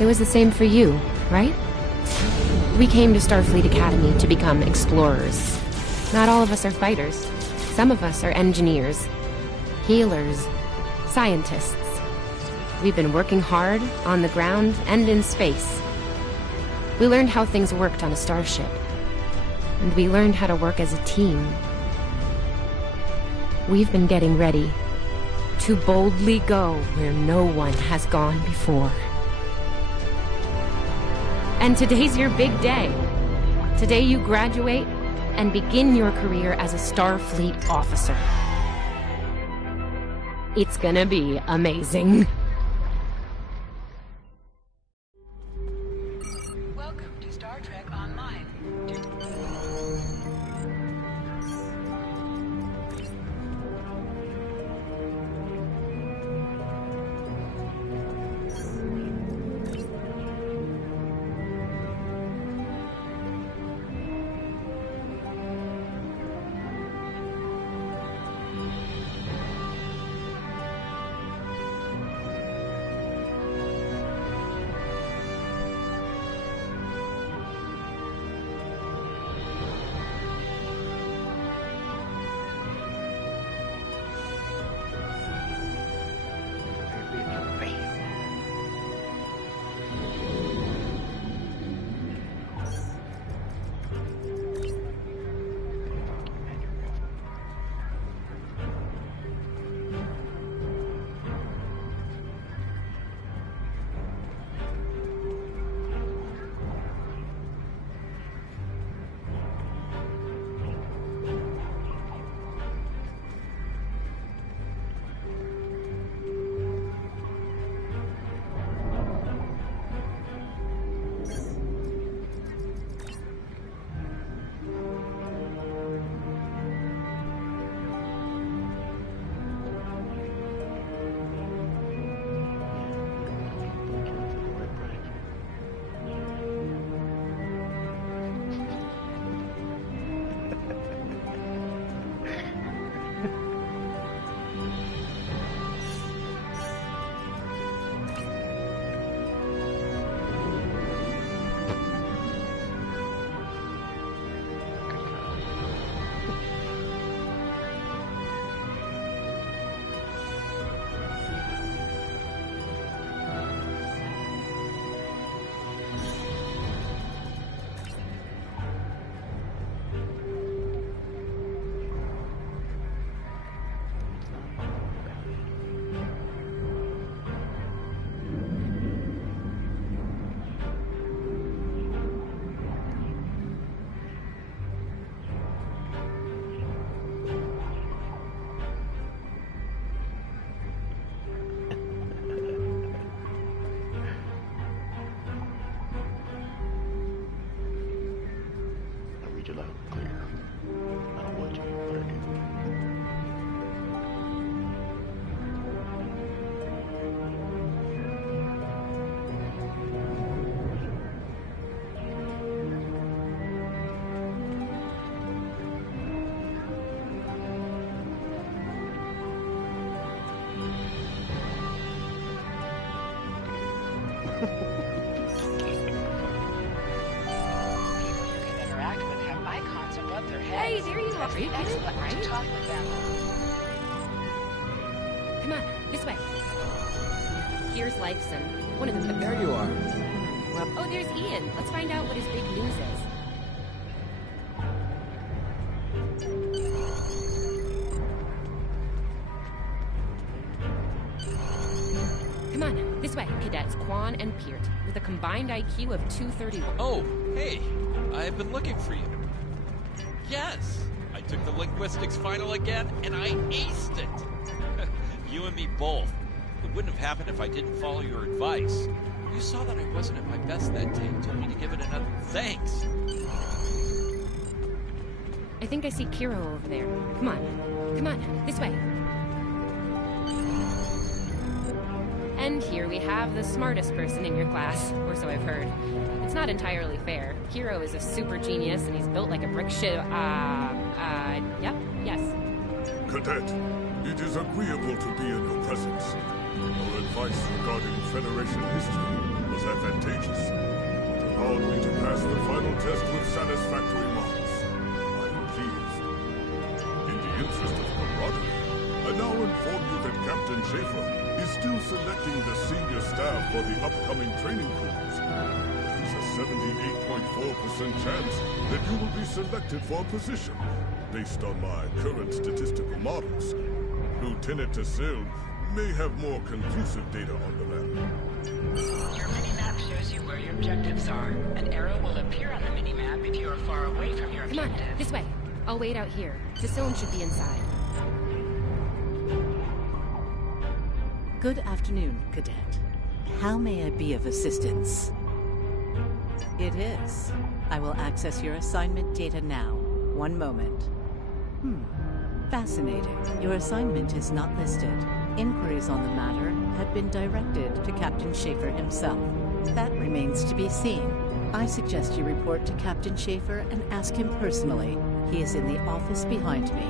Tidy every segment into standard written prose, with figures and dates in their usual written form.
It was the same for you, right? We came to Starfleet Academy to become explorers. Not all of us are fighters. Some of us are engineers, healers, scientists. We've been working hard on the ground and in space. We learned how things worked on a starship. And we learned how to work as a team. We've been getting ready to boldly go where no one has gone before. And today's your big day. Today you graduate and begin your career as a Starfleet officer. It's gonna be amazing. Welcome to Star Trek Online. Hey, there you are. You Excellent right? to talk with them. Come on, this way. Here's Lifeson. One of them. There you are. Oh, there's Ian. Let's find out what his big news is. Come on, this way. Cadets Quan and Peart, with a combined IQ of 231. Oh, hey. I've been looking for you. Yes, I took the linguistics final again, and I aced it. You and me both. It wouldn't have happened if I didn't follow your advice. You saw that I wasn't at my best that day and told me to give it another thanks. I think I see Kiro over there. Come on, this way. And here we have the smartest person in your class, or so I've heard. It's not entirely fair. Kiro is a super genius, and he's built like a brick shit. Yep, yes. Cadet, it is agreeable to be in your presence. Your advice regarding Federation history was advantageous. passed the final test with satisfactory marks. I am pleased. In the interest of camaraderie, I now inform you that Captain Schaefer is still selecting the senior staff for the upcoming training cruise. There's a 78.4% chance that you will be selected for a position. Based on my current statistical models, Lieutenant Tassil may have more conclusive data on the matter. Your mini-map shows you where your objectives are. An arrow will appear on the mini-map if you are far away from your Come objective. on, this way. I'll wait out here. Cecile should be inside. Good afternoon, Cadet. How may I be of assistance? It is. I will access your assignment data now. One moment. Fascinating. Your assignment is not listed. Inquiries on the matter had been directed to Captain Schaefer himself. That remains to be seen. I suggest you report to Captain Schaefer and ask him personally. He is in the office behind me.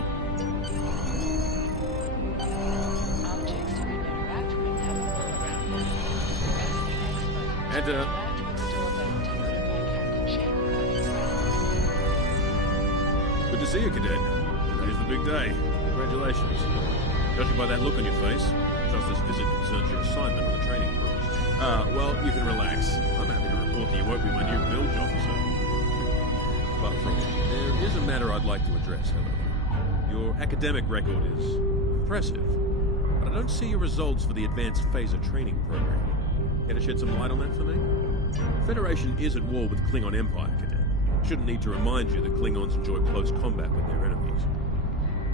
Objects you can interact with have a glow around them. Press the X button. Enter. Badge will still allow to notify Captain Schaefer of his presence. Good to see you, Cadet. Today's the big day. Congratulations. Judging by that look on your face, trust this visit concerns your assignment on the training cruise. Well, you can relax. I'm happy to report that you won't be my new bilge officer. But from there is a matter I'd like to address, however. Your academic record is impressive, but I don't see your results for the advanced phaser training program. Care to shed some light on that for me? The Federation is at war with the Klingon Empire, Cadet. Shouldn't need to remind you that Klingons enjoy close combat with their enemies.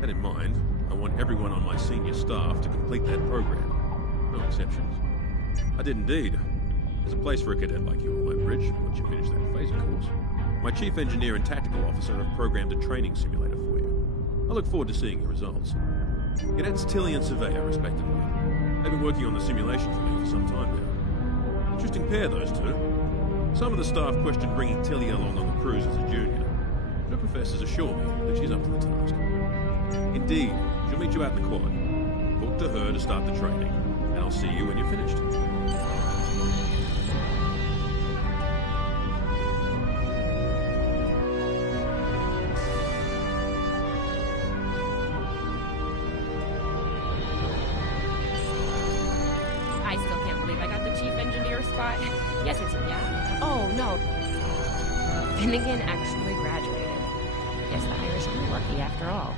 That in mind, I want everyone on my senior staff to complete that program. No exceptions. I did indeed. There's a place for a cadet like you on my bridge once you finish that phaser course. My chief engineer and tactical officer have programmed a training simulator for you. I look forward to seeing your results. Cadets Tilly and Surveyor, respectively. They've been working on the simulation for me for some time now. Interesting pair, those two. Some of the staff question bringing Tilly along on the cruise as a junior. Her professors assure me that she's up to the task. Indeed, she'll meet you out in the quad. Talk to her to start the training, and I'll see you when you're finished. I still can't believe I got the chief engineer spot. Yes, it's yeah. Oh, no. Finnegan actually graduated. Guess the Irish were lucky after all.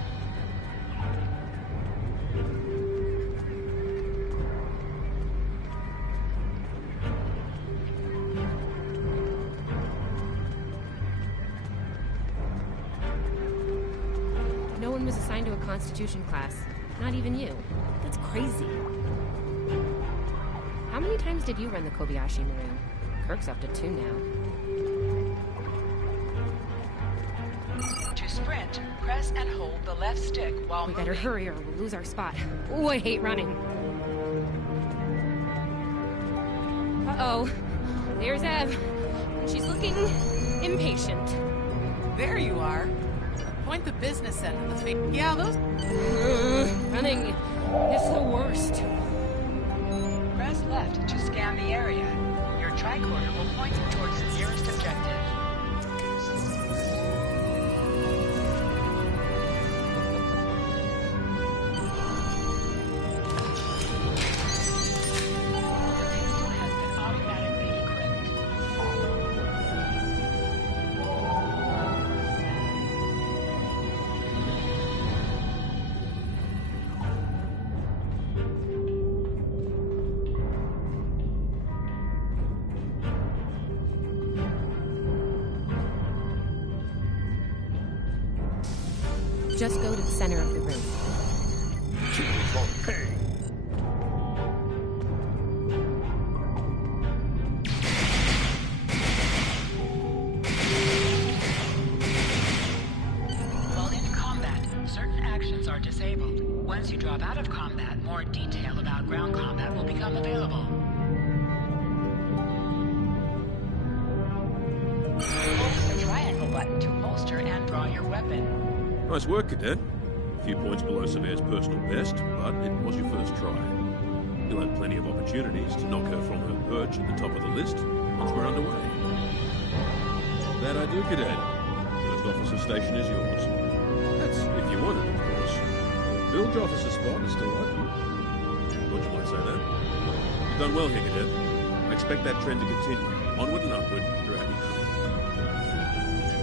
No one was assigned to a Constitution class. Not even you. That's crazy. How many times did you run the Kobayashi Maru? Kirk's up to 2 now. To sprint, press and hold the left stick while We moving. better hurry or we'll lose our spot. Ooh, I hate running. Uh-oh. There's Ev. And she's looking impatient. There you are. Point the business end of the face. Yeah, those... Running is the worst. Press left to scan the area. Your tricorder will point you towards the nearest objective. The pistol has been automatically equipped. Just go to the center of the room. While in combat, certain actions are disabled. Once you drop out of combat, more detail about ground combat will become available. Hold the triangle button to holster and draw your weapon. Nice work, Cadet. A few points below Surveyor's personal best, but it was your first try. You'll have plenty of opportunities to knock her from her perch at the top of the list once we're underway. That I do, Cadet. First officer station is yours. That's if you want it, of course. The bilge officer spot is still open. Thought you might say that. You've done well here, Cadet. I expect that trend to continue, onward and upward, throughout your career.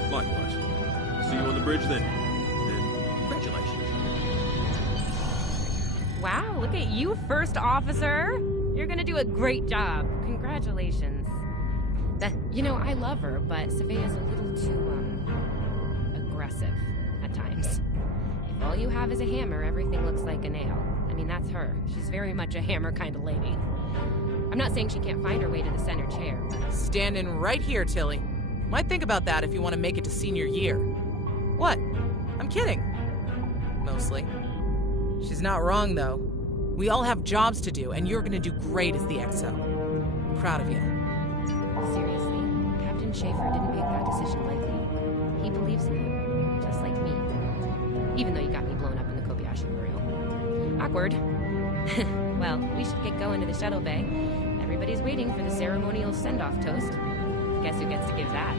Likewise. I'll see you on the bridge then. And congratulations. Wow, look at you, First Officer! You're gonna do a great job. Congratulations. I love her, but Savea's a little too, aggressive at times. If all you have is a hammer, everything looks like a nail. I mean, that's her. She's very much a hammer kind of lady. I'm not saying she can't find her way to the center chair. Standing right here, Tilly. Might think about that if you want to make it to senior year. What? I'm kidding. Mostly. She's not wrong, though. We all have jobs to do, and you're gonna do great as the XO. I'm proud of you. Seriously, Captain Schaefer didn't make that decision lightly. He believes in you, just like me. Even though you got me blown up in the Kobayashi Memorial. Awkward. Well, we should get going to the shuttle bay. Everybody's waiting for the ceremonial send-off toast. Guess who gets to give that?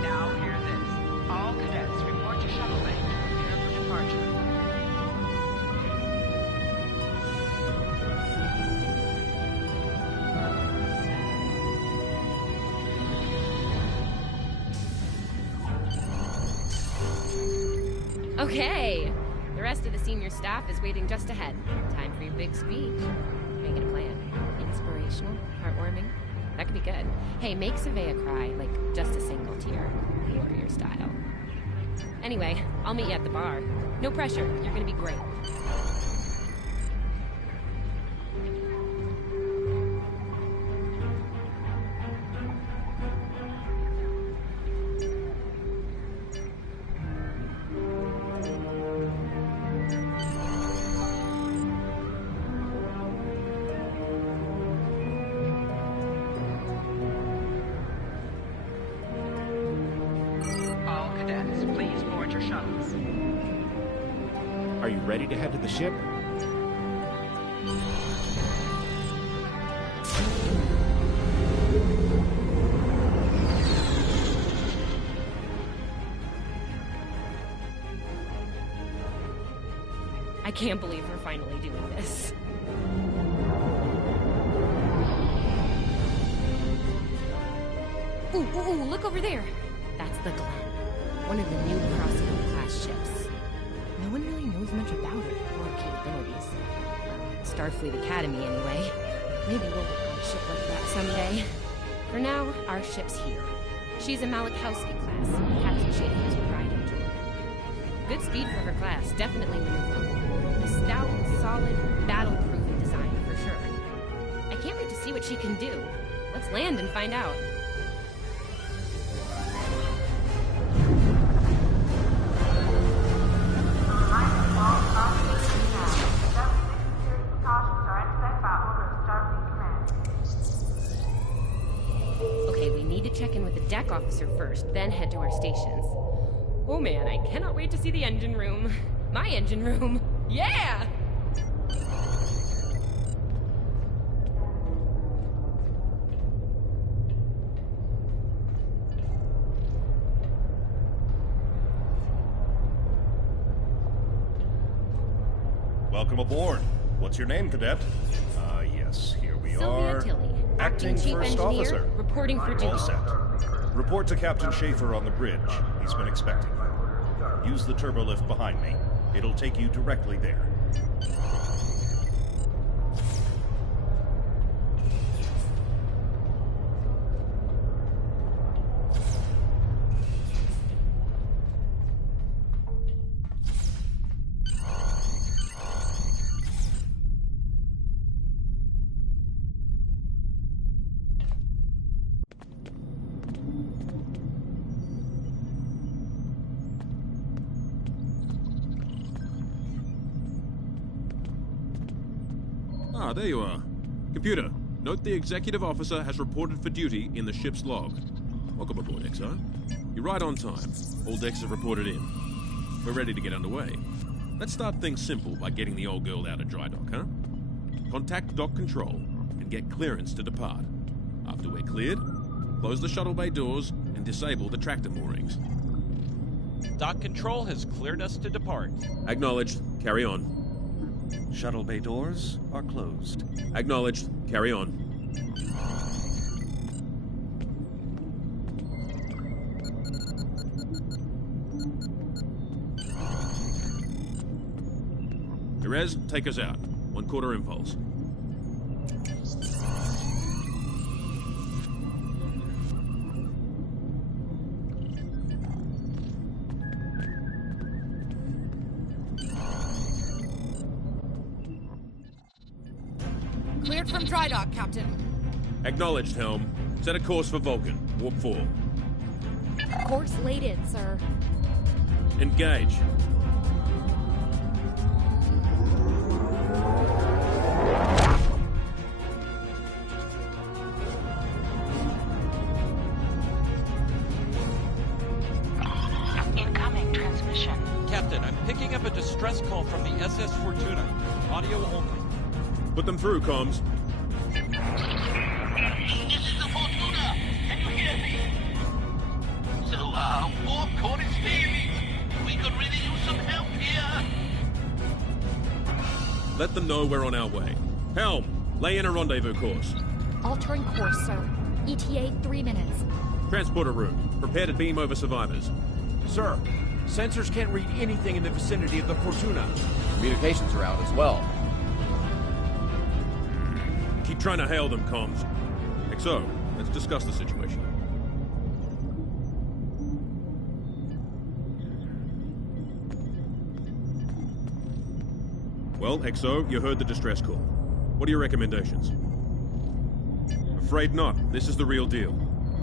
Now hear this. All cadets report to shuttle bay to prepare for departure. Okay! The rest of the senior staff is waiting just ahead. Time for your big speech. Make it a plan. Inspirational? Heartwarming? That could be good. Hey, make Savea cry, like just a single tear. Warrior style. Anyway, I'll meet you at the bar. No pressure. You're gonna be great. All cadets, please board your shuttles. Are you ready to head to the ship? I can't believe we're finally doing this. Ooh, look over there! That's the Glen, one of the new Crossroad-class ships. No one really knows much about it or capabilities. Starfleet Academy, anyway. Maybe we'll work on a ship like that someday. For now, our ship's here. She's a Malachowski class, Captain Schaefer's pride and joy. Good speed for her class, definitely maneuverable. A stout, solid, battle-proven design for sure. I can't wait to see what she can do. Let's land and find out. Okay, we need to check in with the deck officer first, then head to our stations. Oh man, I cannot wait to see the engine room. My engine room. Yeah! Welcome aboard. What's your name, Cadet? Yes, here we Sylvia are. Tilly, Acting Chief First Engineer, Officer. reporting for duty. All set. Report to Captain Schaefer on the bridge. He's been expecting you. Use the turbolift behind me. It'll take you directly there. Ah, there you are. Computer, note the executive officer has reported for duty in the ship's log. Welcome aboard, XO. You're right on time. All decks have reported in. We're ready to get underway. Let's start things simple by getting the old girl out of dry dock, huh? Contact dock control and get clearance to depart. After we're cleared, close the shuttle bay doors and disable the tractor moorings. Dock control has cleared us to depart. Acknowledged. Carry on. Shuttle bay doors are closed. Acknowledged. Carry on. Perez, take us out. 1/4 impulse. Cleared from dry dock, Captain. Acknowledged, Helm. Set a course for Vulcan. Warp 4. Course laid in, sir. Engage. Incoming transmission. Captain, I'm picking up a distress call from the SS Fortuna. Audio only. Put them through, comms. This is the Fortuna! Can you hear me? So, warp core is failing. We could really use some help here. Let them know we're on our way. Helm, lay in a rendezvous course. Altering course, sir. ETA 3 minutes. Transporter room. Prepare to beam over survivors. Sir, sensors can't read anything in the vicinity of the Fortuna. Communications are out as well. Keep trying to hail them, comms. XO, let's discuss the situation. Well, XO, you heard the distress call. What are your recommendations? Afraid not. This is the real deal.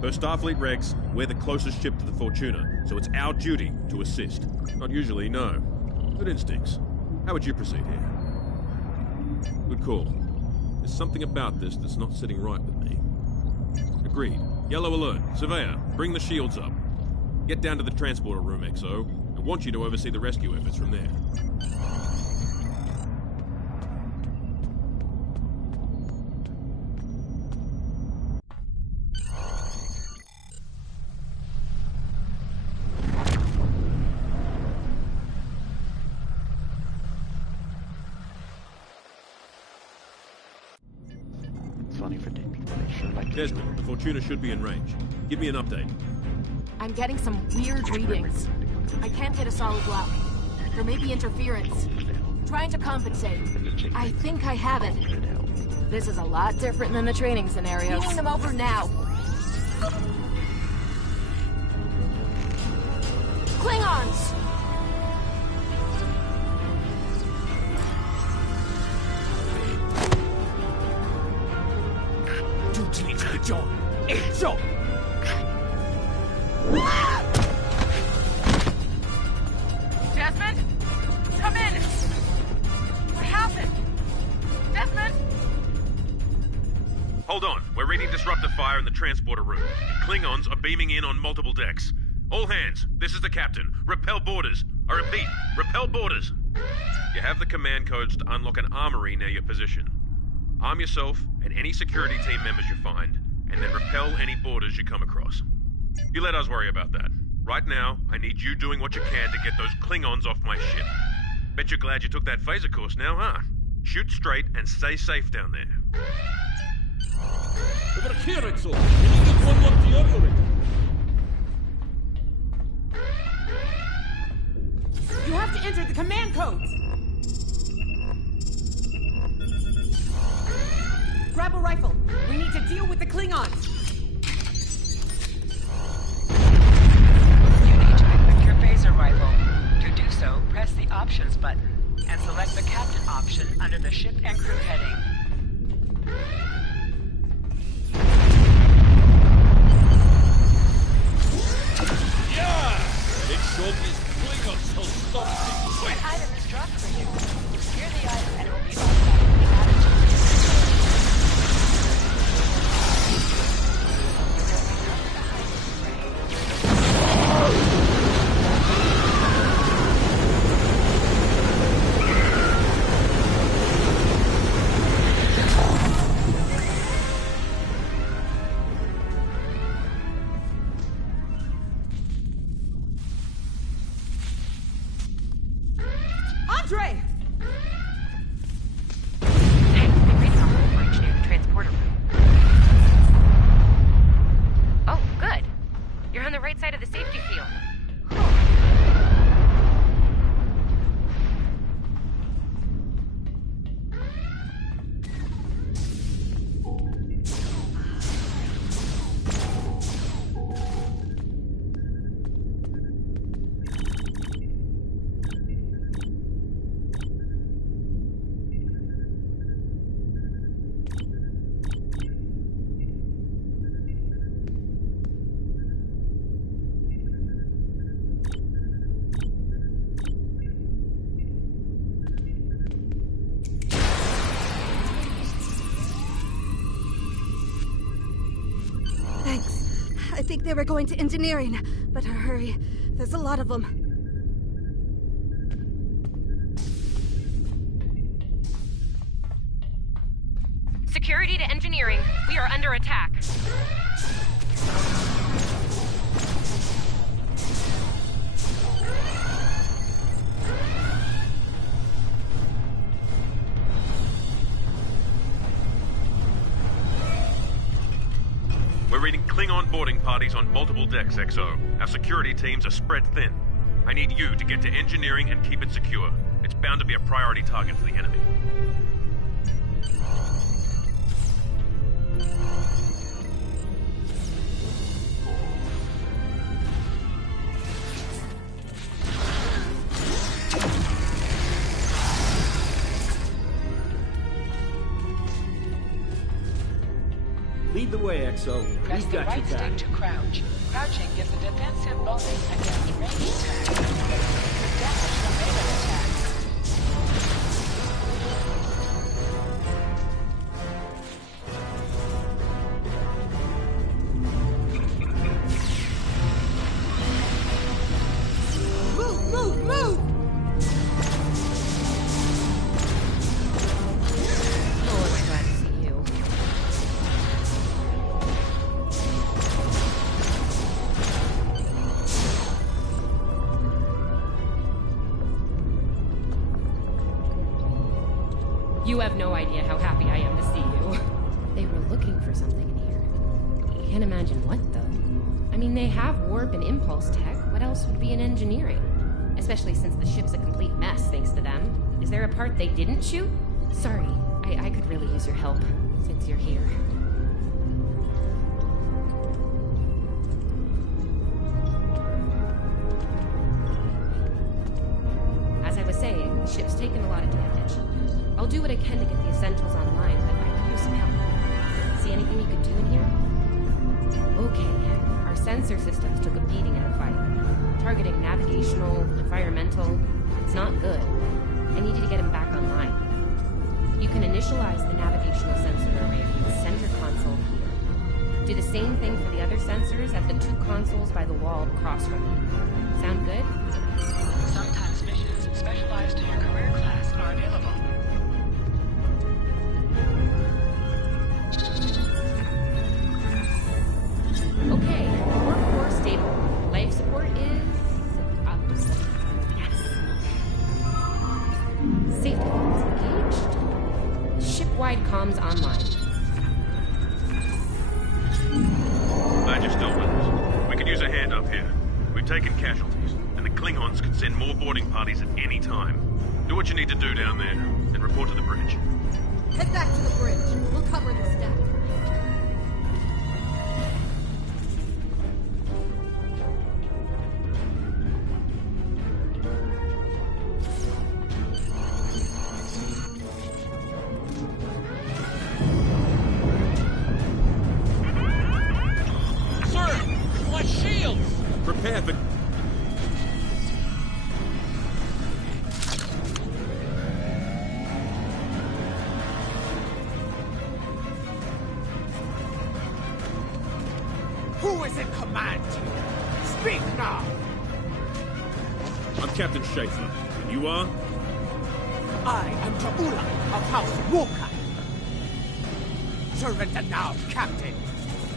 Per Starfleet regs, we're the closest ship to the Fortuna, so it's our duty to assist. Not usually, no. Good instincts. How would you proceed here? Good call. There's something about this that's not sitting right with me. Agreed. Yellow alert. Surveyor, bring the shields up. Get down to the transporter room, XO. I want you to oversee the rescue efforts from there. Desmond, the Fortuna should be in range. Give me an update. I'm getting some weird readings. I can't hit a solid lock. There may be interference. Trying to compensate. I think I have it. This is a lot different than the training scenarios. Feeding them over now. Klingons! Desmond? Come in! What happened? Desmond? Hold on. We're reading disruptor fire in the transporter room. Klingons are beaming in on multiple decks. All hands, this is the captain. Repel boarders. I repeat, repel boarders. You have the command codes to unlock an armory near your position. Arm yourself and any security team members you find, and then repel any boarders you come across. You let us worry about that. Right now, I need you doing what you can to get those Klingons off my ship. Bet you're glad you took that phaser course now, huh? Shoot straight and stay safe down there. Over here, Exo! We need to unlock the armory! You have to enter the command codes! Grab a rifle. We need to deal with the Klingons. You need to equip your phaser rifle. To do so, press the Options button and select the Captain option under the Ship and Crew heading. Yeah! It showed me Klingons so stop. An item is dropped for you. Secure the item and it will be automatically added to your Dre! Hey, I'm reading a whole breach near the transporter room. Oh, good. You're on the right side of the safety field. I think they were going to engineering. Better hurry. There's a lot of them. Security to engineering. We are under attack. We're reading Klingon boarding parties on multiple decks, XO. Our security teams are spread thin. I need you to get to engineering and keep it secure. It's bound to be a priority target for the enemy. Lead the way, XO. Press We've the got right your back. stick to crouch. Crouching gives a defensive bonus against range attacks. Increases damage from melee attacks. Move, move, move! Oh, I'm glad to see you. You have no idea how happy I am to see you. They were looking for something in here. Can't imagine what, though. I mean, they have warp and impulse tech. What else would be in engineering? Especially since the ship's a complete mess, thanks to them. Is there a part they didn't shoot? Sorry, I could really use your help, since you're here. As I was saying, the ship's taken a lot of damage. I'll do what I can to get the essentials online, but I could use some help. See anything you could do in here? Okay, our sensor systems took a beating in the fight. Targeting navigational, environmental, it's not good. I need you to get them back online. You can initialize the navigational sensor array from the center console here. Do the same thing for the other sensors at the 2 consoles by the wall across from you. Sound good? Sometimes missions specialized to your career class are available. Okay, warp core stable. Life support is up. Yes. Safety valves engaged. Ship-wide comms online. Magistillman, we could use a hand up here. We've taken casualties, and the Klingons could send more boarding parties at any time. Do what you need to do down there, then report to the bridge. Head back to the bridge. We'll cover the stack. Sir, my shields! Prepare the... Who is in command here? Speak now! I'm Captain Schaefer. And you are? I am Ta'ula of House Walker. Surrender now, Captain.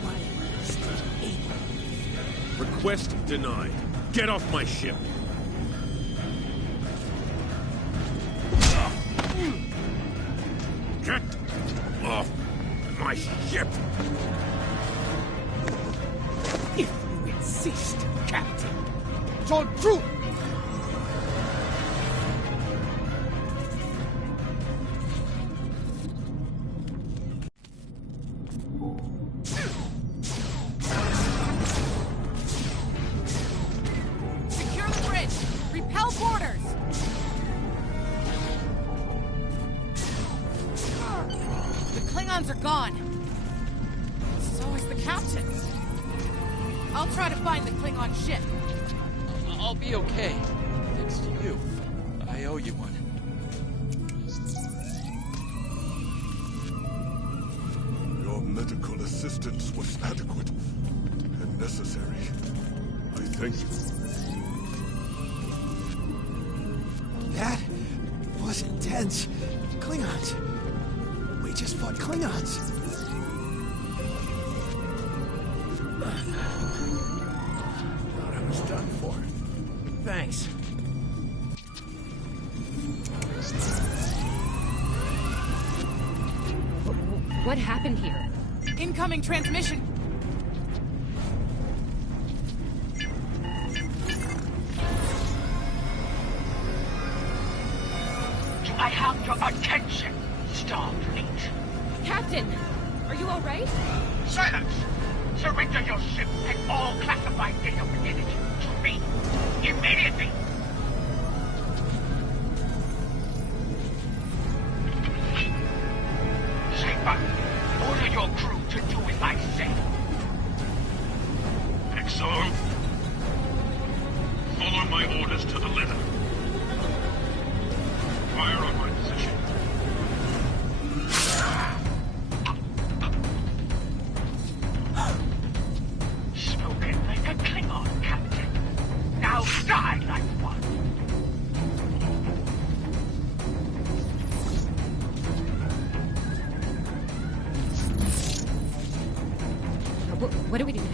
My request is able. Request denied. Get off my ship. told truth! Secure the bridge! Repel boarders! The Klingons are gone. So is the captain. I'll try to find the Klingon ship. I'll be okay. Thanks to you. I owe you one. Your medical assistance was adequate and necessary. I thank you. That was intense. Klingons. We just fought Klingons. Thought I was done for. Thanks. What happened here? Incoming transmission. Do I have your attention, Starfleet? Captain, are you all right? Silence! Surrender your ship and all classified data within it to me. Immediately! Schaefer, order your crew to do as I say. Excellent. Follow my orders to the letter. Fire on my position. Spoken like a Klingon, Captain. Now die like one. What do we do now?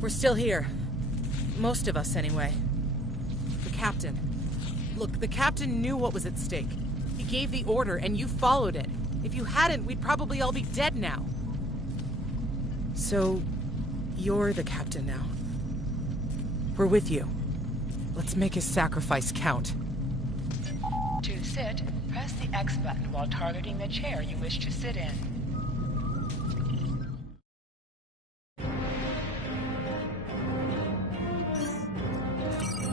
We're still here. Most of us, anyway. The captain. Look, the captain knew what was at stake. He gave the order, and you followed it. If you hadn't, we'd probably all be dead now. So, you're the captain now. We're with you. Let's make his sacrifice count. To sit, press the X button while targeting the chair you wish to sit in.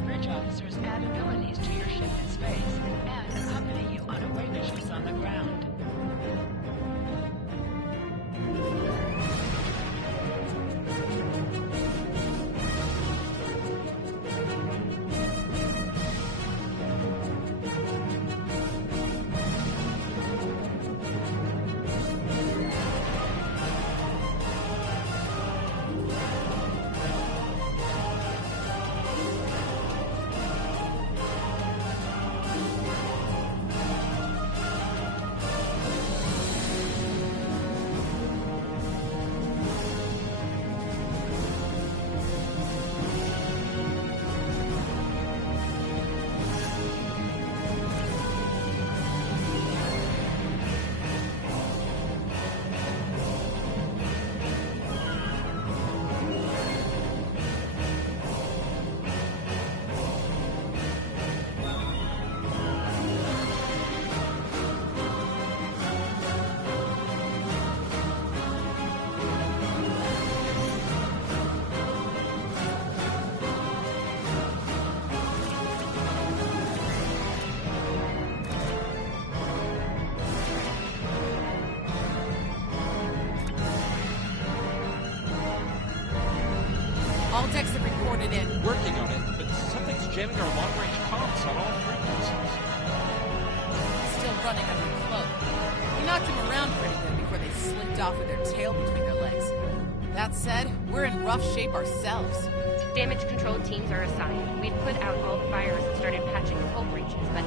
Bridge officers add abilities to your ship in space and accompany you on away missions on the ground. working it. Working on it, but something's jamming our long-range comms on all frequencies. Still running under the cloak. We knocked him around pretty good before they slipped off with their tail between their legs. That said, we're in rough shape ourselves. Damage control teams are assigned. We've put out all the fires and started patching the hull breaches, but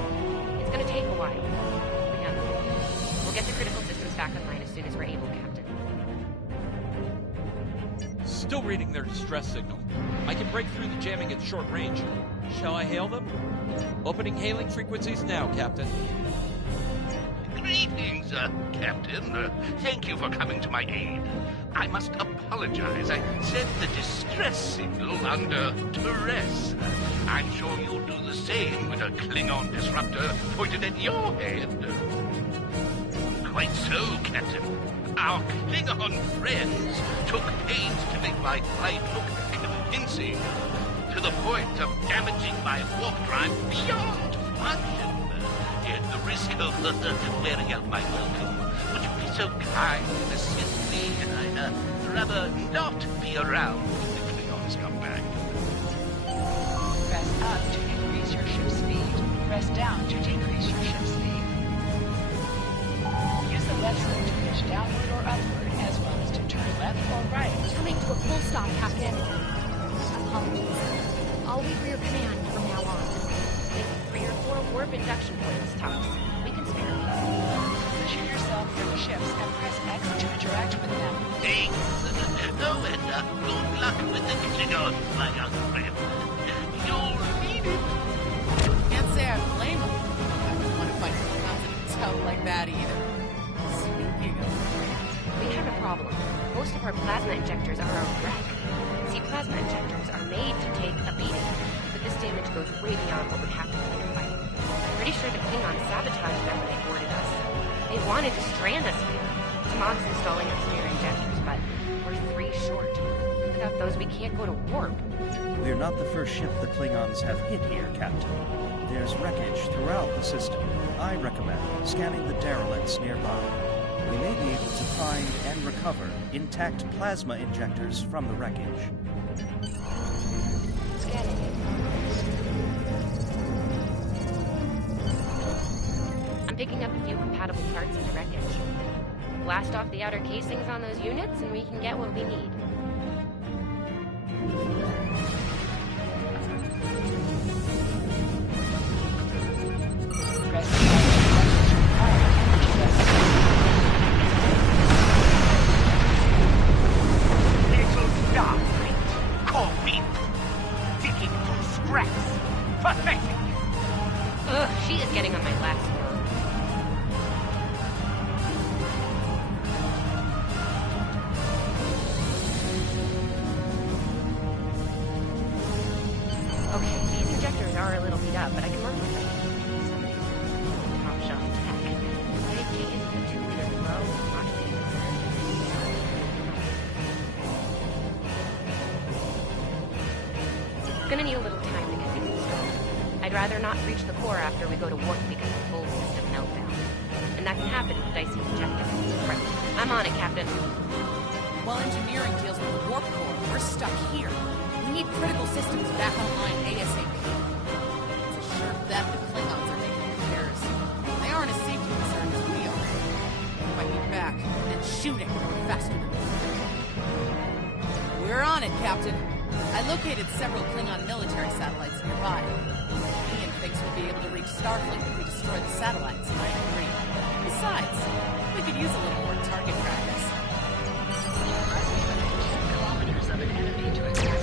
it's gonna take a while. We know. We'll get the critical systems back online as soon as we're able, Captain. Still reading their distress signal. I can break through the jamming at short range. Shall I hail them? Opening hailing frequencies now, Captain. Greetings, Captain. Thank you for coming to my aid. I must apologize. I sent the distress signal under duress. I'm sure you'll do the same with a Klingon disruptor pointed at your head. Quite so, Captain. Our Klingon friends took pains to make my flight look convincing, to the point of damaging my warp drive beyond function. At the risk of wearing out my welcome, would you be so kind and assist me? I'd rather not be around when the Klingons come back. Press up to increase your ship speed. Press down to decrease your ship speed. Use the left stick to push downward or upward, as well as to turn left or right. Coming to a full stop, Captain. Apologies. I'll wait for your command from now on. For your 4 warp induction points, Thomas. We can spare you. Position yourself near the ships and press X to interact with them. Thanks. Oh, and good luck with the Klingons, my young friend. You'll need it. Can't say I blame him. I wouldn't want to fight Klingons in a tow like that either. Speaking of... We have a problem. Most of our plasma injectors are a wreck. See, plasma injectors are made to take a beating, but this damage goes way beyond what would happen in a fight. I'm pretty sure the Klingons sabotaged them when they boarded us. They wanted to strand us here. Tamag's installing us spare injectors, but we're 3 short. Without those, we can't go to warp. We're not the first ship the Klingons have hit here, Captain. There's wreckage throughout the system. I recommend scanning the derelicts nearby. We may be able to find and recover intact plasma injectors from the wreckage. Scanning it. I'm picking up a few compatible parts in the wreckage. Blast off the outer casings on those units, and we can get what we need. Little Starfleet, call me. Digging for scraps. Pathetic. Ugh, she is getting on my last nerve. Okay, these injectors are a little beat up, but I can work with them. Some of these top shelf tech. AG is the 2-liter flow modulating the Gonna need a little time to get these installed. I'd rather not reach the core after we go to warp because of full system meltdown. And that can happen with dicey injectors. Right. I'm on it, Captain. While engineering deals with the warp core, we're stuck here. We need critical systems back online ASAP. It's a sure bet the Klingons are making repairs. They aren't as safety concerned as we are. We're fighting back and shooting faster than we can. We're on it, Captain. I located several Klingon military satellites nearby. Ian thinks we'll be able to reach Starfleet if we destroy the satellites, and I agree. Besides, we could use a little more target practice. Kilometers of an enemy to attack.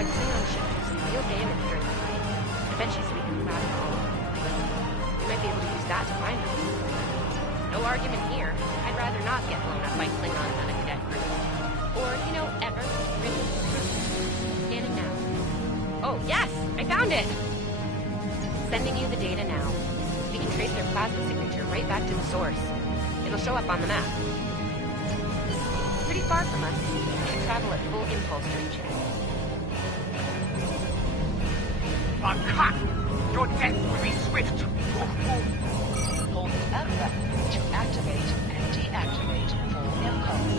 That Klingon ship took some real damage during the fight. I bet she's weak and proud of all. We might be able to use that to find them. No argument here. I'd rather not get blown up by Klingons than a cadet crew. Or, you know, ever. Really. Scanning now. Oh, yes! I found it! Sending you the data now. We can trace their plasma signature right back to the source. It'll show up on the map. Pretty far from us. We should travel at full impulse to reach it. Cut! Your death will be swift! Hold L button to activate and deactivate full impulse.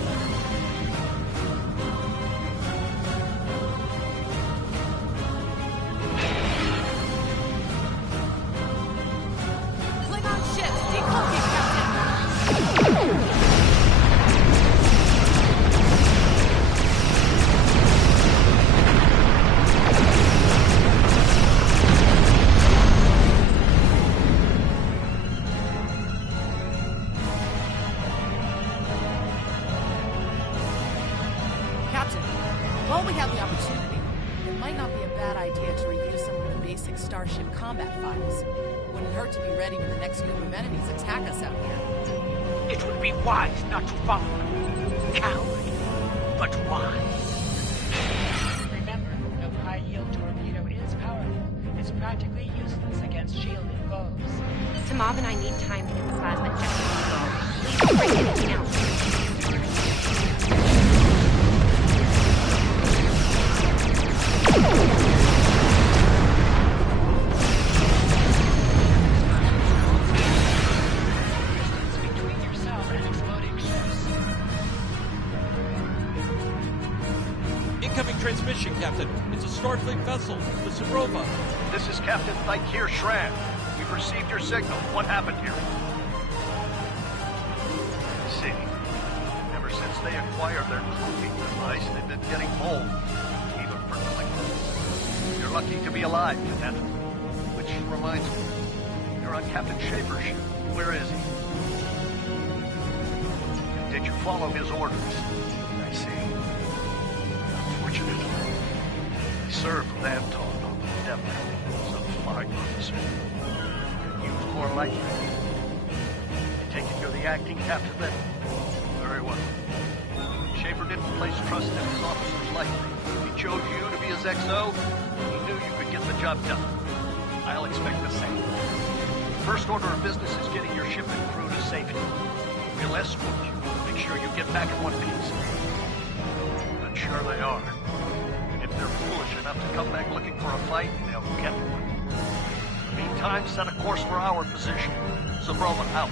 Klingon ships, decloaking, Captain! Captain, while we have the opportunity, it might not be a bad idea to review some of the basic Starship combat files. Wouldn't hurt to be ready when the next group of enemies attack us out here. It would be wise not to follow them. Coward, but wise. Remember, though high-yield torpedo is powerful, it's practically useless against shielded foes. Tamav and I need time to get the plasma injection installed. Please don't break anything else. Distance between yourself and exploding ships. Incoming transmission, Captain. It's a Starfleet vessel, the Zabrova. This is Captain Thykir Shran. We've received your signal. What happened here? I see. Ever since they acquired their cloaking device, they've been getting bold. Even for Klingons. You're lucky to be alive, Cadet. Which reminds me, you're on Captain Schaefer's ship. Where is he? Did you follow his orders? I see. Unfortunately, he served with Anton on the Endeavor. Some flying officer. Use more lightly. I take it you're the acting captain then? Very well. Schaefer didn't place trust in his officers lightly. He chose you to be his XO. He knew you could get the job done. I'll expect the same. First order of business is getting your ship and crew to safety. We'll escort you. Make sure you get back in one piece. I'm sure they are. And if they're foolish enough to come back looking for a fight, they'll get one. In the meantime, set a course for our position. Zabrova out.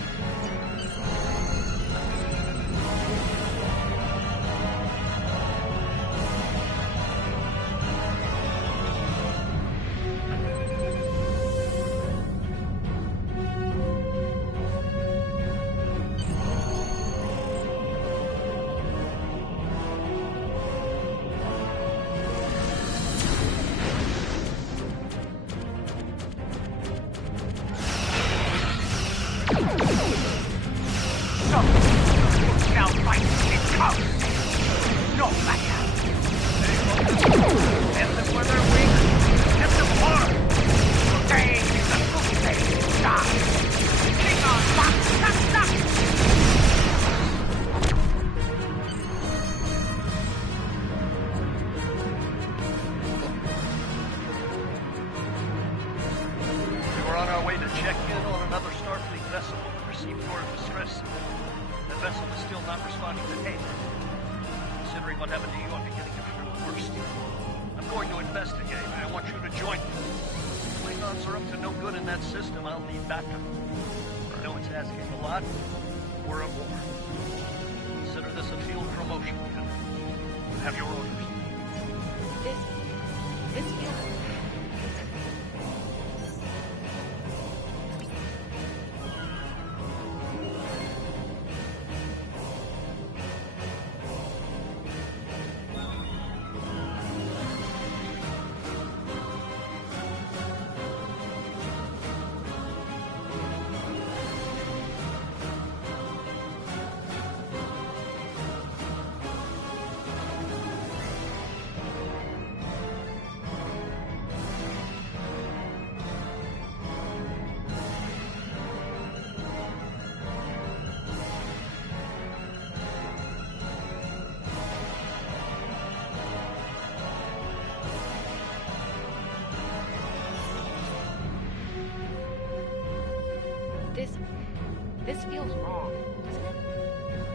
feels wrong, doesn't it?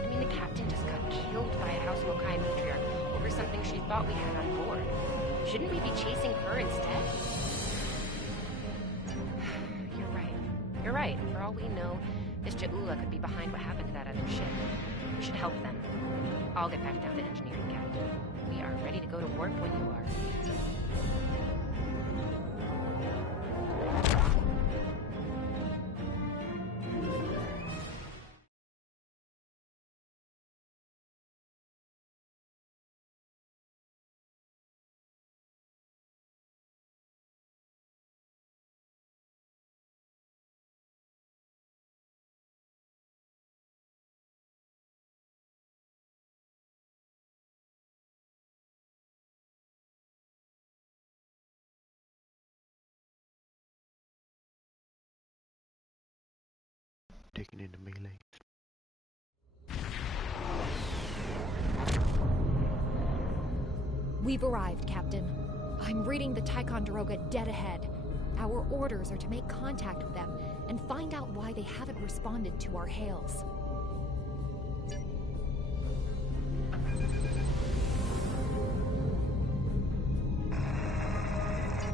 I mean, the captain just got killed by a House Mokai matriarch over something she thought we had on board. Shouldn't we be chasing her instead? You're right. For all we know, this Ja'ula could be behind what happened to that other ship. We should help them. I'll get back down to engineering, Captain. We are ready to go to warp when you are. Taken into melee. We've arrived, Captain. I'm reading the Ticonderoga dead ahead. Our orders are to make contact with them and find out why they haven't responded to our hails.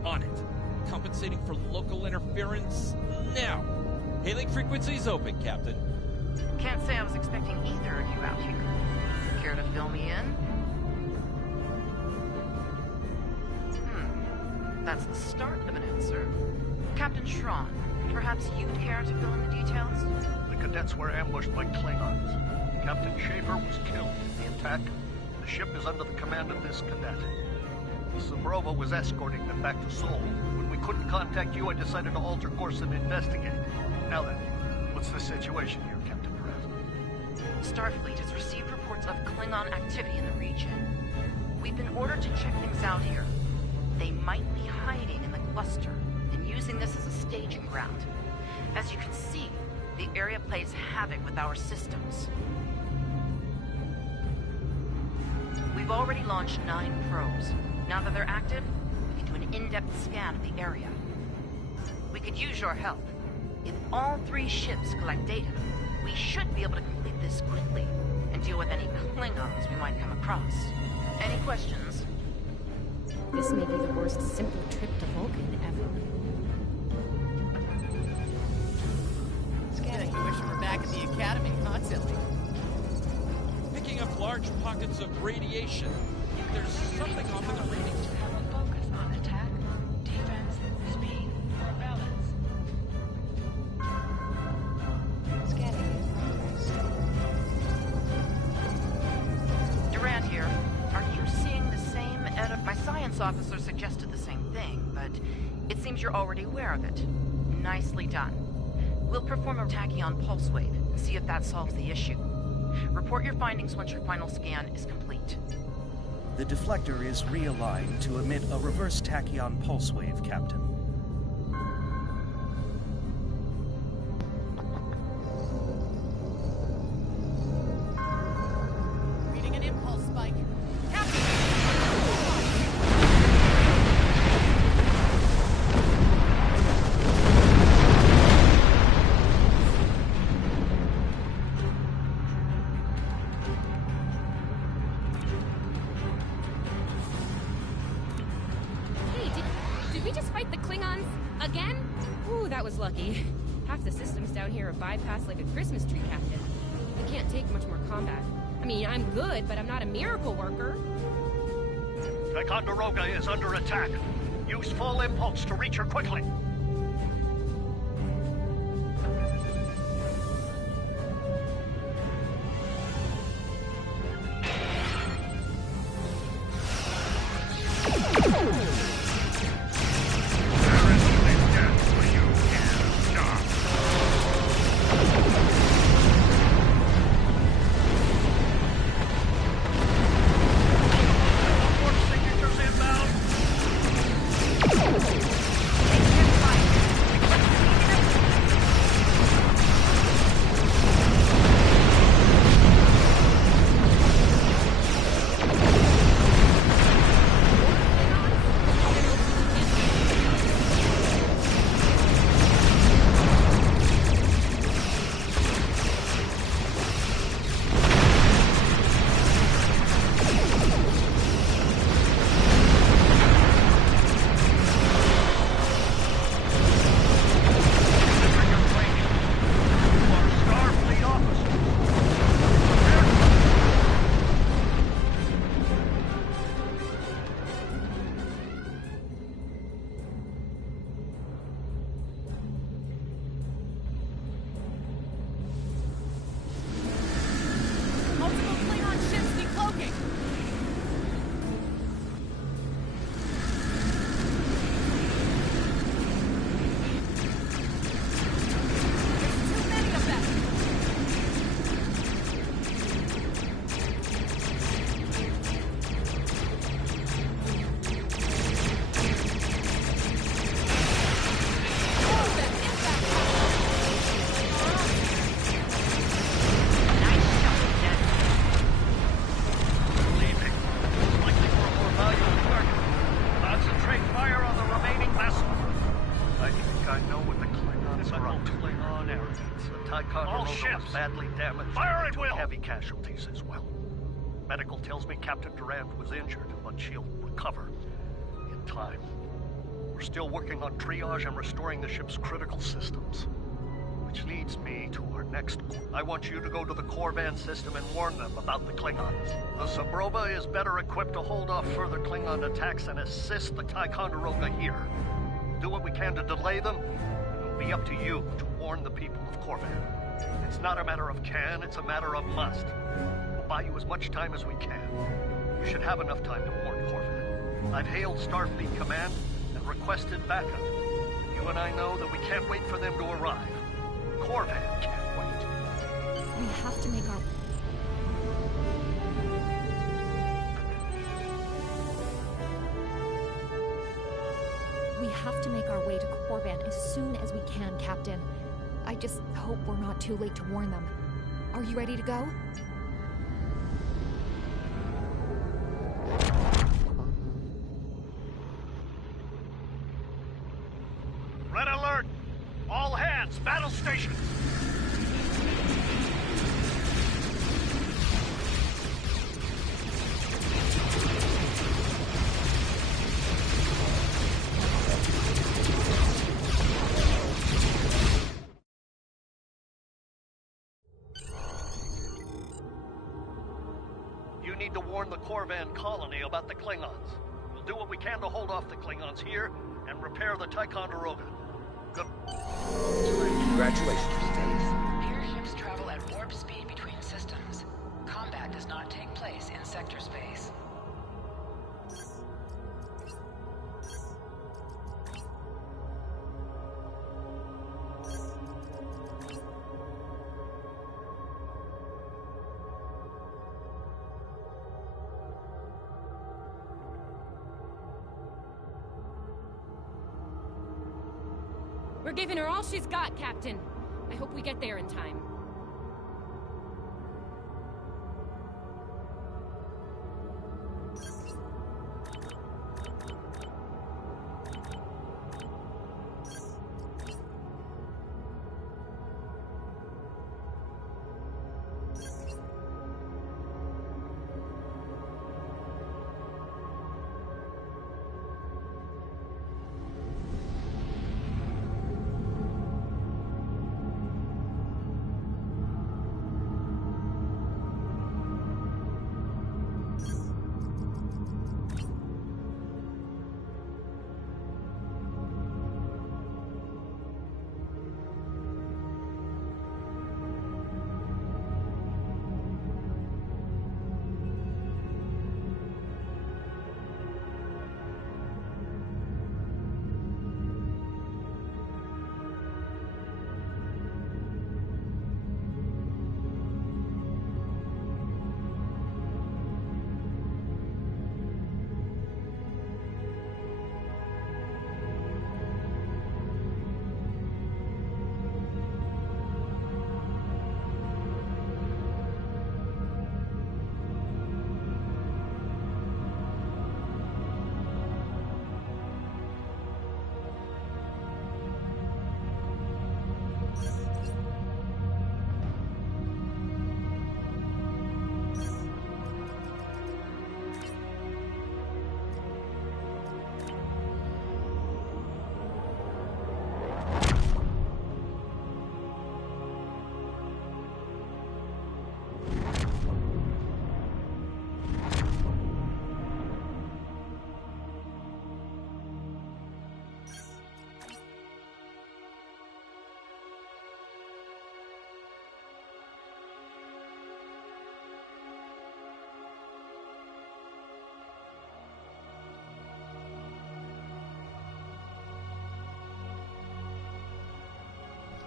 On it. Compensating for local interference now. Hailing frequencies open, Captain. Can't say I was expecting either of you out here. Care to fill me in? That's the start of an answer. Captain Schron, perhaps you'd care to fill in the details? The cadets were ambushed by Klingons. Captain Schaefer was killed in the attack. The ship is under the command of this cadet. Zabrova was escorting them back to Seoul. When we couldn't contact you, I decided to alter course and investigate. Now then, what's the situation here, Captain Perez? Starfleet has received reports of Klingon activity in the region. We've been ordered to check things out here. They might be hiding in the cluster and using this as a staging ground. As you can see, the area plays havoc with our systems. We've already launched 9 probes. Now that they're active, we can do an in-depth scan of the area. We could use your help. If all 3 ships collect data, we should be able to complete this quickly and deal with any Klingons we might come across. Any questions? This may be the worst simple trip to Vulcan ever. Scanning. I wish we were back at the Academy, huh, Tilly? Picking up large pockets of radiation. There's something off in the readings. Have a focus on attack, defense, speed, or balance. Scanning. Durant here. Are you seeing the same My science officer suggested the same thing, but it seems you're already aware of it. Nicely done. We'll perform a tachyon pulse wave and see if that solves the issue. Report your findings once your final scan is complete. The deflector is realigned to emit a reverse tachyon pulse wave, Captain. Reading an impulse spike. Lucky. Half the systems down here are bypassed like a Christmas tree, Captain. We can't take much more combat. I mean, I'm good, but I'm not a miracle worker. Ticonderoga is under attack. Use full impulse to reach her quickly. Fire at will! Heavy casualties as well. Medical tells me Captain Durant was injured, but she'll recover in time. We're still working on triage and restoring the ship's critical systems. Which leads me to our next goal. I want you to go to the Korvan system and warn them about the Klingons. The Sabrova is better equipped to hold off further Klingon attacks and assist the Ticonderoga here. Do what we can to delay them. It'll be up to you to warn the people of Korvan. It's not a matter of can, it's a matter of must. We'll buy you as much time as we can. You should have enough time to warn Korvan. I've hailed Starfleet Command and requested backup. You and I know that we can't wait for them to arrive. Korvan can't wait. We have to make our... We have to make our way to Korvan as soon as we can, Captain. I just hope we're not too late to warn them. Are you ready to go? Red alert! All hands, battle stations! You need to warn the Korvan colony about the Klingons. We'll do what we can to hold off the Klingons here and repair the Ticonderoga. Good. Congratulations, Airships travel at warp speed between systems. Combat does not take place in sector space. We're giving her all she's got, Captain. I hope we get there in time.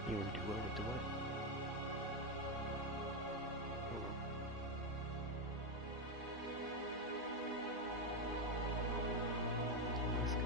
You want to do what with the what? Hold on. That's good.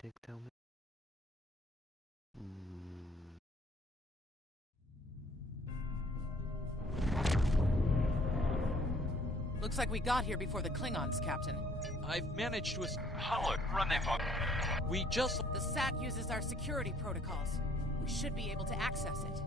take down? Looks like we got here before the Klingons, Captain. I've managed to... Run there for... We just... The SAT uses our security protocols. We should be able to access it.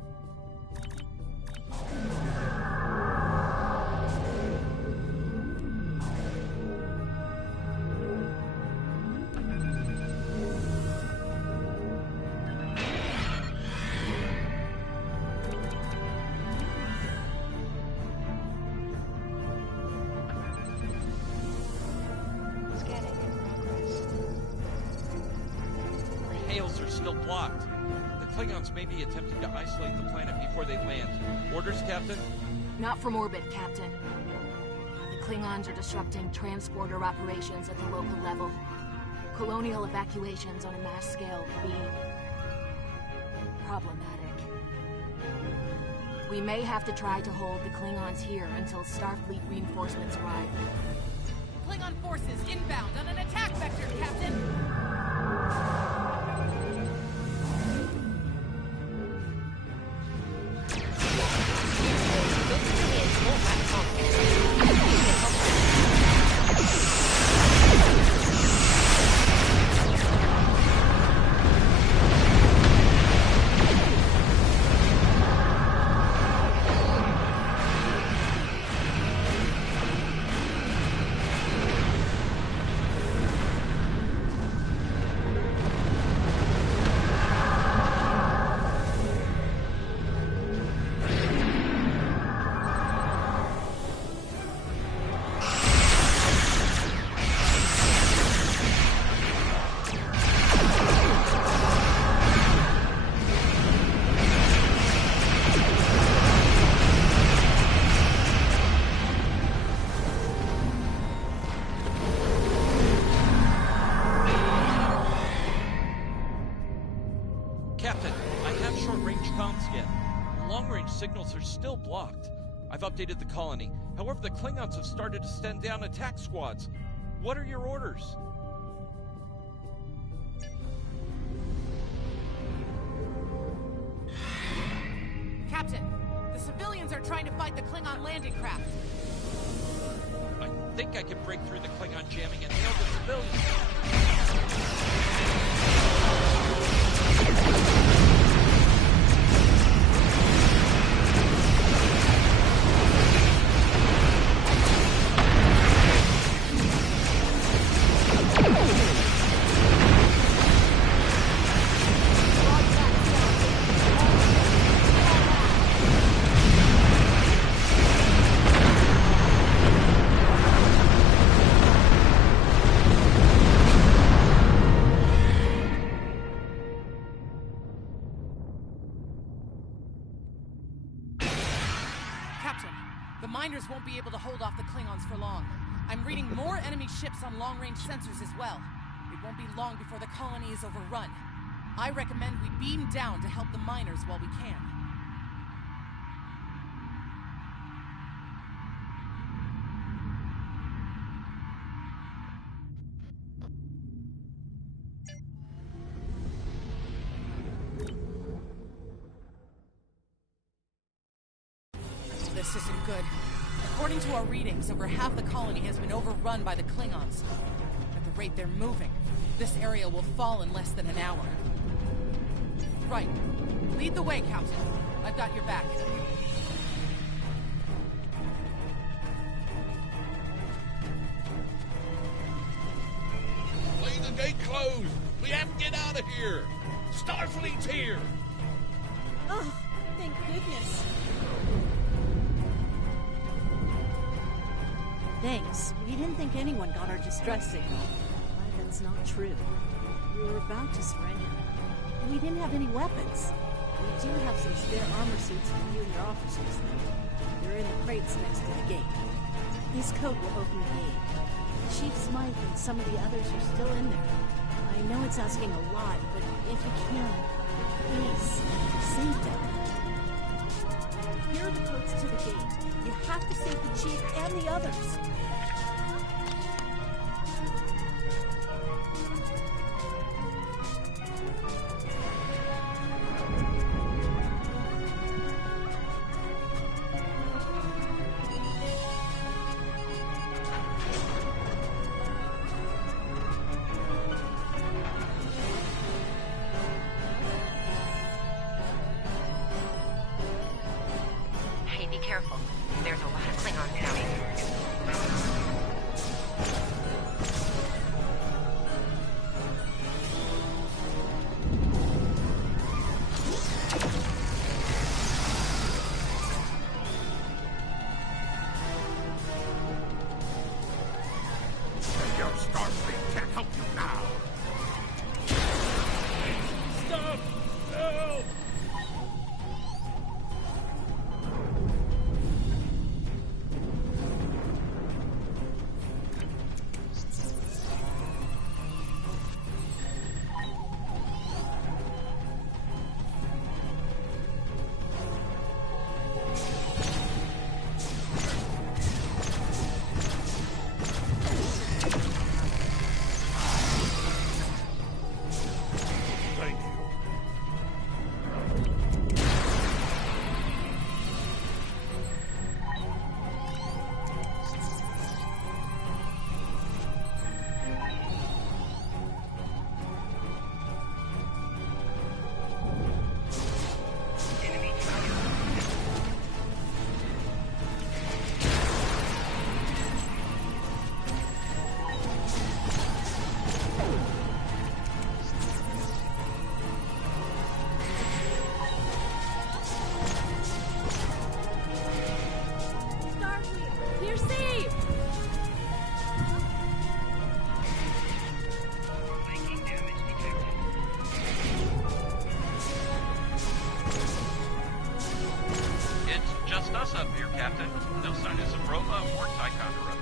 Blocked. The Klingons may be attempting to isolate the planet before they land. Orders, Captain? Not from orbit, Captain. The Klingons are disrupting transporter operations at the local level. Colonial evacuations on a mass scale would be... problematic. We may have to try to hold the Klingons here until Starfleet reinforcements arrive. Klingon forces inbound on an attack vector, Captain! Signals are still blocked. I've updated the colony. However, the Klingons have started to send down attack squads. What are your orders? Captain, the civilians are trying to fight the Klingon landing craft. I think I can break through the Klingon jamming and nail the civilians. Won't be able to hold off the Klingons for long. I'm reading more enemy ships on long-range sensors as well. It won't be long before the colony is overrun. I recommend we beam down to help the miners while we can. This isn't good. According to our readings, over half the colony has been overrun by the Klingons. At the rate they're moving, this area will fall in less than an hour. Right. Lead the way, Captain. I've got your back. Leave the gate closed! We have to get out of here! Starfleet's here! Oh, thank goodness. Thanks. We didn't think anyone got our distress signal. But that's not true. We were about to surrender. We didn't have any weapons. We do have some spare armor suits for you and your officers, though. They're in the crates next to the gate. This code will open the gate. Chief Smythe and some of the others are still in there. I know it's asking a lot, but if you can, please, save them. Here are the codes to the gate. You have to save the Chief and the others. careful. There's a lot of Klingons down here. Your Starfleet can't help you now. Stop! Help! Thank you. Starfleet, you're safe! It's just us up here, Captain. No sign of Saprova or Ticonderoga.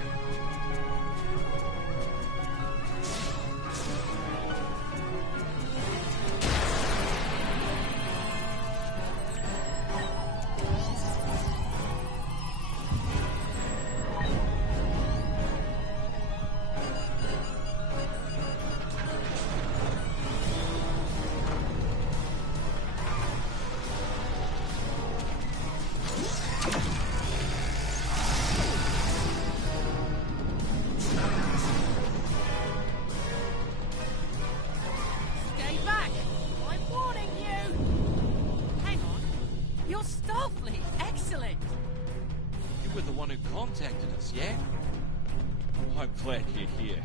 Stay back! I'm warning you! Hang on. You're Starfleet! Excellent! You were the one who contacted us, yeah? I'm glad you're here.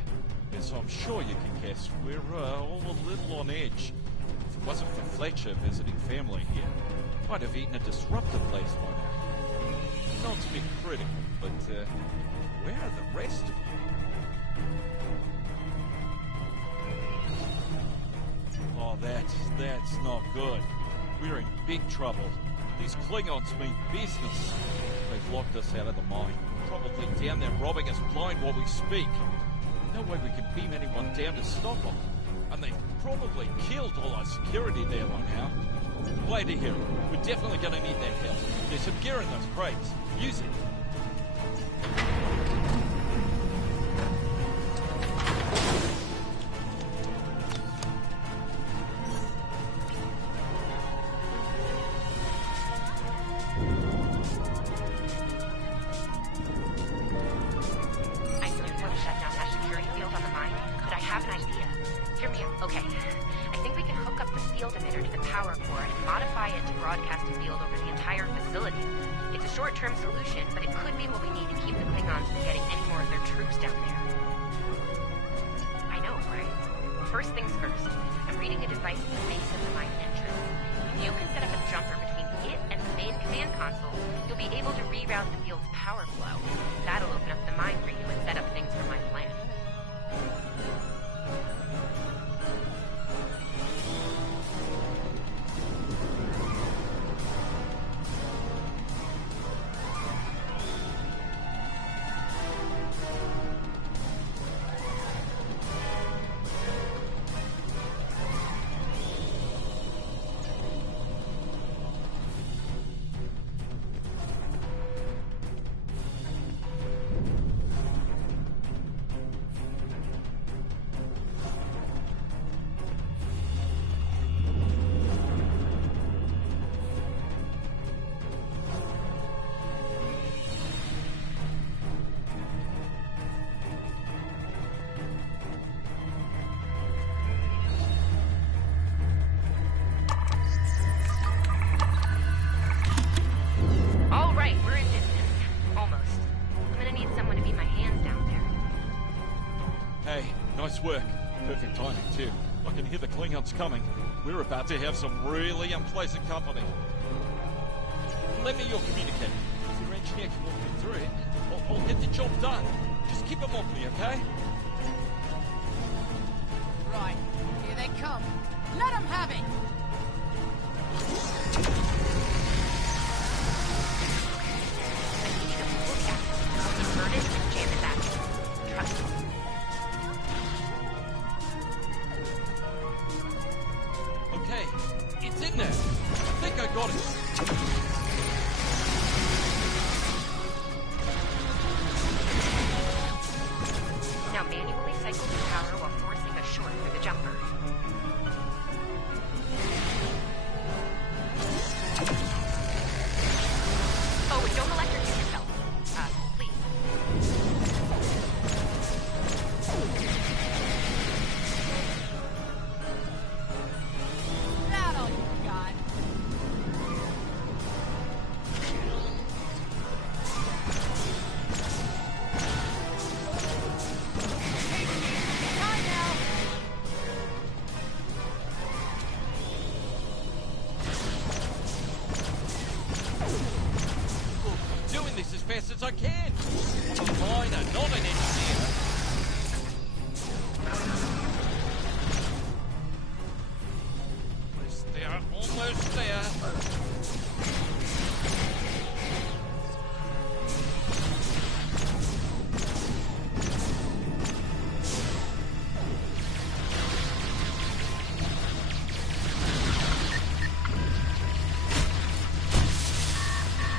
As I'm sure you can guess, we're all a little on edge. If it wasn't for Fletcher visiting family here, I'd have eaten a disruptor place by now. Not to be critical, but where are the rest of you? Oh, that's not good. We're in big trouble. These Klingons mean business. They've locked us out of the mine. Probably down there robbing us blind while we speak. No way we can beam anyone down to stop them. And they've probably killed all our security there by now. Wait a hero. We're definitely gonna need their help. There's some gear in those crates. Use it. I know you want to shut down that security field on the mine, but I have an idea. Hear me out. Okay. I think we can hook up the field emitter to the power core and modify it to broadcast a field over the entire facility. It's a short-term solution, but it could be what we need to keep the Klingons from getting any more of their troops down there. I know, right? Well, first things first. I'm reading a device at the base of the mine entrance. If you can set up a jumper between it and the main command console, you'll be able to reroute the field's power flow. That'll open up the mine for you and set up things for my plan. Nice work. Perfect timing, too. I can hear the Klingons coming. We're about to have some really unpleasant company. Lend me your communicator. If your engineer can walk me through it, I'll get the job done. Just keep them off me, okay? Right, here they come. Let them have it! Okay, it's in there. I think I got it. Now manually cycle the power while forcing a short through the jumper. Oh, and don't electrocute yourself. Please. That all you got. Time now. Look, I'm doing this as fast as I can. I'm a miner, not an engineer. Almost there, almost there.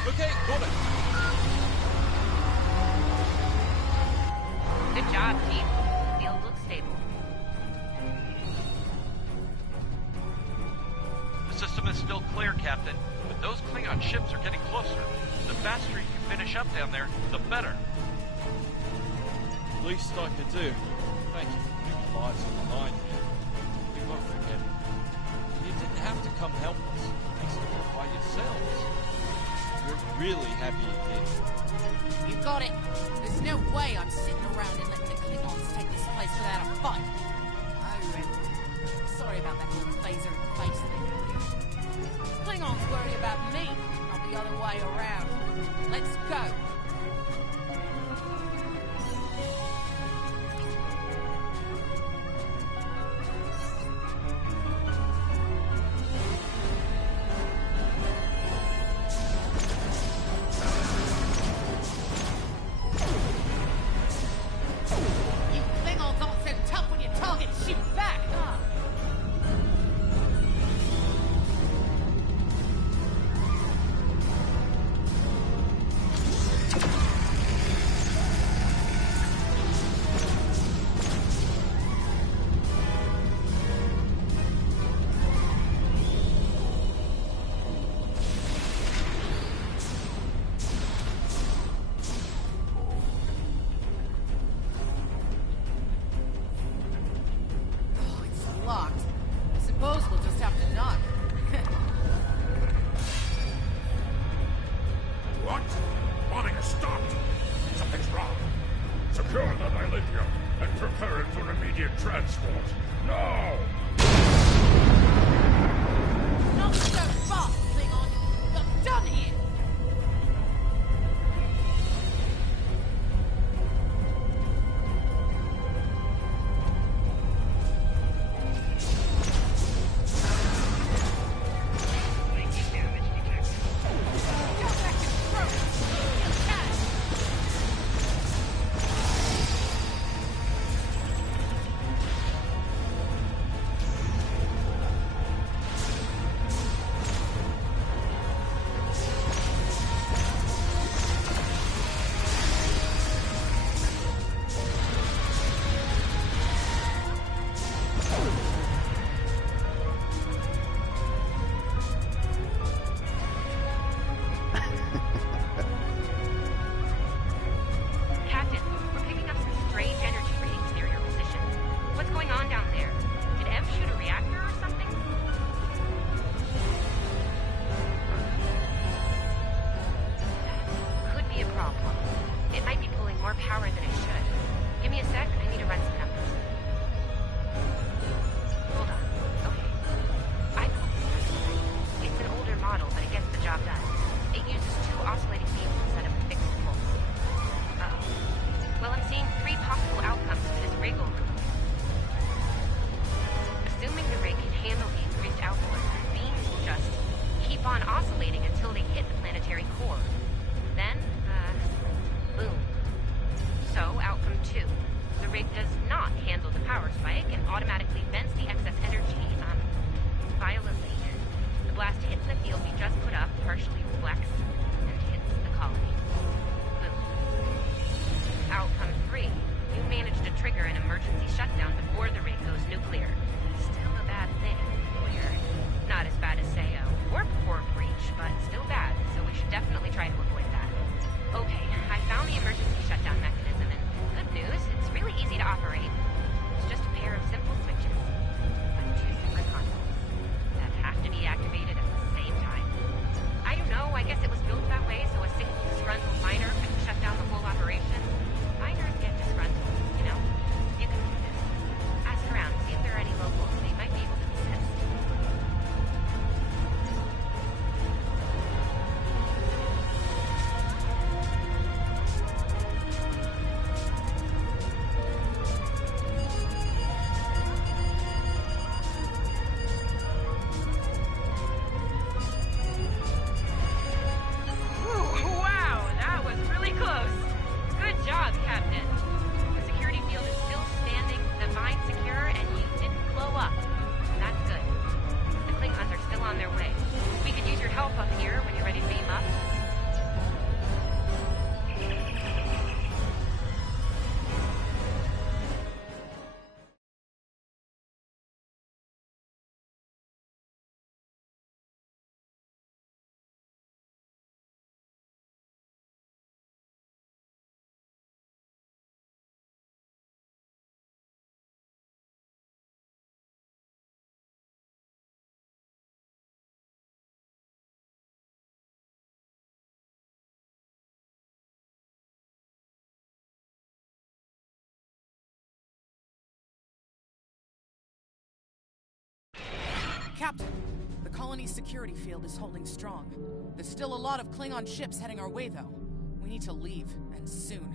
Okay, got it. Good job, team. Field looks stable. The system is still clear, Captain, but those Klingon ships are getting closer. The faster you can finish up down there, the better. Least I could do. Thank you for putting your lives on the line here. We won't forget it. You didn't have to come help us. You stood it by yourselves. We're really happy you did. You got it. There's no way I'm sitting around and letting the Klingons take this place without a fight. Oh, sorry about that little phaser and face thing. Klingons worry about me, not the other way around. Let's go. You Klingons aren't so tough when your target shoot back, huh? Oh, it's locked. I suppose we'll just have to knock. What? Bombing has stopped. Something's wrong. Secure the Dilithium and prepare it for immediate transport. Now! Not so fast, Klingon. You're done here. Captain, we're picking up some strange energy readings near your position. What's going on down there? Did Ev shoot a reactor or something? That could be a problem. It might be pulling more power than it should. Give me a sec, I need to run some numbers. Captain, the colony's security field is holding strong. There's still a lot of Klingon ships heading our way, though. We need to leave, and soon.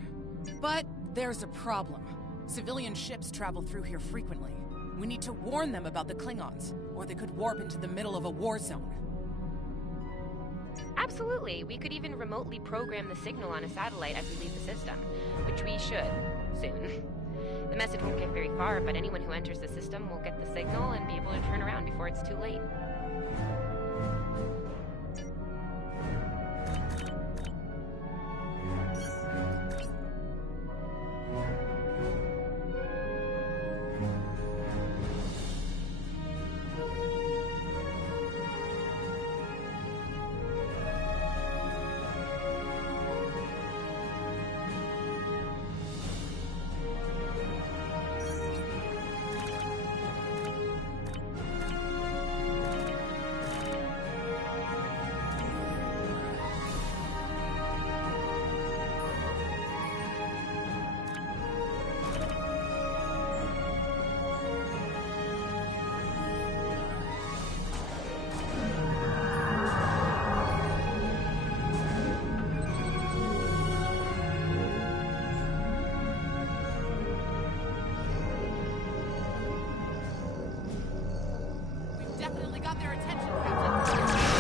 But there's a problem. Civilian ships travel through here frequently. We need to warn them about the Klingons, or they could warp into the middle of a war zone. Absolutely. We could even remotely program the signal on a satellite as we leave the system, which we should, soon. The message won't get very far, but anyone who enters the system will get the signal and be able to turn around before it's too late. Definitely got their attention, Captain.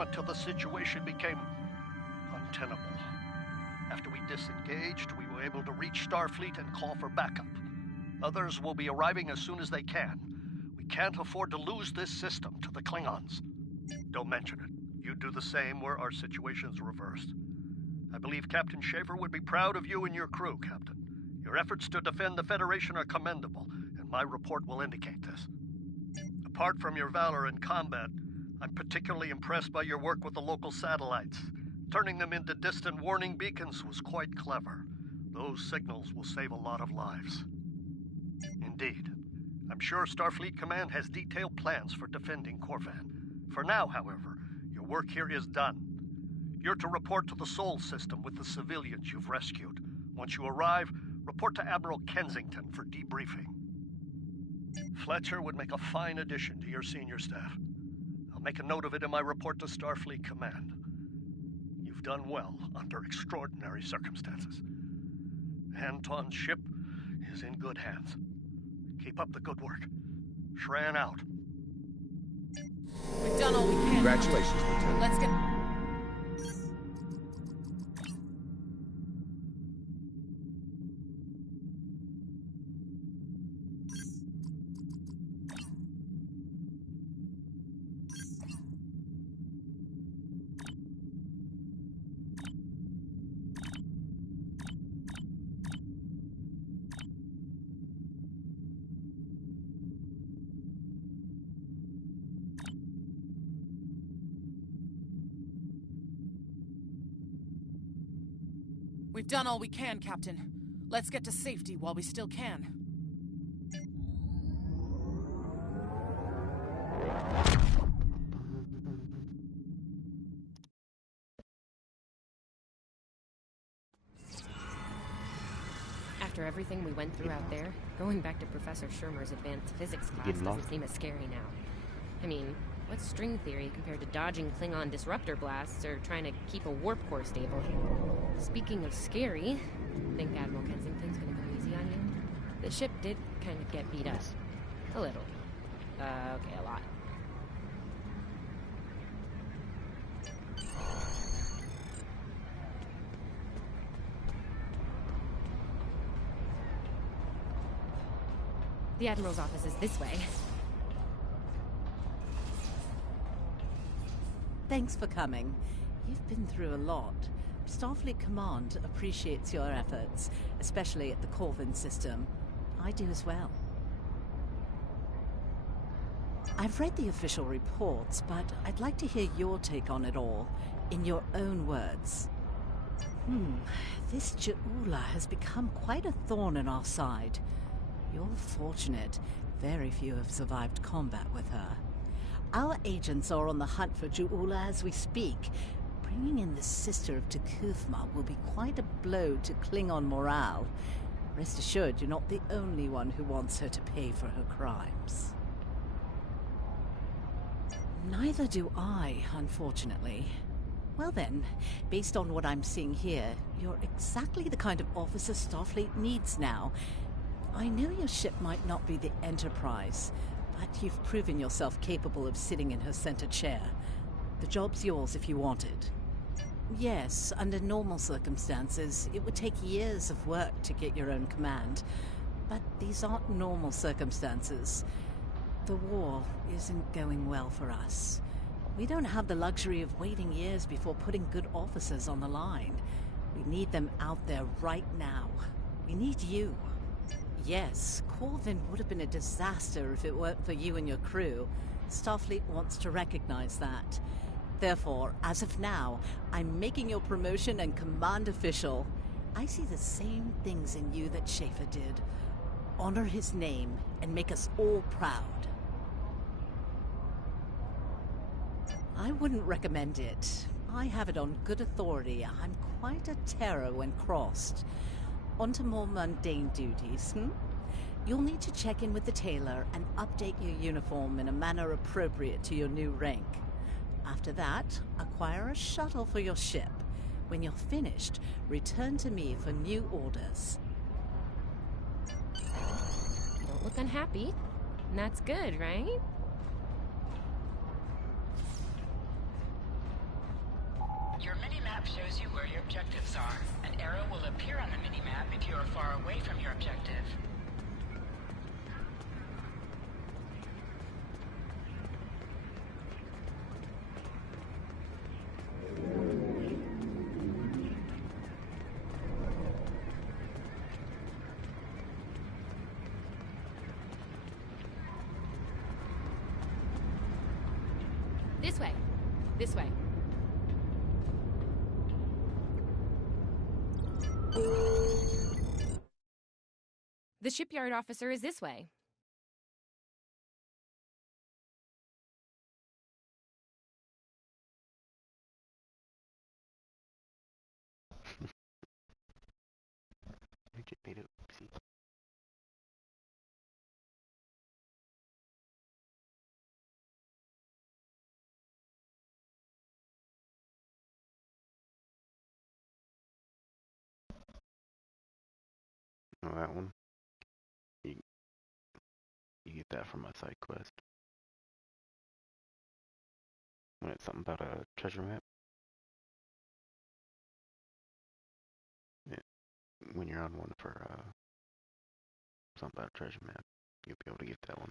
Until the situation became untenable. After we disengaged, we were able to reach Starfleet and call for backup. Others will be arriving as soon as they can. We can't afford to lose this system to the Klingons. Don't mention it. You do the same where our situation's reversed. I believe Captain Schaefer would be proud of you and your crew, Captain. Your efforts to defend the Federation are commendable, and my report will indicate this. Apart from your valor in combat, I'm particularly impressed by your work with the local satellites. Turning them into distant warning beacons was quite clever. Those signals will save a lot of lives. Indeed. I'm sure Starfleet Command has detailed plans for defending Corvan. For now, however, your work here is done. You're to report to the Sol system with the civilians you've rescued. Once you arrive, report to Admiral Kensington for debriefing. Fletcher would make a fine addition to your senior staff. Make a note of it in my report to Starfleet Command. You've done well under extraordinary circumstances. Anton's ship is in good hands. Keep up the good work. Shran out. We've done all we can. Congratulations, Lieutenant. Let's get... We've done all we can, Captain. Let's get to safety while we still can. After everything we went through out there, going back to Professor Shermer's advanced physics class Getting doesn't lost. seem as scary now. I mean, what's string theory compared to dodging Klingon disruptor blasts or trying to keep a warp core stable? Speaking of scary, think Admiral Kensington's gonna go easy on you? The ship did kind of get beat up. A little. Okay, a lot. The Admiral's office is this way. Thanks for coming. You've been through a lot. Starfleet Command appreciates your efforts, especially at the Corvin system. I do as well. I've read the official reports, but I'd like to hear your take on it all, in your own words. This Ju'ula has become quite a thorn in our side. You're fortunate. Very few have survived combat with her. Our agents are on the hunt for Ju'ula as we speak. Bringing in the sister of T'Kuvma will be quite a blow to Klingon morale. Rest assured, you're not the only one who wants her to pay for her crimes. Neither do I, unfortunately. Well then, based on what I'm seeing here, you're exactly the kind of officer Starfleet needs now. I know your ship might not be the Enterprise, but you've proven yourself capable of sitting in her center chair. The job's yours if you want it. Yes, under normal circumstances, it would take years of work to get your own command. But these aren't normal circumstances. The war isn't going well for us. We don't have the luxury of waiting years before putting good officers on the line. We need them out there right now. We need you. Yes, Corvin would have been a disaster if it weren't for you and your crew. Starfleet wants to recognize that. Therefore, as of now, I'm making your promotion and command official. I see the same things in you that Schaefer did. Honor his name and make us all proud. I wouldn't recommend it. I have it on good authority. I'm quite a terror when crossed. On to more mundane duties, You'll need to check in with the tailor and update your uniform in a manner appropriate to your new rank. After that, acquire a shuttle for your ship. When you're finished, return to me for new orders. Don't look unhappy. And that's good, right? Your mini-map shows you where your objectives are. An arrow will appear on the mini-map if you are far away from your objective. This way. This way. The shipyard officer is this way. You just made it. See. Oh, that one. You get that from a side quest. When it's something about a treasure map. Yeah. When you're on one for something about a treasure map, you'll be able to get that one.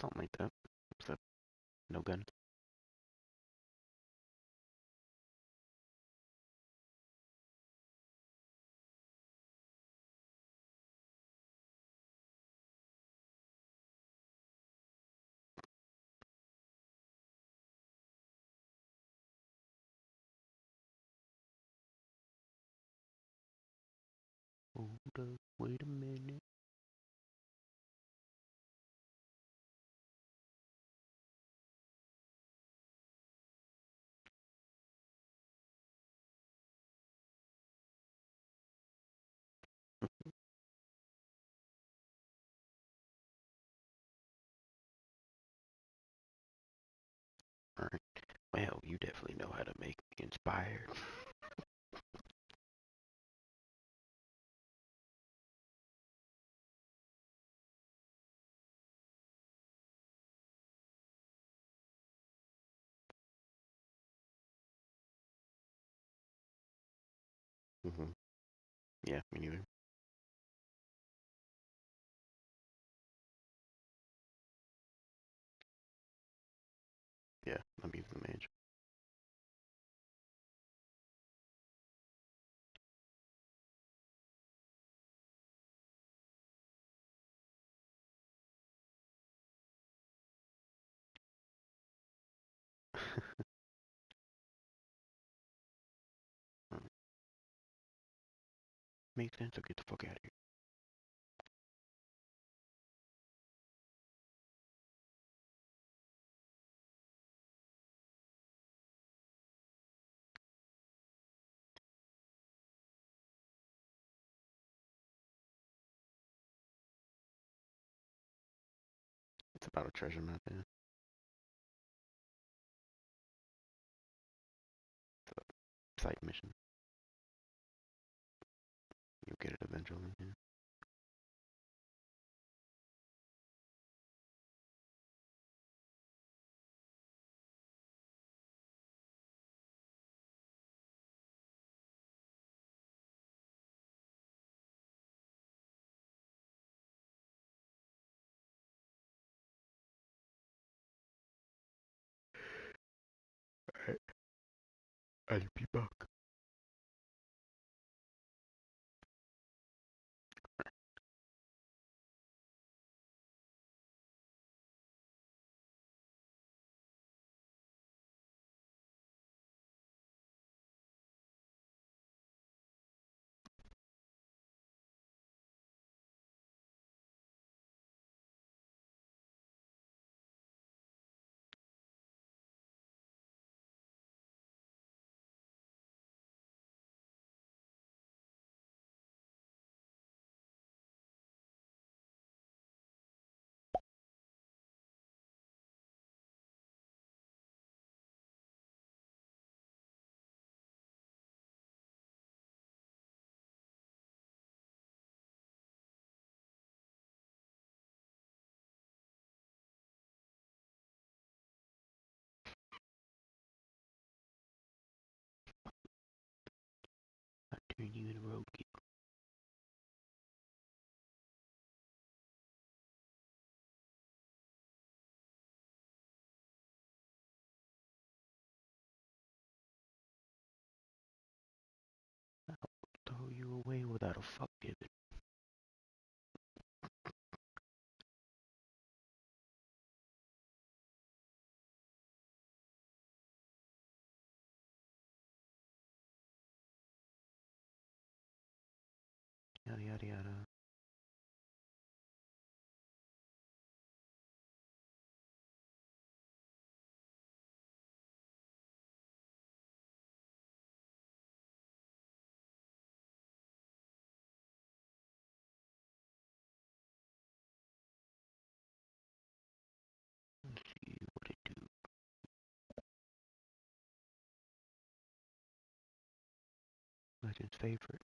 Something like that. Except no guns. Hold up, wait a minute. Alright. Well, you definitely know how to make me inspired. Yeah, me neither. Yeah, I'm using the mage. Makes sense, so get the fuck out of here. It's about a treasure map, yeah. It's a side mission. You'll get it eventually, yeah. Alright. I'll be back. I turn you in a roadkill. I'll throw you away without a fuck given. Yada yada yada. Let's see what it do. Legend's favorite.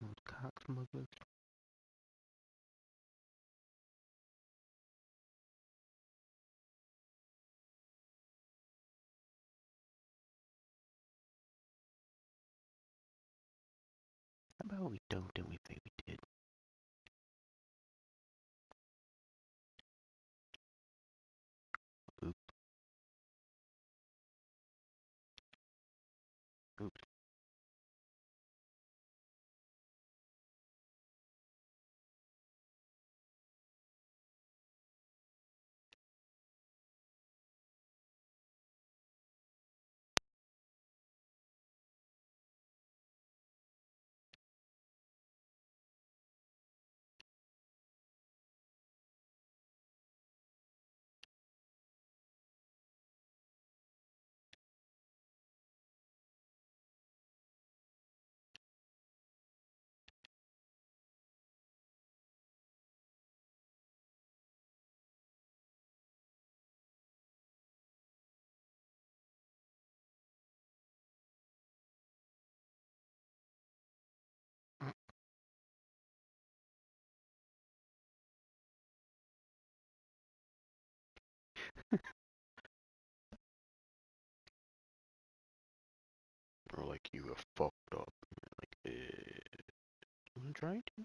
Those cock smugglers. How about we don't and we say we did? Oops. Oops. Or like you were fucked up. Like, I'm trying to.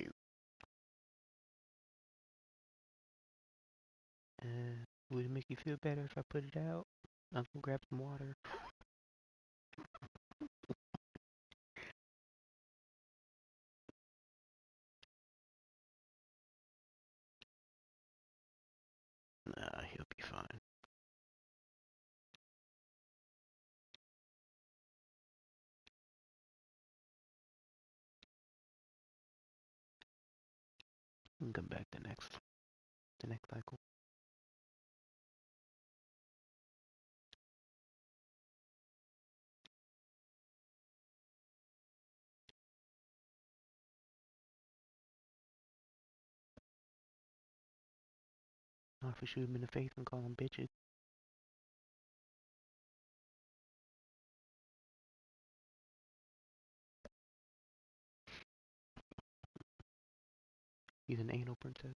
You. Would it make you feel better if I put it out? I'll go grab some water. Nah, he'll be fine. We can come back the next cycle. Not if we shoot him in the face and call him bitches. He's an anal princess.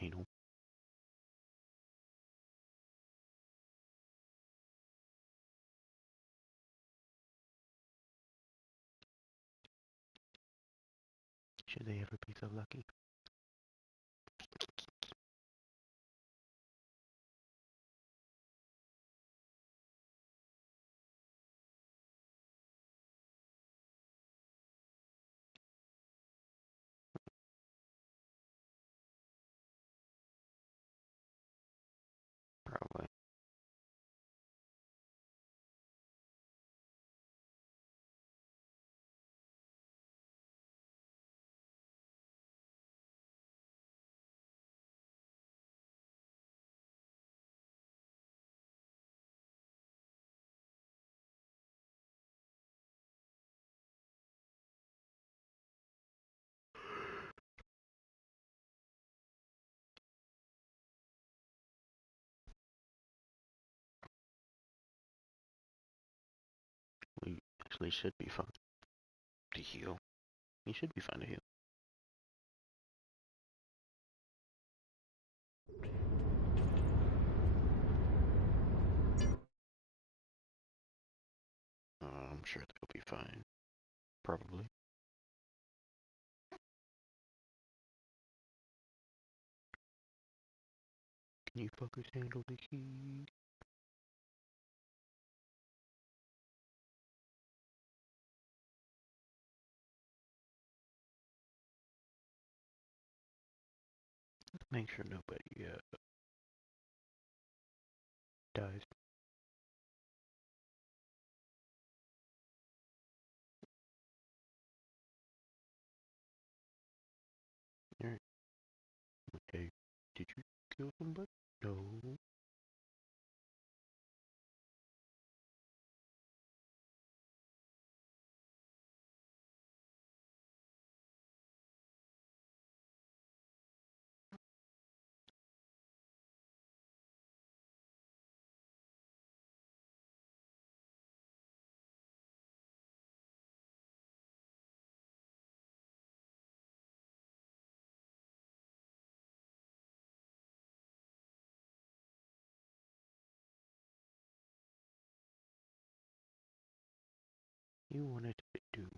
Anal. Should they ever be so lucky? Probably. We actually should be fine to heal. He should be fine to heal. I'm sure they'll be fine. Probably. Can you fuckers handle the heat? Make sure nobody dies. Alright. Okay. Did you kill somebody? No. You wanted to do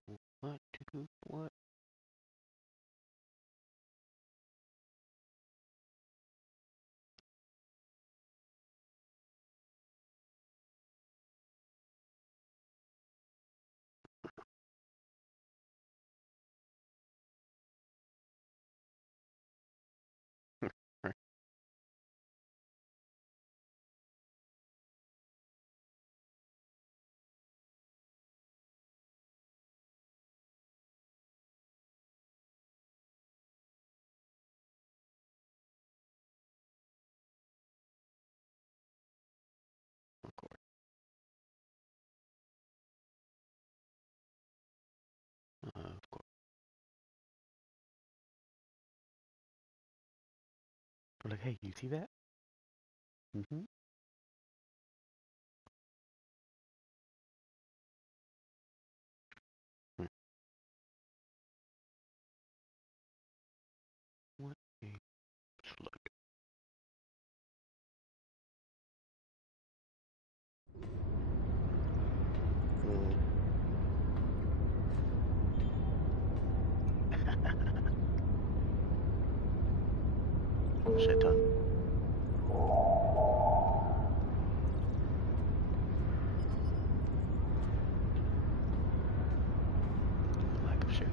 what? To do what? Of course. Of course. We're like, hey, you see that? Mm-hmm. What a slug. Shaitan. Lack of shit.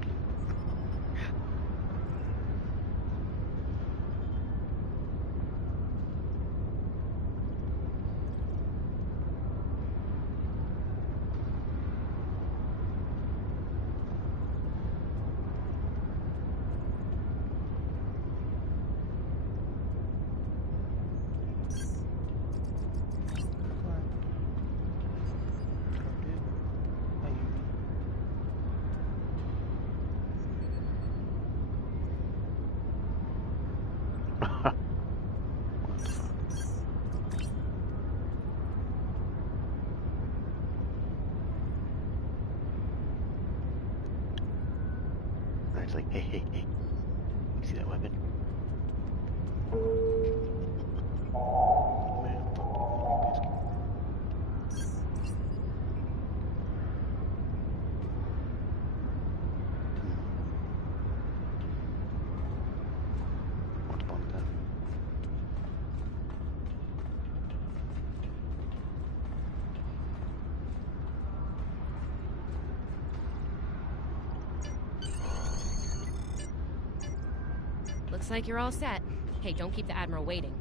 It's like, hey, hey, hey. You see that weapon? Oh man, fuck you, hungry biscuit. Once upon a time. Looks like you're all set. Hey, don't keep the Admiral waiting.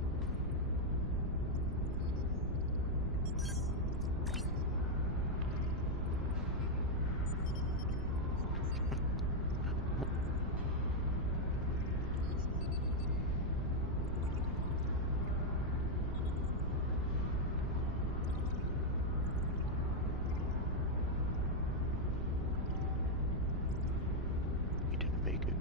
You didn't make it.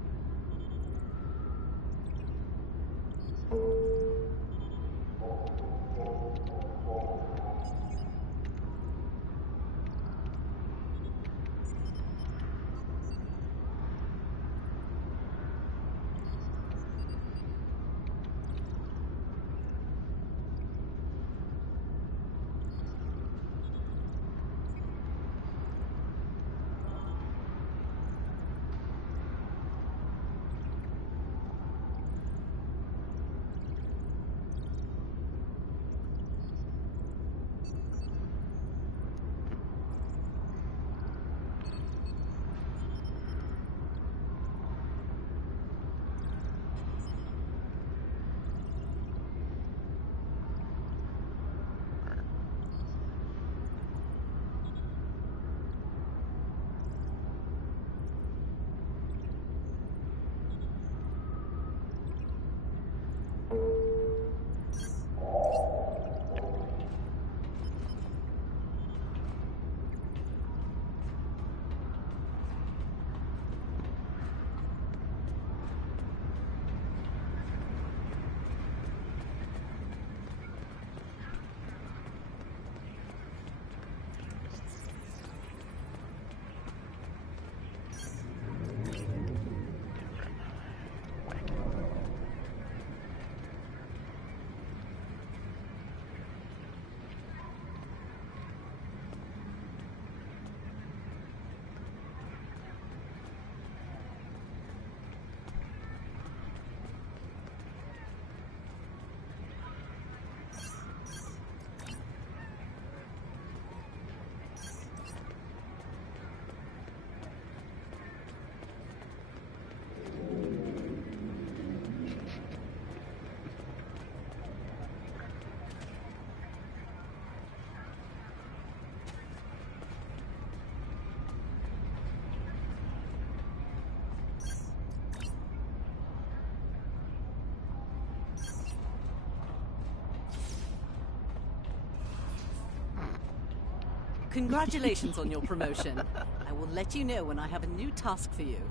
Congratulations on your promotion. I will let you know when I have a new task for you.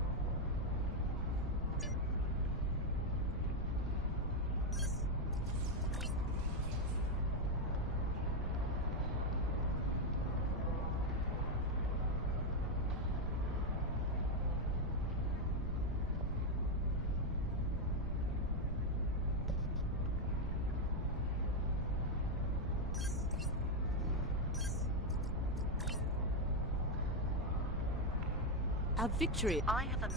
A victory. I have a...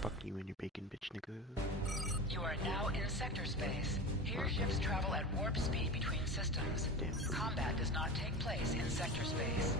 Fuck you and your bacon, bitch nigga. You are now in sector space. Here ships travel at warp speed between systems. Combat does not take place in sector space.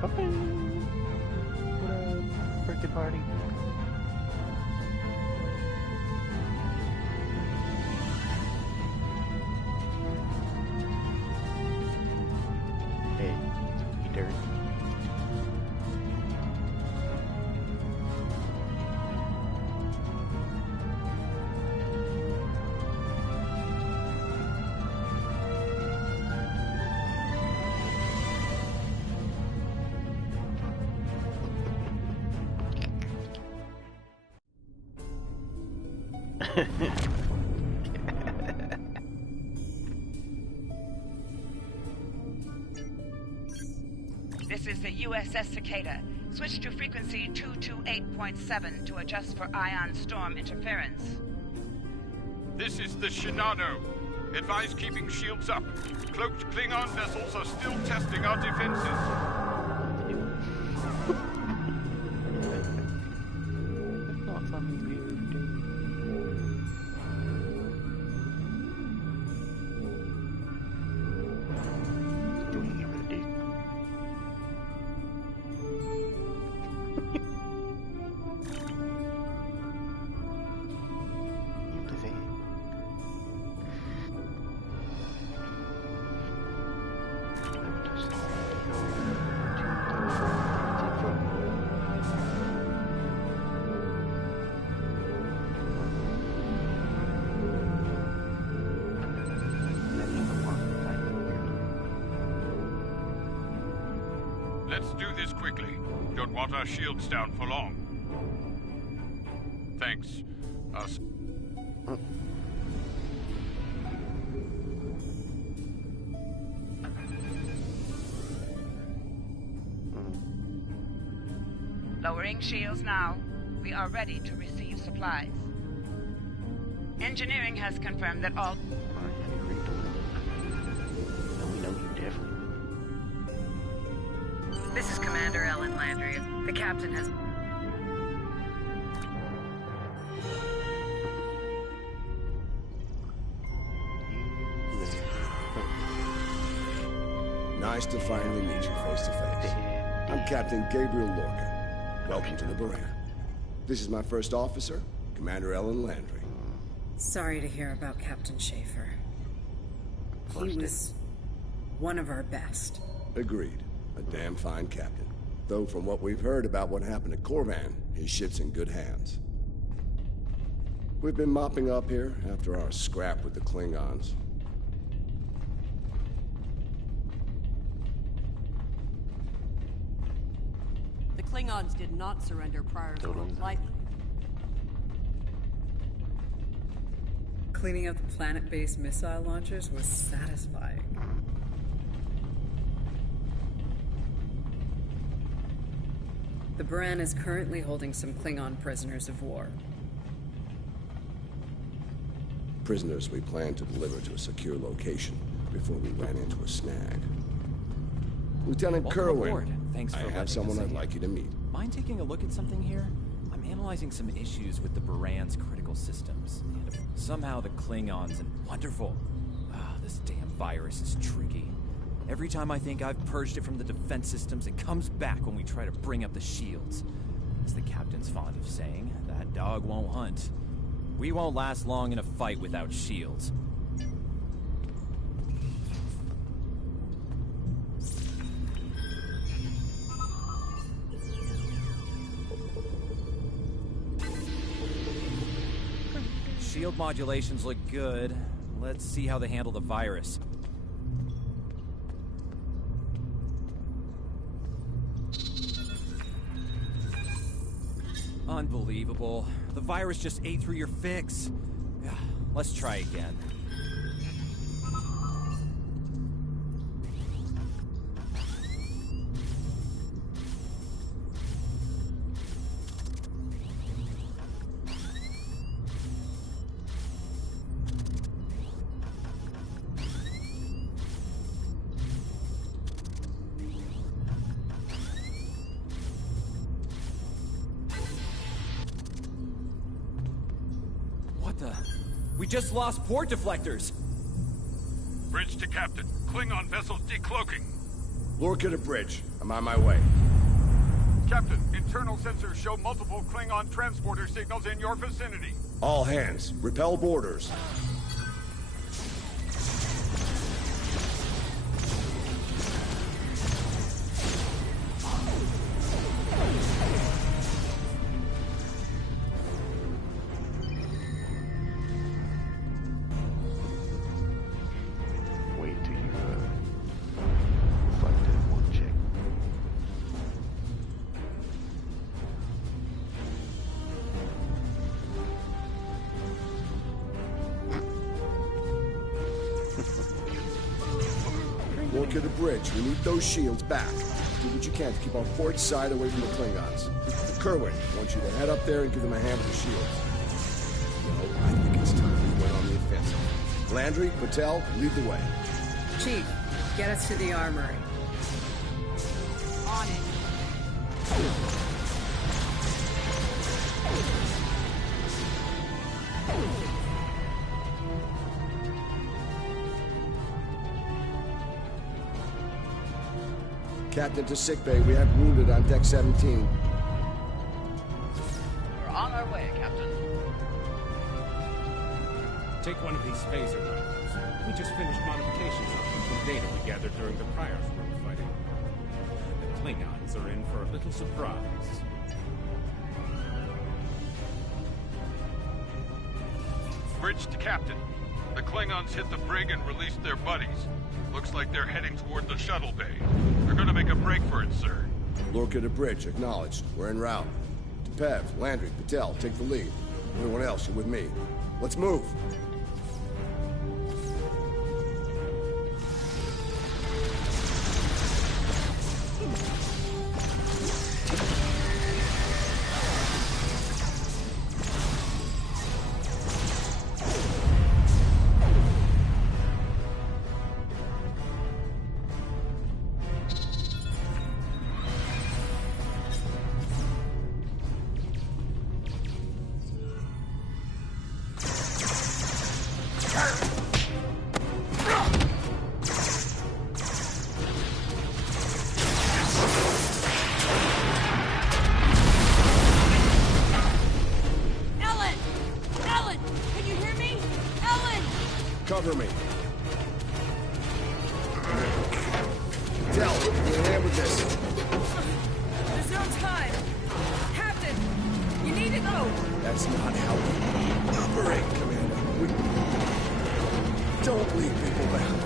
What a birthday party. Hey, you dirty. This is the USS Cicada. Switch to frequency 228.7 to adjust for ion storm interference. This is the Shinano. Advise keeping shields up. Cloaked Klingon vessels are still testing our defenses. quickly. Don't want our shields down for long. Thanks. Us. Lowering shields now. We are ready to receive supplies. Engineering has confirmed that all... This is Commander Ellen Landry. The captain has... Nice to finally meet you face to face. I'm Captain Gabriel Lorca. Welcome to the Baran. This is my first officer, Commander Ellen Landry. Sorry to hear about Captain Schaefer. He was one of our best. Agreed. A damn fine captain. Though from what we've heard about what happened at Corvan, his ship's in good hands. We've been mopping up here after our scrap with the Klingons. The Klingons did not surrender prior to lightly. Cleaning up the planet-based missile launchers was satisfying. The Baran is currently holding some Klingon prisoners of war. Prisoners we plan to deliver to a secure location before we ran into a snag. Lieutenant Kerwin, Thanks for I have someone I'd like you to meet. Mind taking a look at something here? I'm analyzing some issues with the Baran's critical systems. Somehow the Klingons and wonderful. This damn virus is tricky. Every time I think I've purged it from the defense systems, it comes back when we try to bring up the shields. As the captain's fond of saying, that dog won't hunt. We won't last long in a fight without shields. Shield modulations look good. Let's see how they handle the virus. Unbelievable. The virus just ate through your fix. Let's try again. We just lost port deflectors! Bridge to Captain. Klingon vessels decloaking. Lorca to bridge. I'm on my way. Captain, internal sensors show multiple Klingon transporter signals in your vicinity. All hands, repel boarders. Lorca to bridge. We need those shields back. Do what you can to keep our port side away from the Klingons. Kerwin, I want you to head up there and give them a hand with the shields. No, I think it's time we went on the offensive. Landry, Patel, lead the way. Chief, get us to the armory. On it. Captain to sickbay. We have wounded on deck 17. We're on our way, Captain. Take one of these phaser rifles. We just finished modifications on them from data we gathered during the prior room fighting. The Klingons are in for a little surprise. Bridge to Captain. The Klingons hit the brig and released their buddies. Looks like they're heading toward the shuttle bay. They're gonna make a break for it, sir. Lorca to bridge, acknowledged. We're en route. Tepev, Landry, Patel, take the lead. Everyone else, you're with me. Let's move! Cover me. Tell, get in hand with this. There's no time. Captain, you need to go. That's not how we operate, Commander. We don't leave people behind.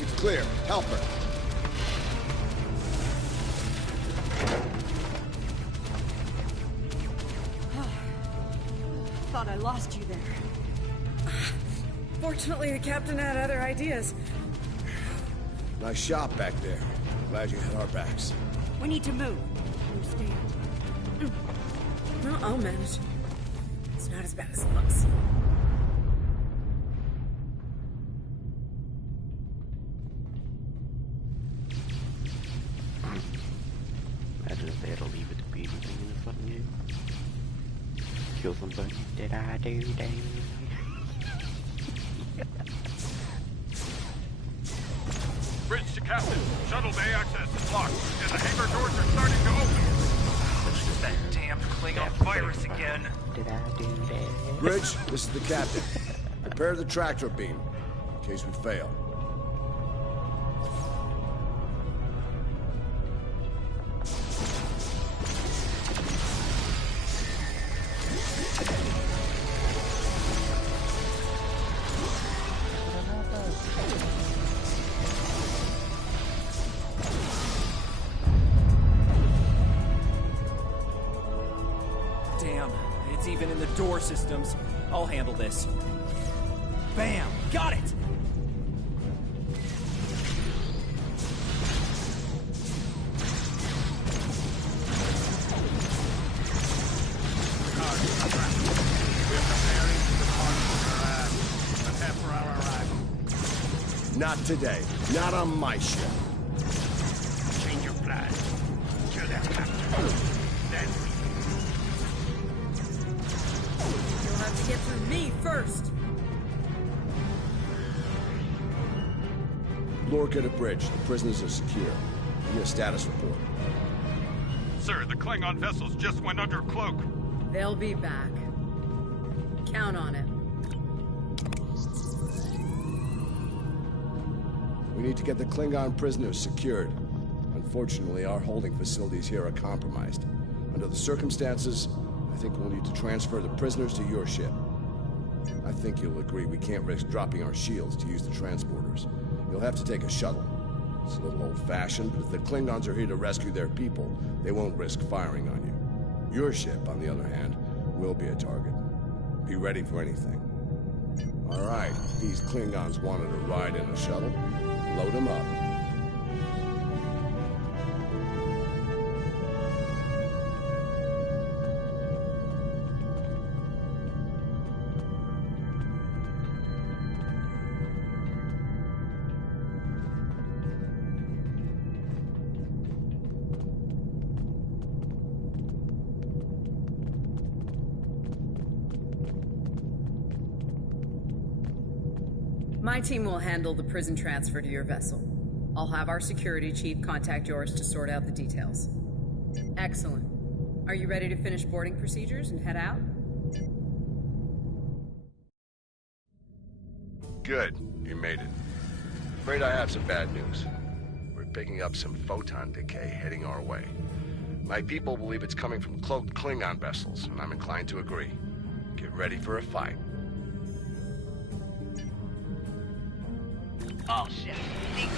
It's clear. Help her. Thought I lost you there. Fortunately, the captain had other ideas. Nice shot back there. Glad you had our backs. We need to move. Understand? No, I'll manage. It's not as bad as it looks. Imagine if they had to leave it to be anything in this fucking game. Kill somebody. Did I do that? Bridge to Captain. Shuttle bay access is locked, and the hangar doors are starting to open. It's that damn Klingon virus again. Did I do that? Bridge, this is the captain. Prepare the tractor beam, in case we fail. Damn, it's even in the door systems. I'll handle this. Bam! Got it! Not today. Not on my ship. Change your plan. Kill that captain. Then You'll have to get through me first. Lorca to bridge. The prisoners are secure. Give me a status report. Sir, the Klingon vessels just went under cloak. They'll be back. Count on it. We need to get the Klingon prisoners secured. Unfortunately, our holding facilities here are compromised. Under the circumstances, I think we'll need to transfer the prisoners to your ship. I think you'll agree we can't risk dropping our shields to use the transporters. You'll have to take a shuttle. It's a little old-fashioned, but if the Klingons are here to rescue their people, they won't risk firing on you. Your ship, on the other hand, will be a target. Be ready for anything. All right, these Klingons wanted to ride in a shuttle. Load them up. My team will handle the prison transfer to your vessel. I'll have our security chief contact yours to sort out the details. Excellent. Are you ready to finish boarding procedures and head out? Good. You made it. Afraid I have some bad news. We're picking up some photon decay heading our way. My people believe it's coming from cloaked Klingon vessels, and I'm inclined to agree. Get ready for a fight. All ships, seek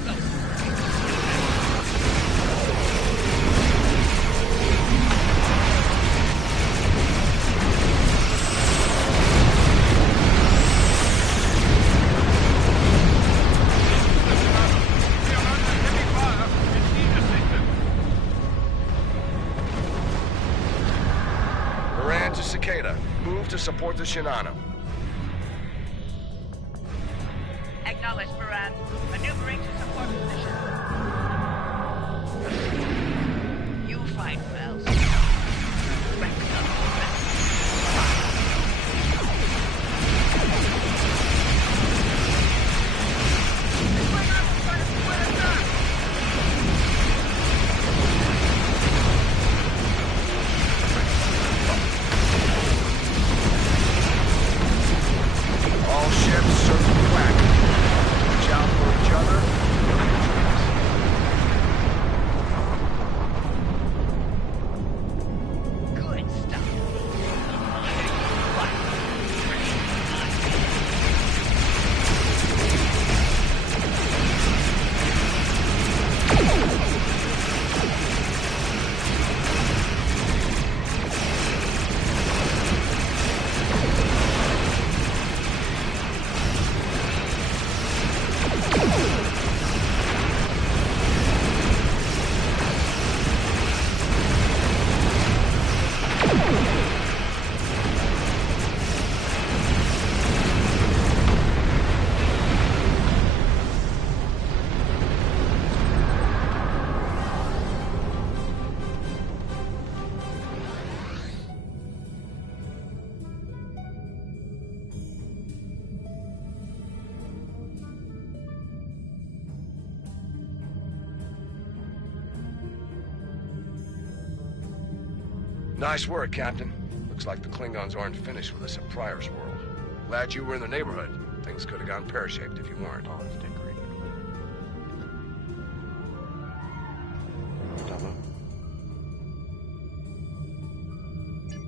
Moran to Cicada. Move to support the Shinano. Acknowledge, Moran. Maneuvering to support position. You fight well. All ships circle back. Watch out for each other. Good stuff. Nice work, Captain. Looks like the Klingons aren't finished with us at Pryor's World. Glad you were in the neighborhood. Things could have gone pear-shaped if you weren't. Oh, it's great.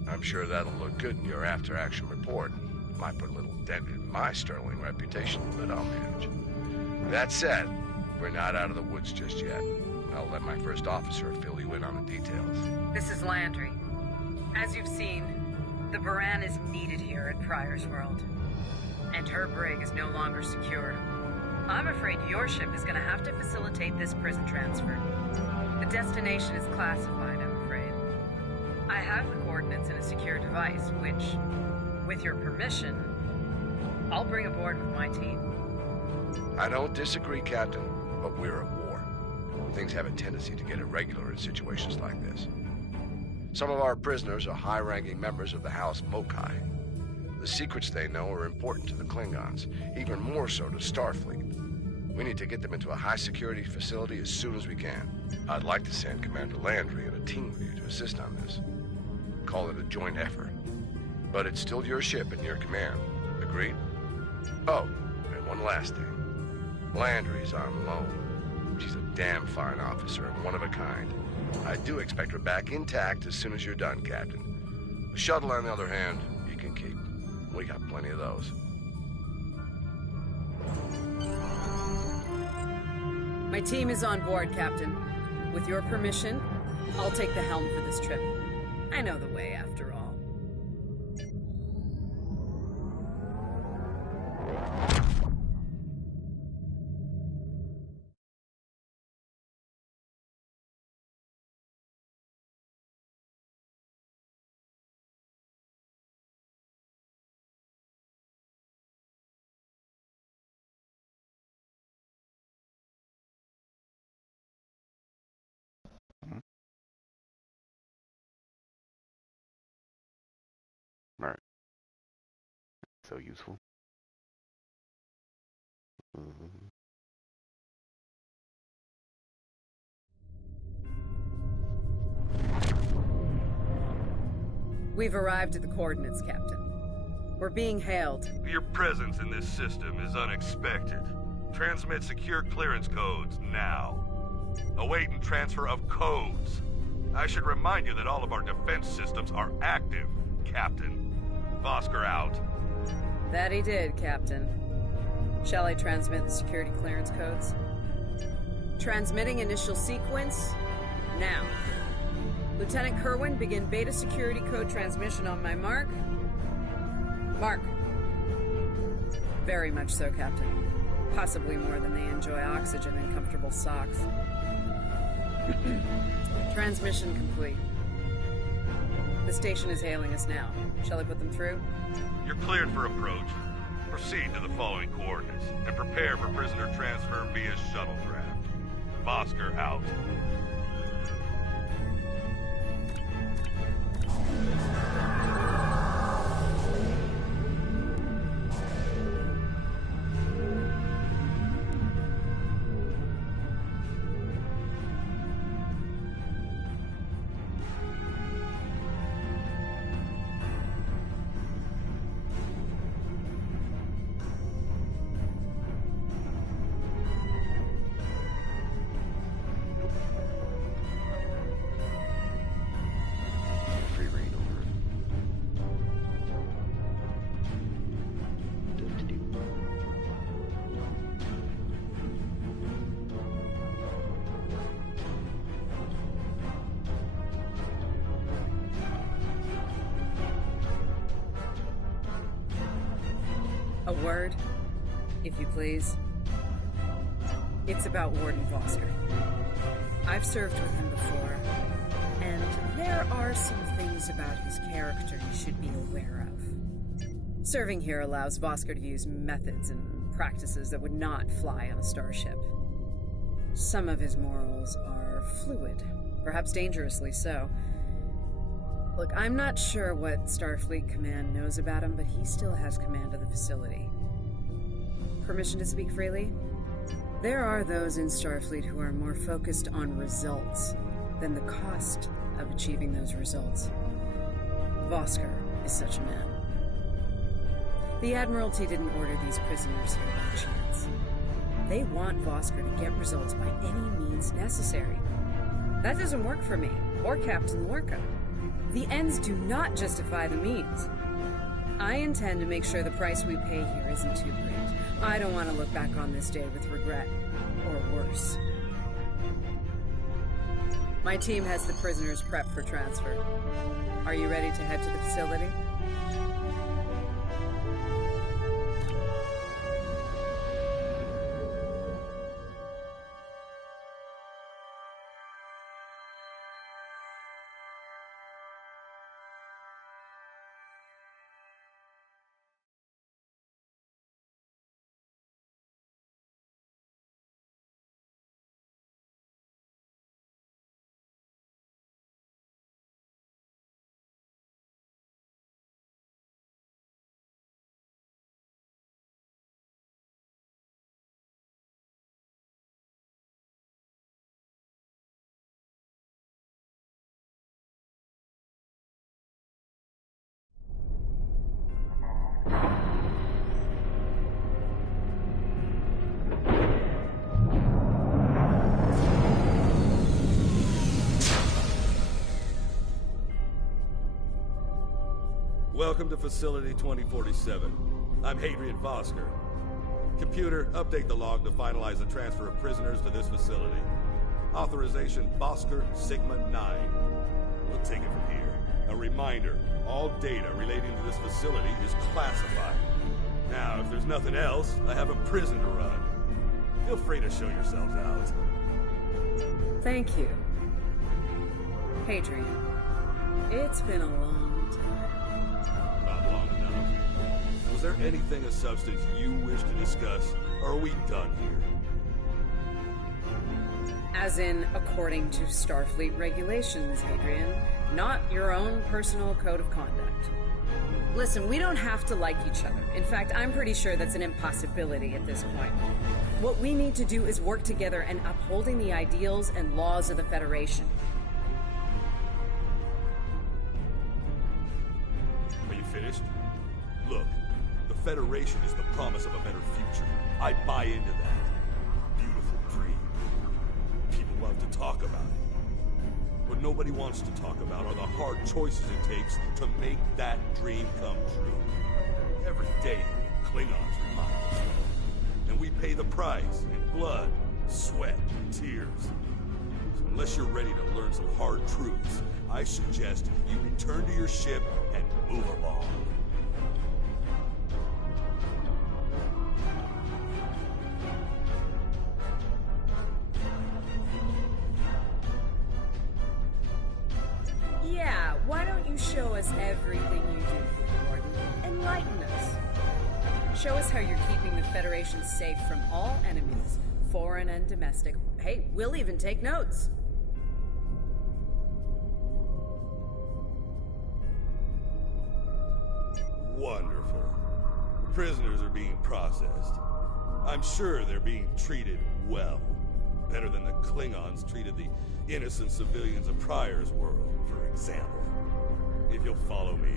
I'm sure that'll look good in your after-action report. Might put a little dent in my sterling reputation, but I'll manage. That said, we're not out of the woods just yet. I'll let my first officer fill you in on the details. This is Landry. As you've seen, the Baran is needed here at Pryor's World. And her brig is no longer secure. I'm afraid your ship is going to have to facilitate this prison transfer. The destination is classified, I'm afraid. I have the coordinates in a secure device, which, with your permission, I'll bring aboard with my team. I don't disagree, Captain, but we're at war. Things have a tendency to get irregular in situations like this. Some of our prisoners are high-ranking members of the House Mokai. The secrets they know are important to the Klingons, even more so to Starfleet. We need to get them into a high-security facility as soon as we can. I'd like to send Commander Landry and a team with you to assist on this. Call it a joint effort. But it's still your ship and your command. Agreed? Oh, and one last thing. Landry's on loan. She's a damn fine officer and one of a kind. I do expect her back intact as soon as you're done, Captain. The shuttle, on the other hand, you can keep. We got plenty of those. My team is on board, Captain. With your permission, I'll take the helm for this trip. I know the way, after all. Right. So useful. We've arrived at the coordinates, Captain. We're being hailed. Your presence in this system is unexpected. Transmit secure clearance codes now. Awaiting transfer of codes. I should remind you that all of our defense systems are active, Captain. Vosker out. That he did, Captain. Shall I transmit the security clearance codes? Transmitting initial sequence now. Lieutenant Kerwin, begin beta security code transmission on my mark. Mark. Very much so, Captain. Possibly more than they enjoy oxygen and comfortable socks. Transmission complete. The station is hailing us now. Shall I put them through? You're cleared for approach. Proceed to the following coordinates and prepare for prisoner transfer via shuttlecraft. Vosker out. A word, if you please. It's about Warden Vosker. I've served with him before, and there are some things about his character you should be aware of. Serving here allows Vosker to use methods and practices that would not fly on a starship. Some of his morals are fluid, perhaps dangerously so. Look, I'm not sure what Starfleet Command knows about him, but he still has command of the facility. Permission to speak freely? There are those in Starfleet who are more focused on results than the cost of achieving those results. Vosker is such a man. The Admiralty didn't order these prisoners here by chance. They want Vosker to get results by any means necessary. That doesn't work for me, or Captain Lorca. The ends do not justify the means. I intend to make sure the price we pay here isn't too great. I don't want to look back on this day with regret, or worse. My team has the prisoners prepped for transfer. Are you ready to head to the facility? Welcome to Facility 2047. I'm Hadrian Vosker. Computer, update the log to finalize the transfer of prisoners to this facility. Authorization Vosker Sigma 9. We'll take it from here. A reminder, all data relating to this facility is classified. Now, if there's nothing else, I have a prison to run. Feel free to show yourselves out. Thank you. Hadrian, it's been a long Not long enough. Was there anything of substance you wish to discuss, or are we done here? As in, according to Starfleet regulations, Hadrian, not your own personal code of conduct. Listen, we don't have to like each other. In fact, I'm pretty sure that's an impossibility at this point. What we need to do is work together in upholding the ideals and laws of the Federation. Are you finished? Look, the Federation is the promise of a better future. I buy into that. Beautiful dream. People love to talk about it. What nobody wants to talk about are the hard choices it takes to make that dream come true. Every day, Klingons remind us. and we pay the price in blood, sweat, tears. So unless you're ready to learn some hard truths, I suggest you return to your ship and move along. Yeah, why don't you show us everything you do, Warden? Enlighten us. Show us how you're keeping the Federation safe from all enemies, foreign and domestic. Hey, we'll even take notes. Wonderful. The prisoners are being processed. I'm sure they're being treated well. Better than the Klingons treated the innocent civilians of Pryor's world, for example. If you'll follow me.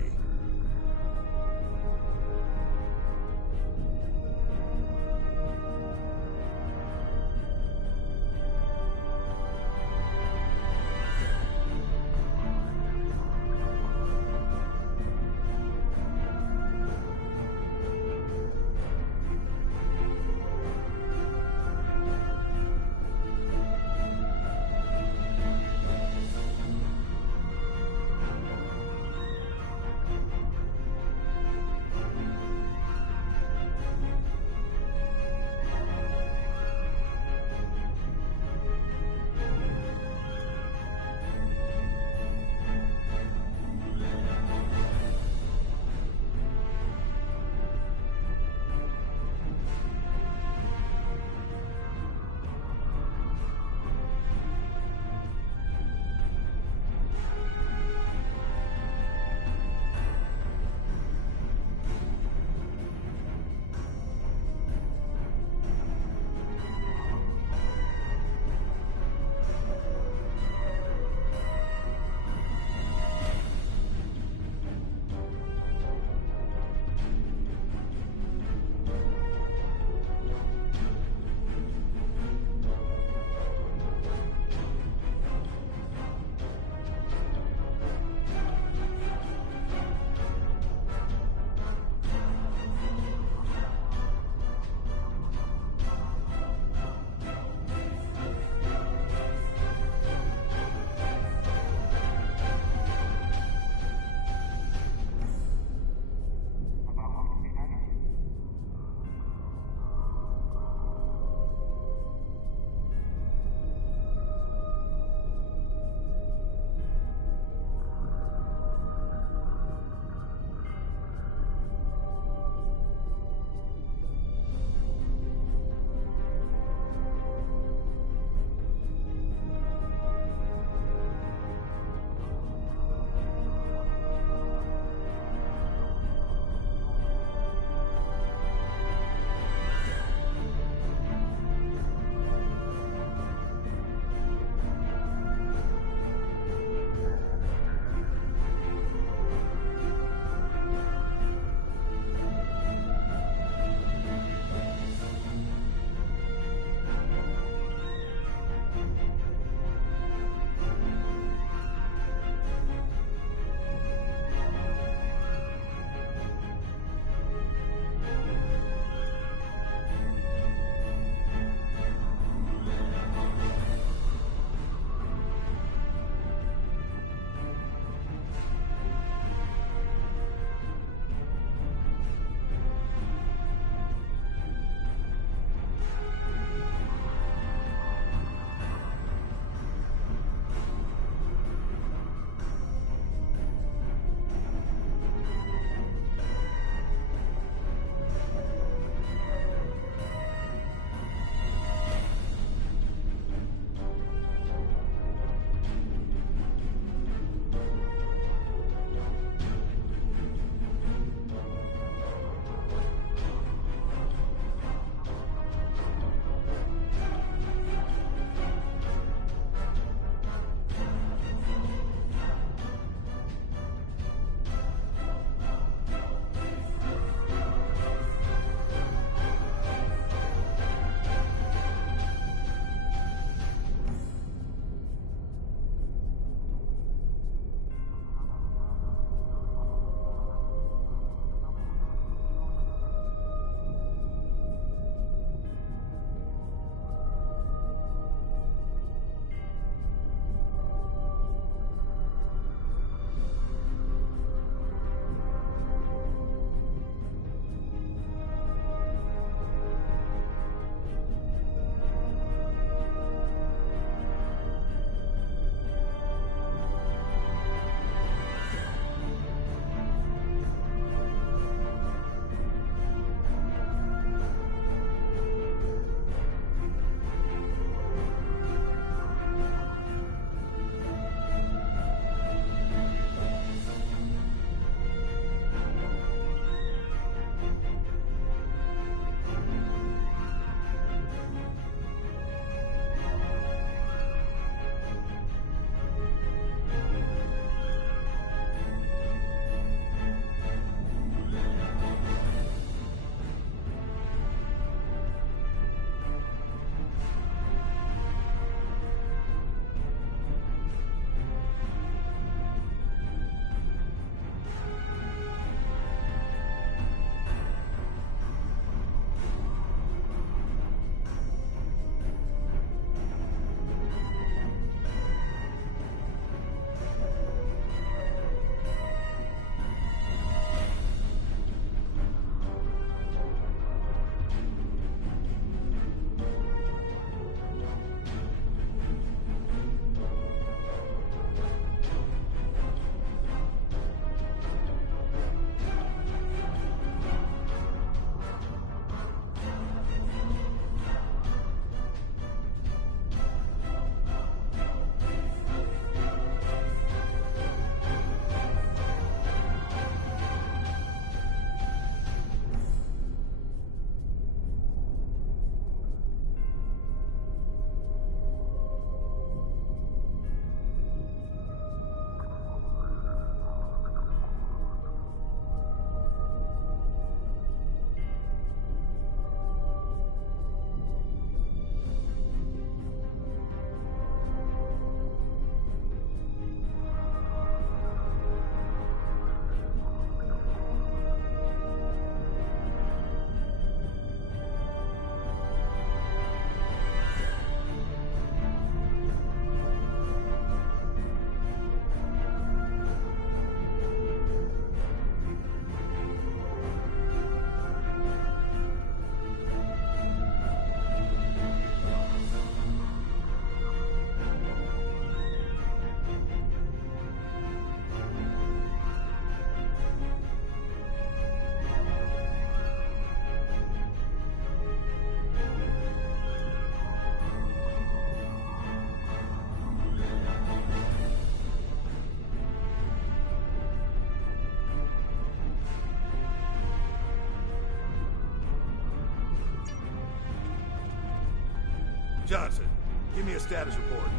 Johnson, give me a status report.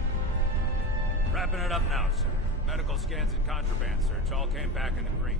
Wrapping it up now, sir. Medical scans and contraband search all came back in the green.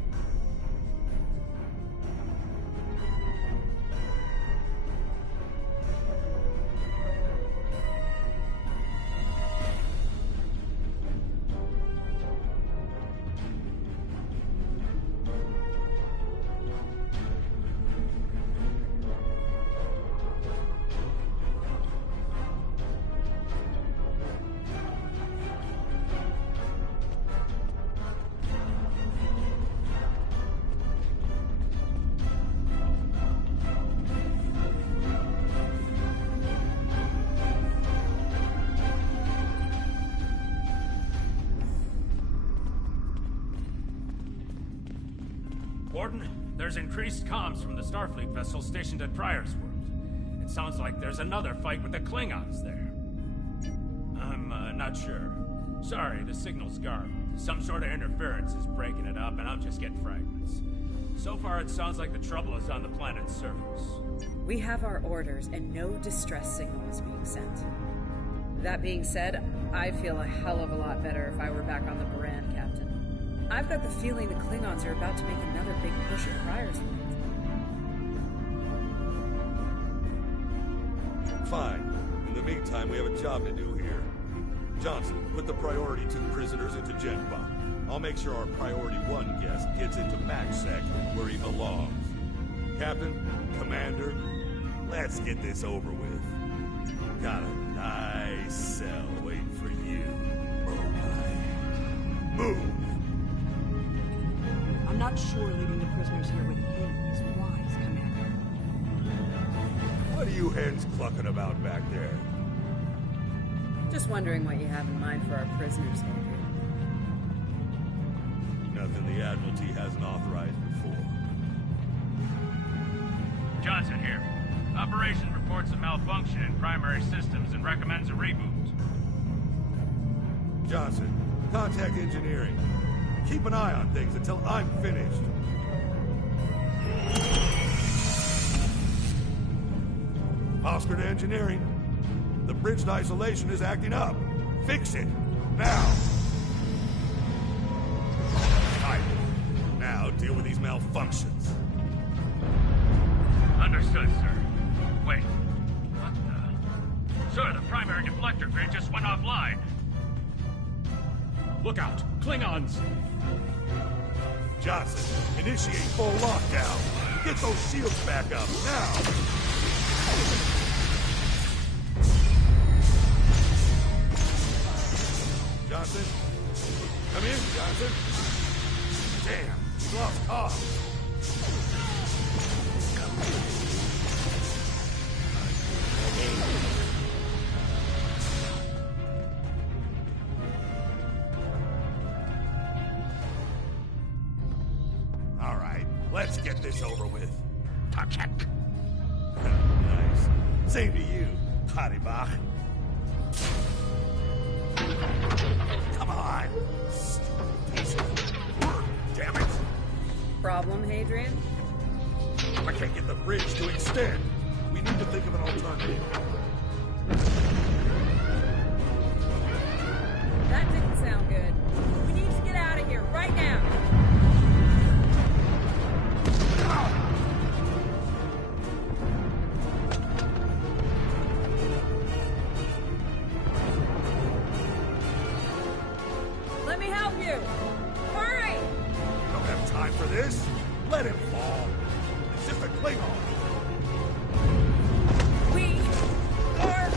There's increased comms from the Starfleet vessel stationed at Pryor's World. It sounds like there's another fight with the Klingons there. I'm not sure. Sorry, the signal's garbled. Some sort of interference is breaking it up, and I'm just getting fragments. So far, it sounds like the trouble is on the planet's surface. We have our orders, and no distress signal is being sent. That being said, I'd feel a hell of a lot better if I were back on the Baran, Captain. I've got the feeling the Klingons are about to make another big push at Pryor's World. Fine. In the meantime, we have a job to do here. Johnson, put the priority 2 prisoners into GenCom. I'll make sure our priority 1 guest gets into MaxSec where he belongs. Captain, Commander, let's get this over with. Got a nice cell waiting for you. Okay. Move! I'm not sure leaving the prisoners here with him is wise, Commander. What are you hens clucking about back there? Just wondering what you have in mind for our prisoners, Hadrian. Nothing the Admiralty hasn't authorized before. Johnson here. Operation reports a malfunction in primary systems and recommends a reboot. Johnson, contact engineering. Keep an eye on things until I'm finished. Oscar to engineering. The bridge isolation is acting up. Fix it. Now. Right. Now deal with these malfunctions. Understood, sir. Wait. What the... Sir, the primary deflector grid just went offline. Look out! Klingons! Johnson, initiate full lockdown. Get those shields back up, now! Johnson? Come in, Johnson. Damn, we lost comm. All right, let's get this over with. Touch it. Nice. Same to you, Haribach. Come on! Piece of work, damn it! Problem, Hadrian? I can't get the bridge to extend. We need to think of an alternative. That didn't sound good. We need to get out of here right now. Let me help you. Hurry! Don't have time for this. Let him fall. It's just a Klingon. We are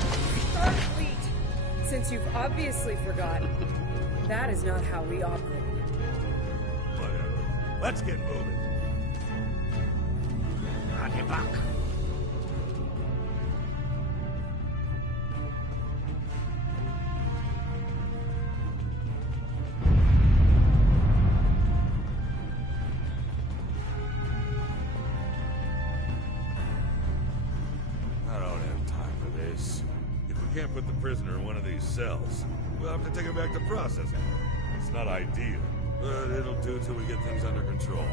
Starfleet. Since you've obviously forgotten, that is not how we operate. Whatever. Let's get moving. On your back. Can't put the prisoner in one of these cells. We'll have to take him back to processing. It's not ideal, but it'll do till we get things under control.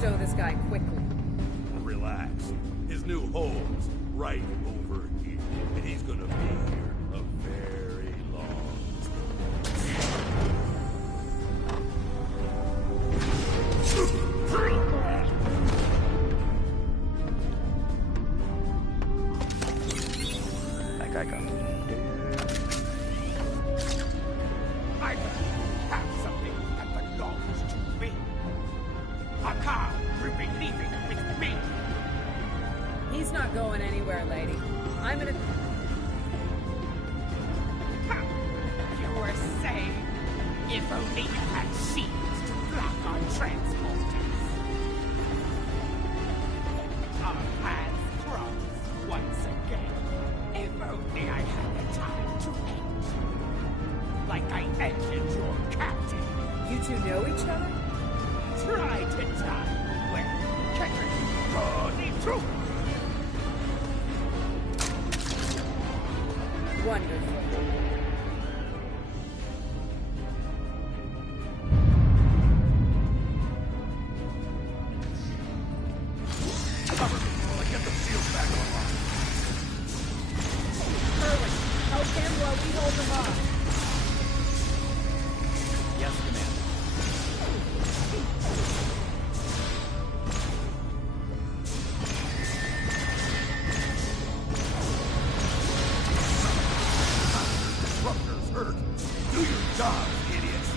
stow this guy quickly. Relax. His new home's right over here. And he's gonna be here a very long That guy got I have something that belongs to me. A car will be leaving with me. He's not going anywhere, lady. I'm gonna... You were saying, if only you had shields to block our transporters. Our paths cross once again. If only I had the time to end you. Like I ended your captain. You two know each other? Try to die where Kendrick gone into. Wonderful. Cover me while I get the shields back online. Kerwin, help him while we hold him off. Yes, Commander. Disruptors hurt. Do your job, idiots.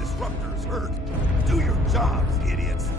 Disruptors hurt. Do your jobs, idiots.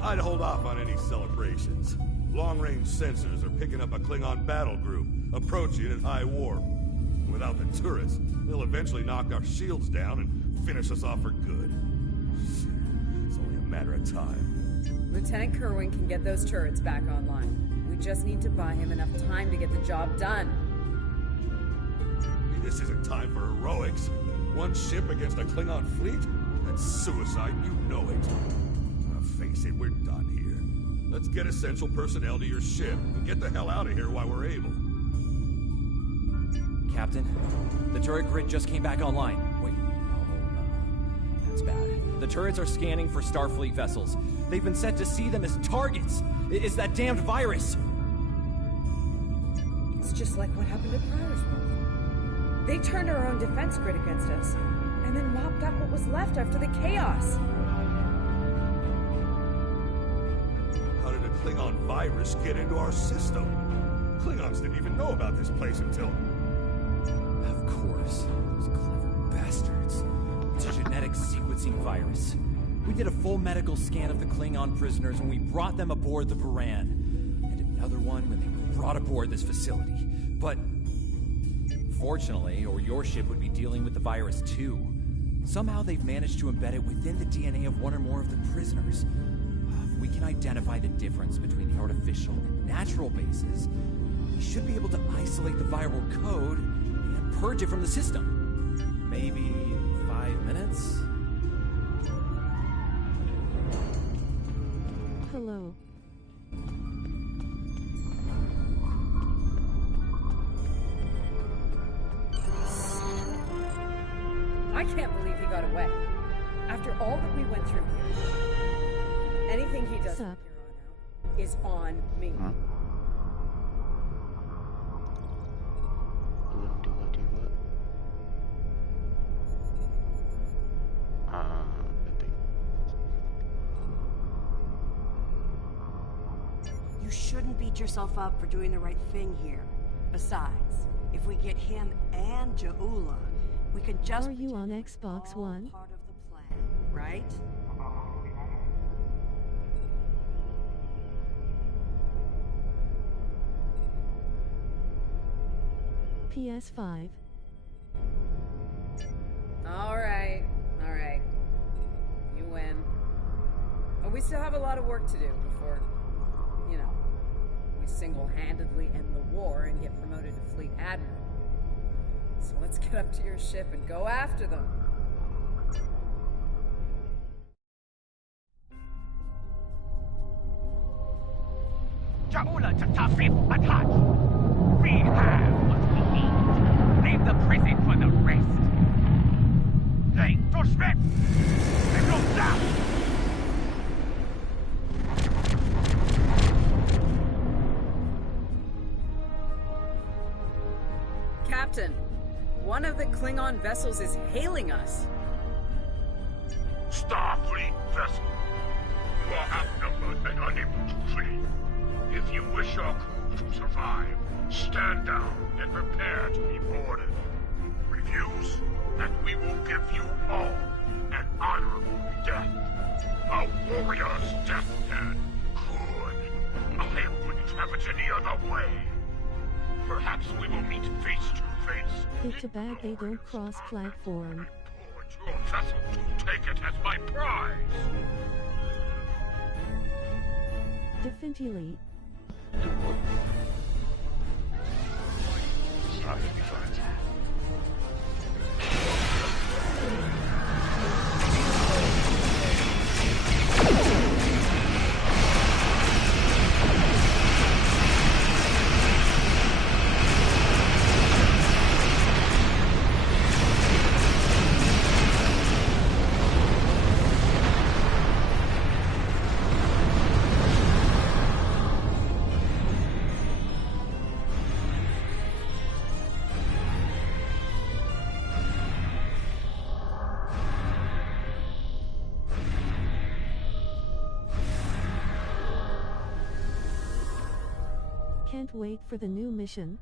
I'd hold off on any celebrations. Long-range sensors are picking up a Klingon battle group, approaching at high warp. Without the turrets, they'll eventually knock our shields down and finish us off for good. It's only a matter of time. Lieutenant Kerwin can get those turrets back online. We just need to buy him enough time to get the job done. This isn't time for heroics. One ship against a Klingon fleet? That's suicide, you know it. Face it, we're done here. Let's get essential personnel to your ship and get the hell out of here while we're able. Captain, the turret grid just came back online. Wait, oh no. That's bad. The turrets are scanning for Starfleet vessels. They've been set to see them as targets. It's that damned virus. It's just like what happened at Pryor's World. They turned our own defense grid against us, and then mopped up what was left after the chaos. How did a Klingon virus get into our system? Klingons didn't even know about this place until... Of course. Those clever bastards. It's a genetic sequencing virus. We did a full medical scan of the Klingon prisoners when we brought them aboard the Baran. And another one when they were brought aboard this facility. But... fortunately, or your ship would be dealing with the virus too. Somehow they've managed to embed it within the DNA of one or more of the prisoners. we can identify the difference between the artificial and natural bases, we should be able to isolate the viral code and purge it from the system. Maybe 5 minutes? Hello. I can't believe he got away. After all that we went through here, anything he does from here on out is on me. Huh? Do what? I think. You shouldn't beat yourself up for doing the right thing here. Besides, if we get him and Jaula, we can just... Are you on Xbox One? Part of the plan, right? PS5. Alright. You win. But we still have a lot of work to do before, you know, we single-handedly end the war and get promoted to Fleet Admiral. So let's get up to your ship and go after them. Jaula to Starfleet, attack! We have what we need. Leave the prison for the rest. Hey, to Smith! They go down! Captain, one of the Klingon vessels is hailing us. Starfleet vessel. You are outnumbered and unable to flee. If you wish your crew to survive, stand down and prepare to be boarded. Refuse, and we will give you all an honorable death. A warrior's deathbed. Good. I wouldn't have it any other way. Perhaps we will meet face to face. It's a bag they don't cross platform. Your vessel to take it as my prize. Definitely. It's not gonna be fun. Can't wait for the new mission.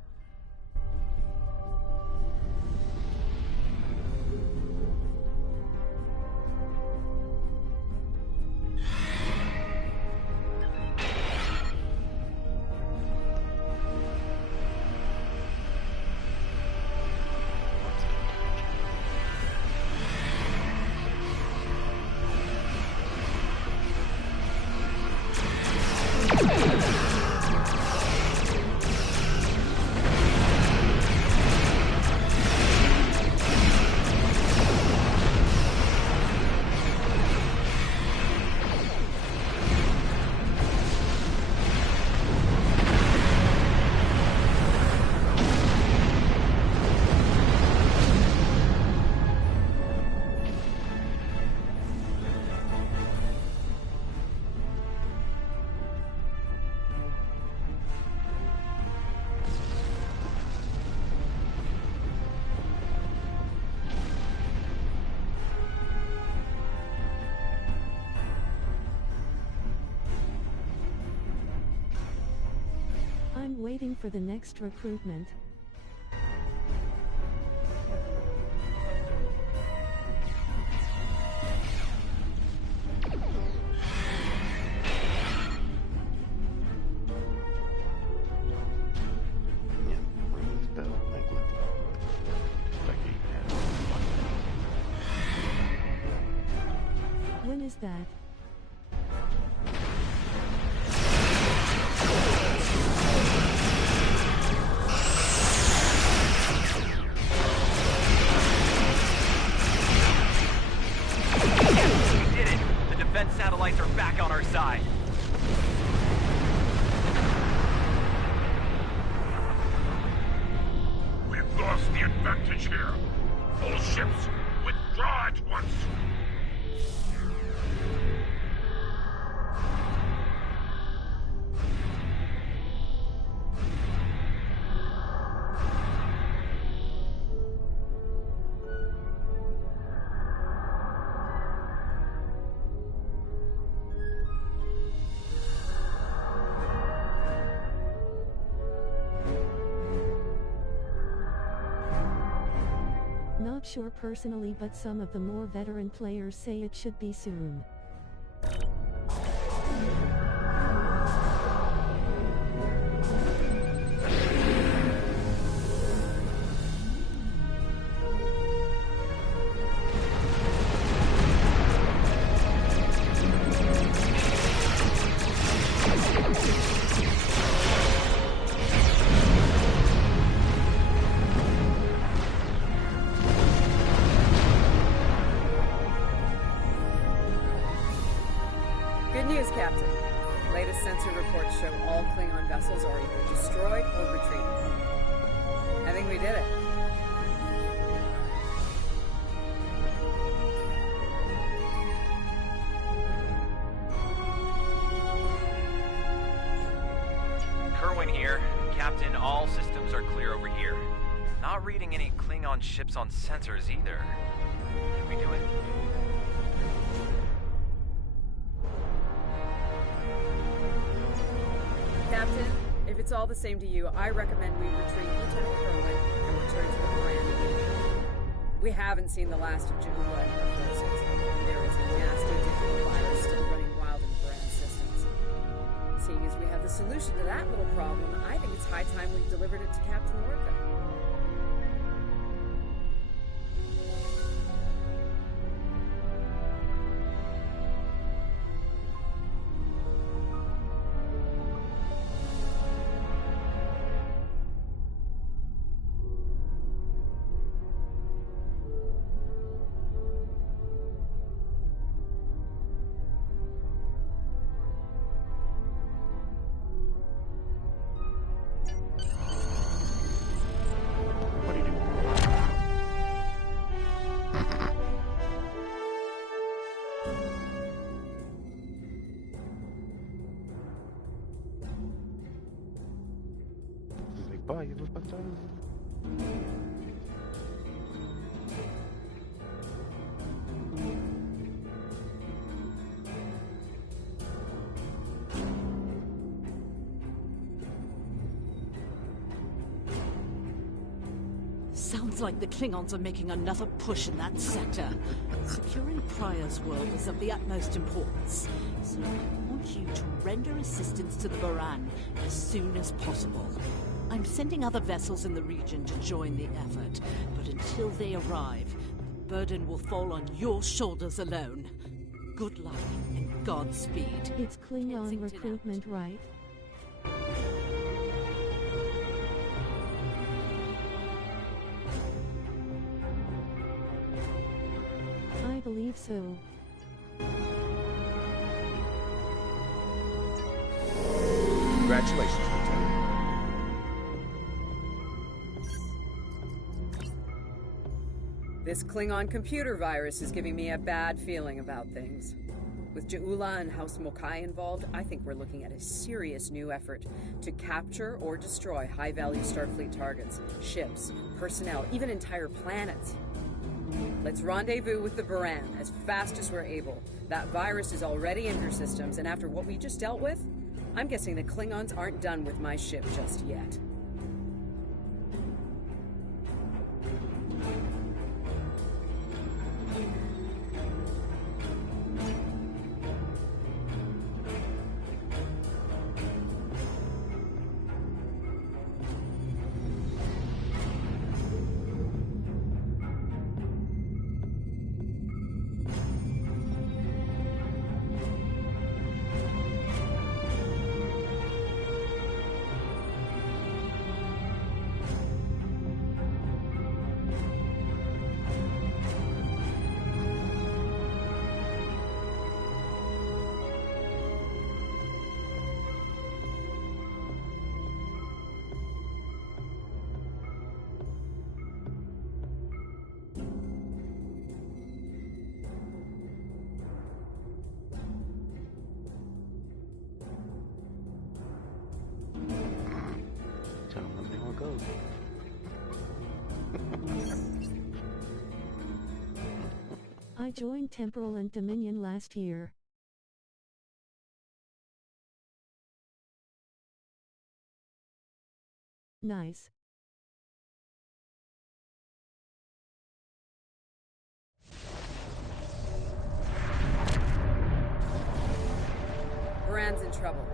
I'm waiting for the next recruitment. When is that? satellites are back on our side. We've lost the advantage here. All ships, withdraw at once. Not sure personally, but some of the more veteran players say it should be soon. Good news, Captain. Latest sensor reports show all Klingon vessels are either destroyed or retreating. I think we did it. Kerwin here. Captain, all systems are clear over here. Not reading any Klingon ships on sensors either. Did we do it? Captain, if it's all the same to you, I recommend we retrieve Lieutenant Kerwin and return to the Baran. We haven't seen the last of Jahula and her forces. There is a nasty digital virus still running wild in the Baran systems. Seeing as we have the solution to that little problem, I think it's high time we delivered it to Captain Lorca. Vai, eu vou pra trás. Sounds like the Klingons are making another push in that sector. Securing Pryor's world is of the utmost importance, so I want you to render assistance to the Baran as soon as possible. I'm sending other vessels in the region to join the effort, but until they arrive, the burden will fall on your shoulders alone. Good luck and Godspeed. It's Klingon recruitment, right? I believe so. Congratulations, Lieutenant. This Klingon computer virus is giving me a bad feeling about things. With Jahula and House Mokai involved, I think we're looking at a serious new effort to capture or destroy high-value Starfleet targets, ships, personnel, even entire planets. Let's rendezvous with the Baran as fast as we're able. That virus is already in her systems, and after what we just dealt with, I'm guessing the Klingons aren't done with my ship just yet. I joined Temporal and Dominion last year. Nice. Baran's in trouble.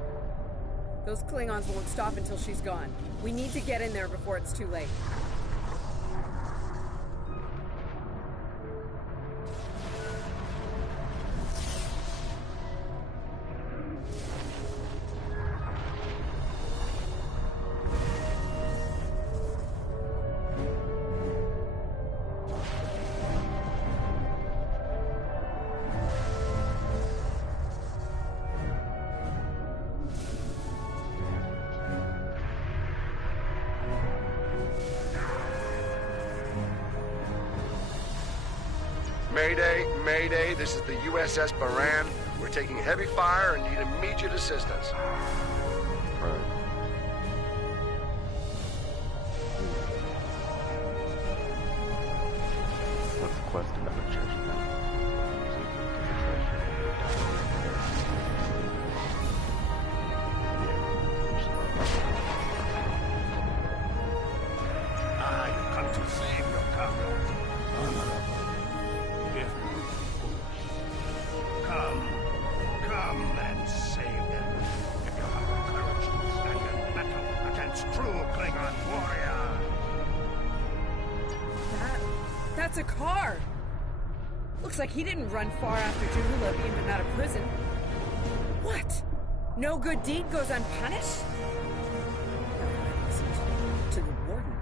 Those Klingons won't stop until she's gone. We need to get in there before it's too late. Mayday, Mayday, this is the USS Baran. We're taking heavy fire and need immediate assistance. Right. What's the quest about a treasure map? You've come to save your comrades. Honorable. Come and save them. If you have the courage to stand in battle against true Klingon warrior. That's a car! Looks like he didn't run far after Jahula beamed him out of prison. What? No good deed goes unpunished? Listened to the warden.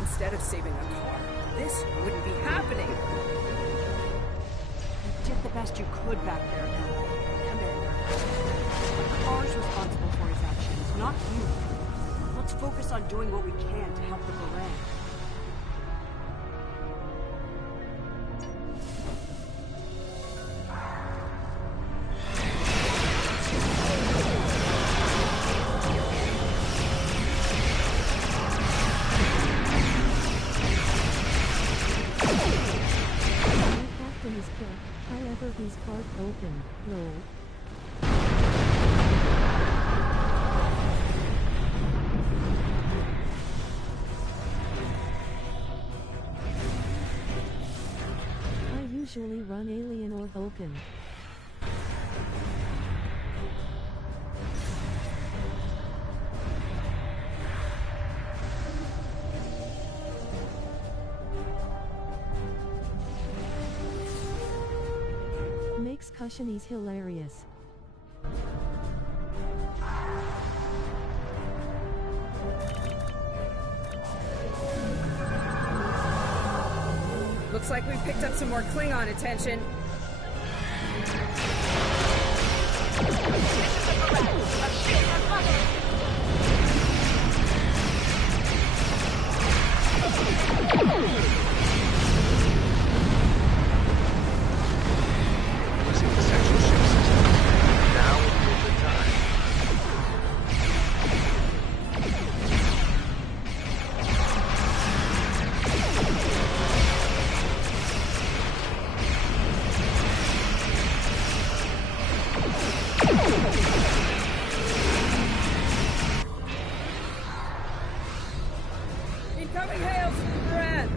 Instead of saving a car, this wouldn't be happening. You did the best you could back there, Commander. The car's responsible for his actions, not you. Let's focus on doing what we can to help the Baran. However, he's part open. Lol. I usually run Alien or Vulcan. Makes Cushionese hilarious. Looks like we picked up some more Klingon attention. Incoming hails from Baran!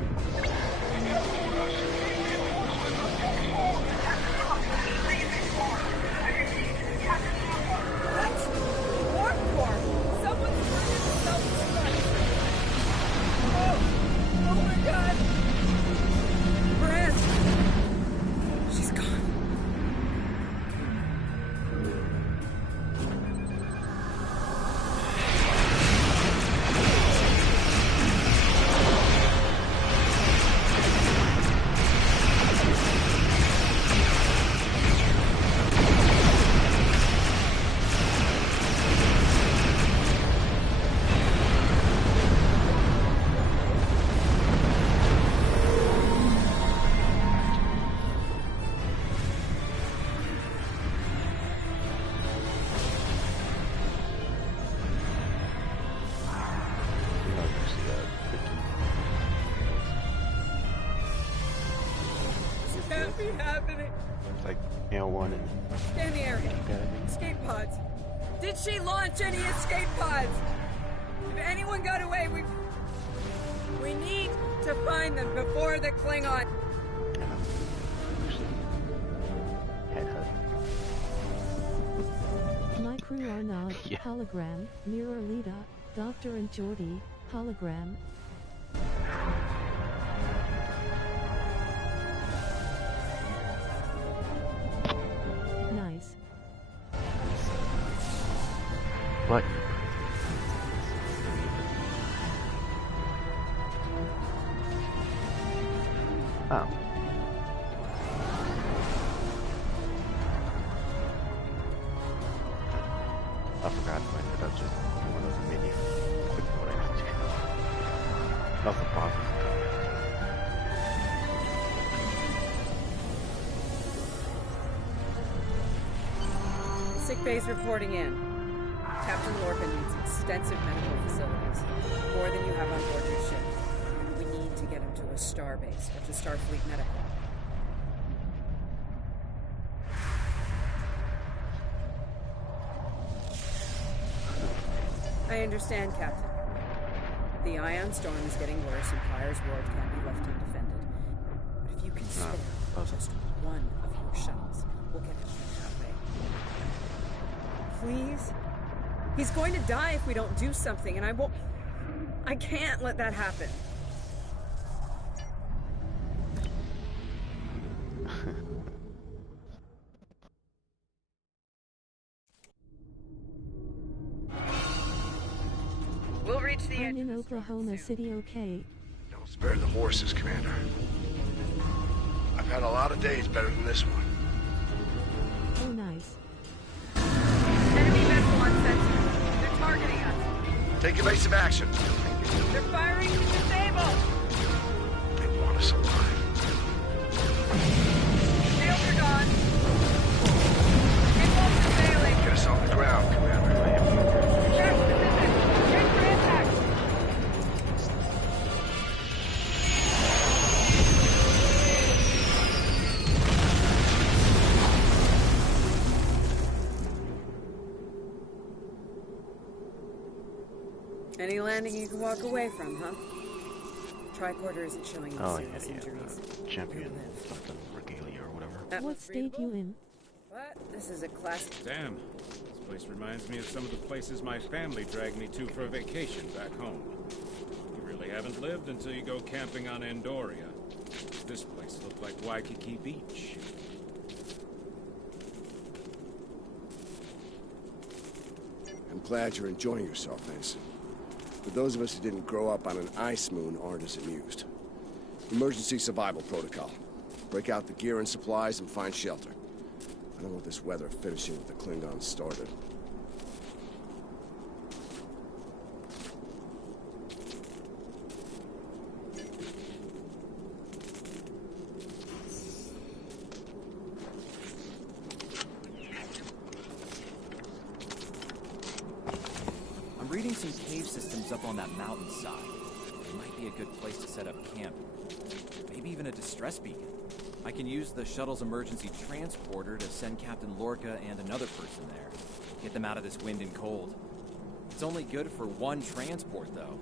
be happening? It's like L1 and... Scan the area. Escape pods. Did she launch any escape pods? If anyone got away, we need to find them before the Klingon. My crew are Nod, hologram, Mirror Lita, Doctor and Geordi, hologram. Nice. What? Oh. I forgot to end it up just one of those mini quick what I have to do. Nothing process. Sick bay's reporting in. Captain Lorca needs extensive medical facilities, more than you have on board your ship. We need to get him to a starbase or to Starfleet Medical. I understand, Captain. The ion storm is getting worse and Pyre's world can't be left undefended. But if you can spare just one of your shuttles, we'll get him that way. Please? He's going to die if we don't do something, and I can't let that happen. We'll reach the I'm in Oklahoma City, okay? Don't spare the horses, Commander. I've had a lot of days better than this one. Oh, nice. Enemy vessel on sensor. They're targeting us. Take evasive action. They're firing to disable. They want us alive. Shields are gone. Impulse is failing. Get us on the ground, Commander. Check specific. Check for impact. Any landing you can walk away from, huh? Tricorder isn't showing any serious injuries. Champion something regalia or whatever. What state you in? But this is a classic. Damn. This place reminds me of some of the places my family dragged me to for vacation back home. You really haven't lived until you go camping on Andoria. This place looked like Waikiki Beach. I'm glad you're enjoying yourself, Vince. But those of us who didn't grow up on an ice moon aren't as amused. Emergency survival protocol. Break out the gear and supplies and find shelter. I don't want this weather finishing with the Klingons started. I'm reading some cave systems up on that mountainside. It might be a good place to set up camp. Maybe even a distress beacon. I can use the shuttle's emergency transporter to send Captain Lorca and another person there. Get them out of this wind and cold. It's only good for one transport, though.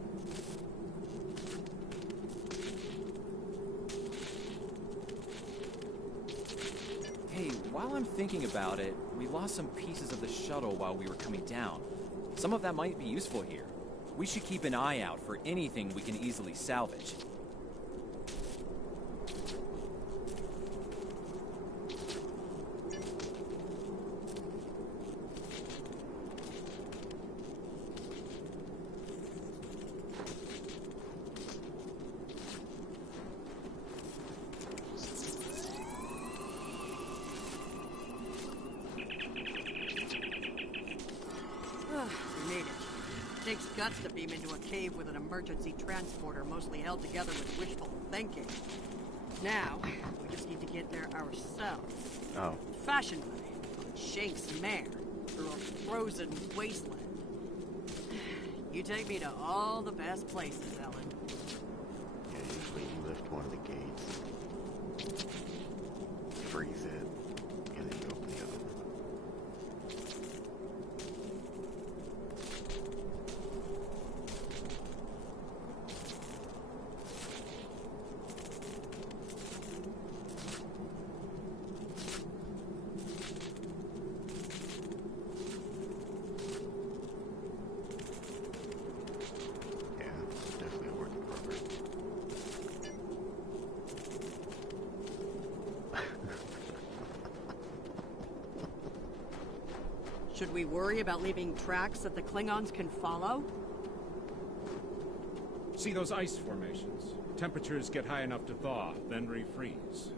Hey, while I'm thinking about it, we lost some pieces of the shuttle while we were coming down. Some of that might be useful here. We should keep an eye out for anything we can easily salvage. We made it. Takes guts to beam into a cave with an emergency transporter mostly held together with wishful thinking. Now, we just need to get there ourselves. Oh. Fashionably, on Shank's mare, through a frozen wasteland. You take me to all the best places, Ellen. Yeah, usually you lift one of the gates. Should we worry about leaving tracks that the Klingons can follow? See those ice formations? Temperatures get high enough to thaw, then refreeze.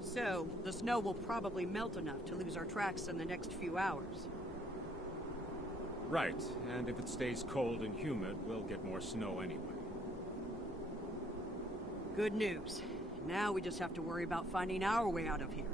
So, the snow will probably melt enough to lose our tracks in the next few hours. Right, and if it stays cold and humid, we'll get more snow anyway. Good news. Now we just have to worry about finding our way out of here.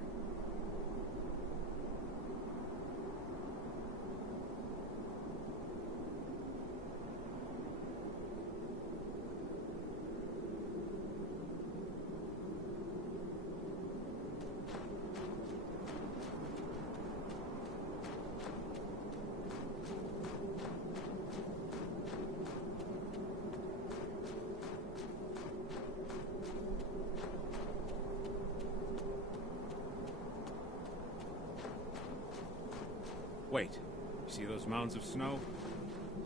Wait, you see those mounds of snow?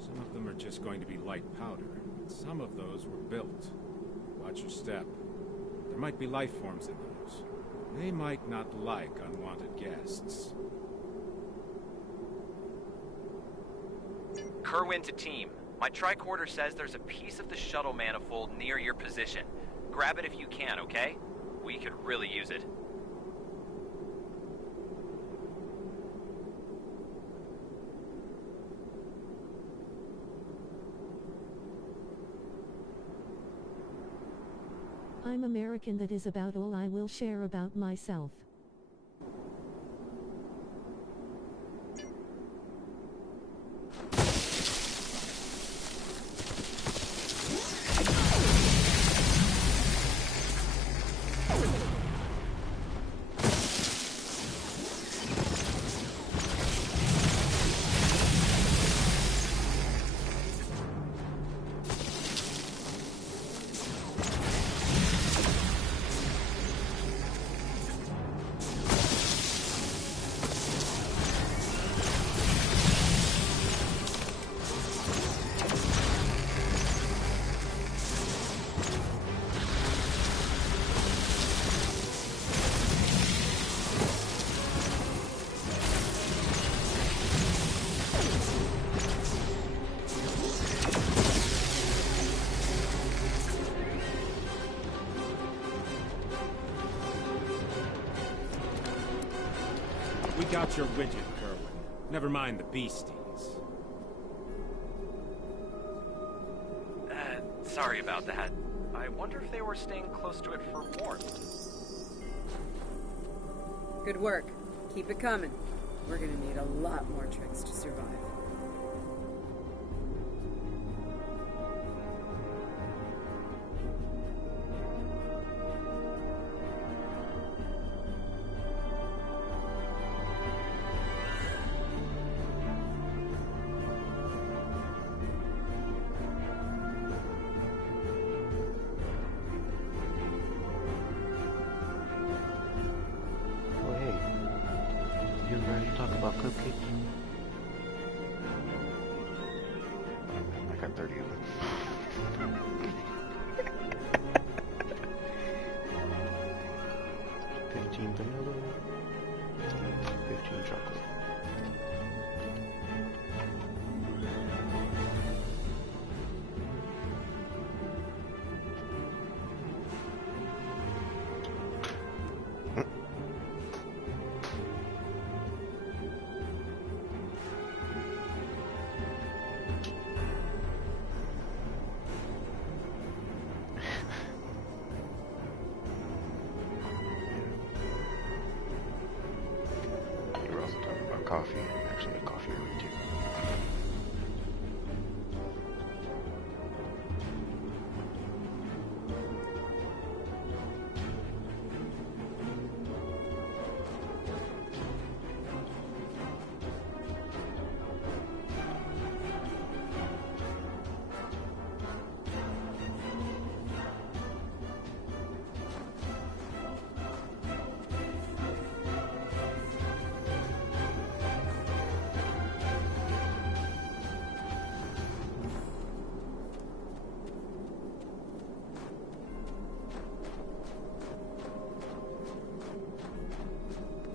Some of them are just going to be light powder. Some of those were built. Watch your step. There might be life forms in those. They might not like unwanted guests. Kerwin to team. My tricorder says there's a piece of the shuttle manifold near your position. Grab it if you can, okay? We could really use it. I'm American, that is about all I will share about myself. We got your widget, Kerwin. Never mind the beasties. Sorry about that. I wonder if they were staying close to it for warmth. Good work. Keep it coming. We're gonna need a lot more tricks to survive. Oh hey, you ready to talk about cupcakes? I got 30 of them. 15 vanilla, 15 chocolate. We're also talking about coffee. Actually, a coffee early too.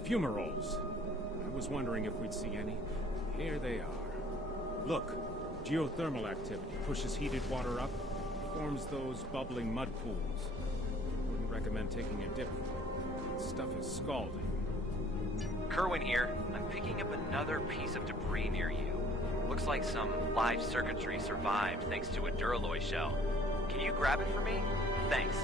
Fumaroles. was wondering if we'd see any. Here they are. Look, geothermal activity pushes heated water up, forms those bubbling mud pools. Wouldn't recommend taking a dip. Stuff is scalding. Kerwin here. I'm picking up another piece of debris near you. Looks like some live circuitry survived thanks to a Duralloy shell. Can you grab it for me? Thanks.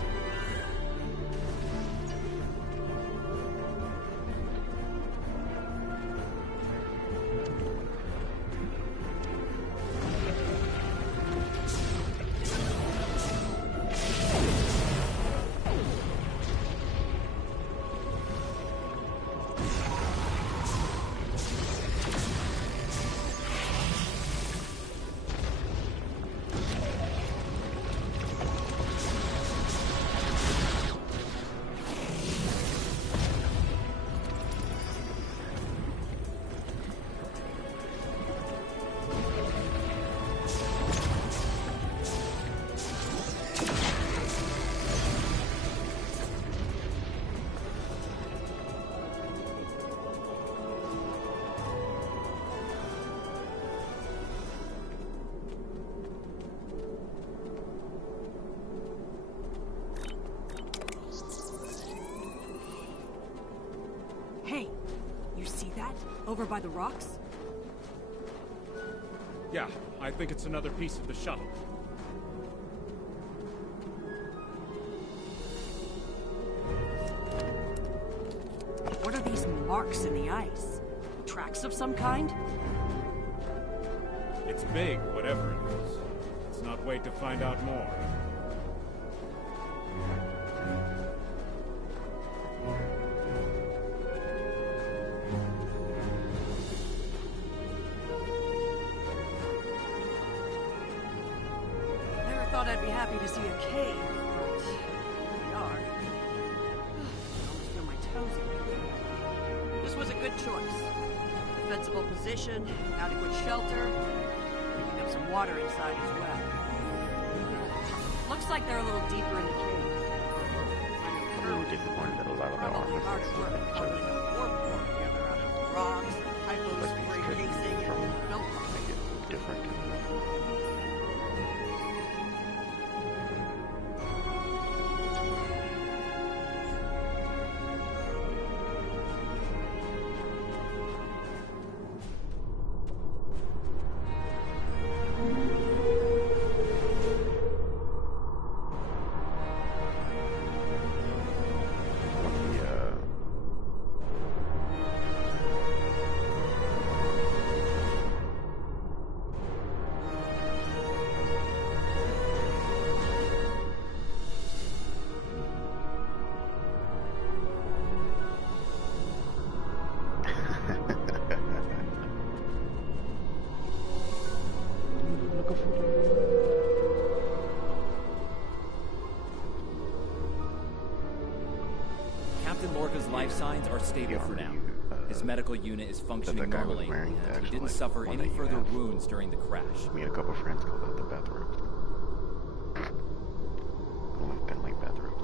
Hey, you see that? Over by the rocks? Yeah, I think it's another piece of the shuttle. What are these marks in the ice? Tracks of some kind? It's big, whatever it is. Let's not wait to find out more. Never thought I'd be happy to see a cave, but here we are. I almost feel my toes again. This was a good choice. Defensible position, adequate shelter, picking up some water inside as well. Looks like they're a little deeper in the cave. Disappointed that a lot of the Probably armor hard work pulling a warp core together out of rocks, hypo-spray casing, and belt make it different. Captain Lorca's life signs are stable for now. His medical unit is functioning normally, and he didn't suffer any further wounds during the crash. Me and a couple friends go to the bathrooms. Kind of like bathrooms.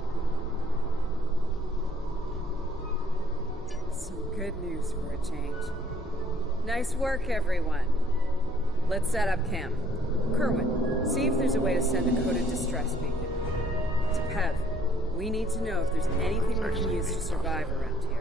Some good news for a change. Nice work, everyone. Let's set up camp. Kerwin, see if there's a way to send a coded distress beacon. To Pev, we need to know if there's anything we can use to survive around here.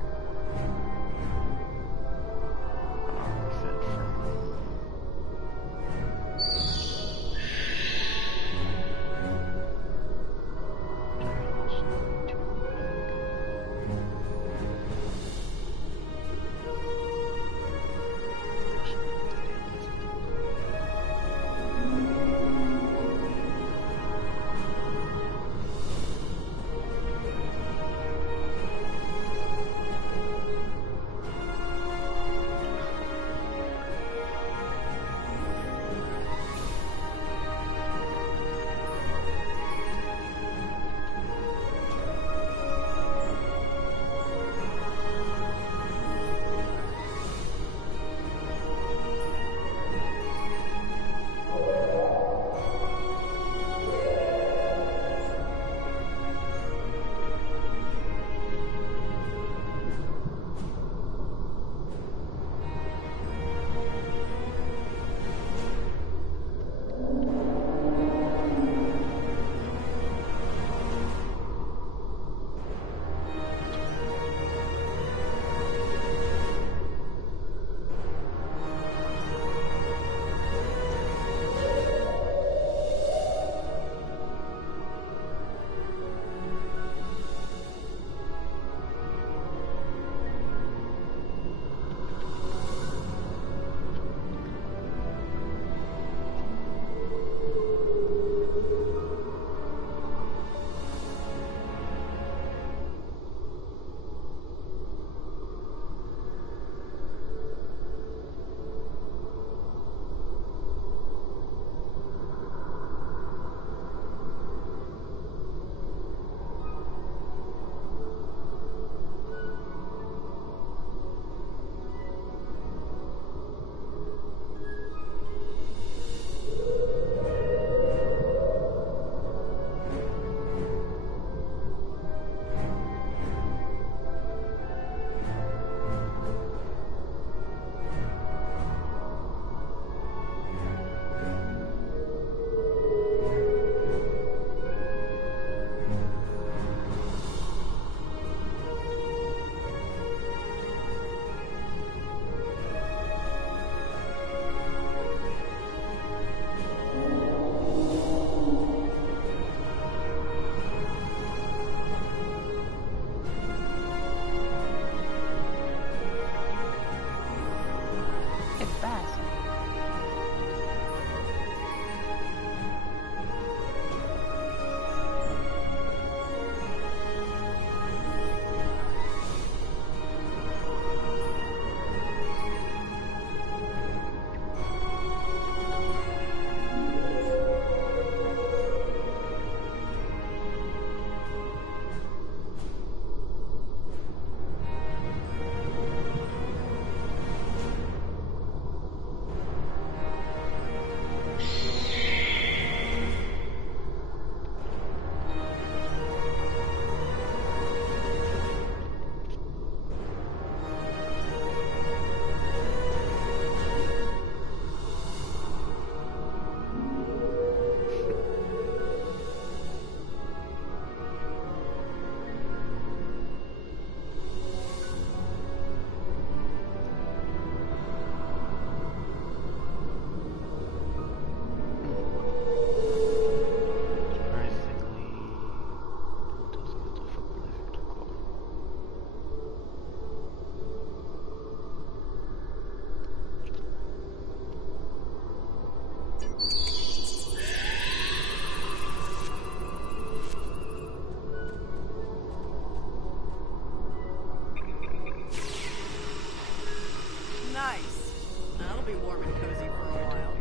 be warm and cozy for a while.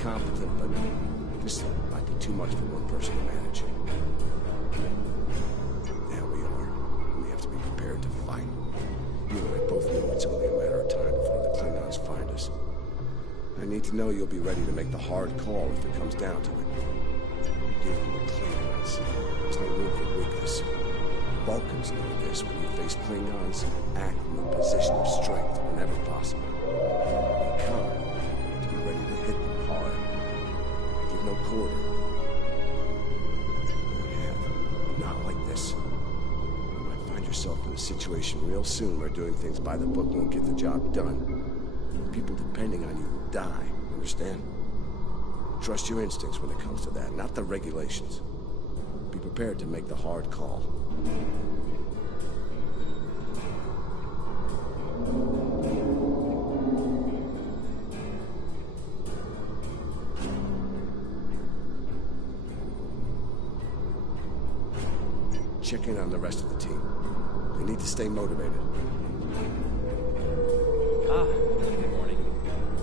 Competent, but this might be too much for one person to manage. There we are. We have to be prepared to fight. You and I both know it's only a matter of time before the Klingons find us. I need to know you'll be ready to make the hard call if it comes down to it. You're dealing with Klingons. There's no room for weakness. Vulcans know this. When you face Klingons, act from a position of strength whenever possible. When they come, to be ready to hit them hard. Give no quarter. You have, but not like this. You might find yourself in a situation real soon where doing things by the book won't get the job done. People depending on you will die, understand? Trust your instincts when it comes to that, not the regulations. Be prepared to make the hard call. Check in on the rest of the team. They need to stay motivated. Good morning.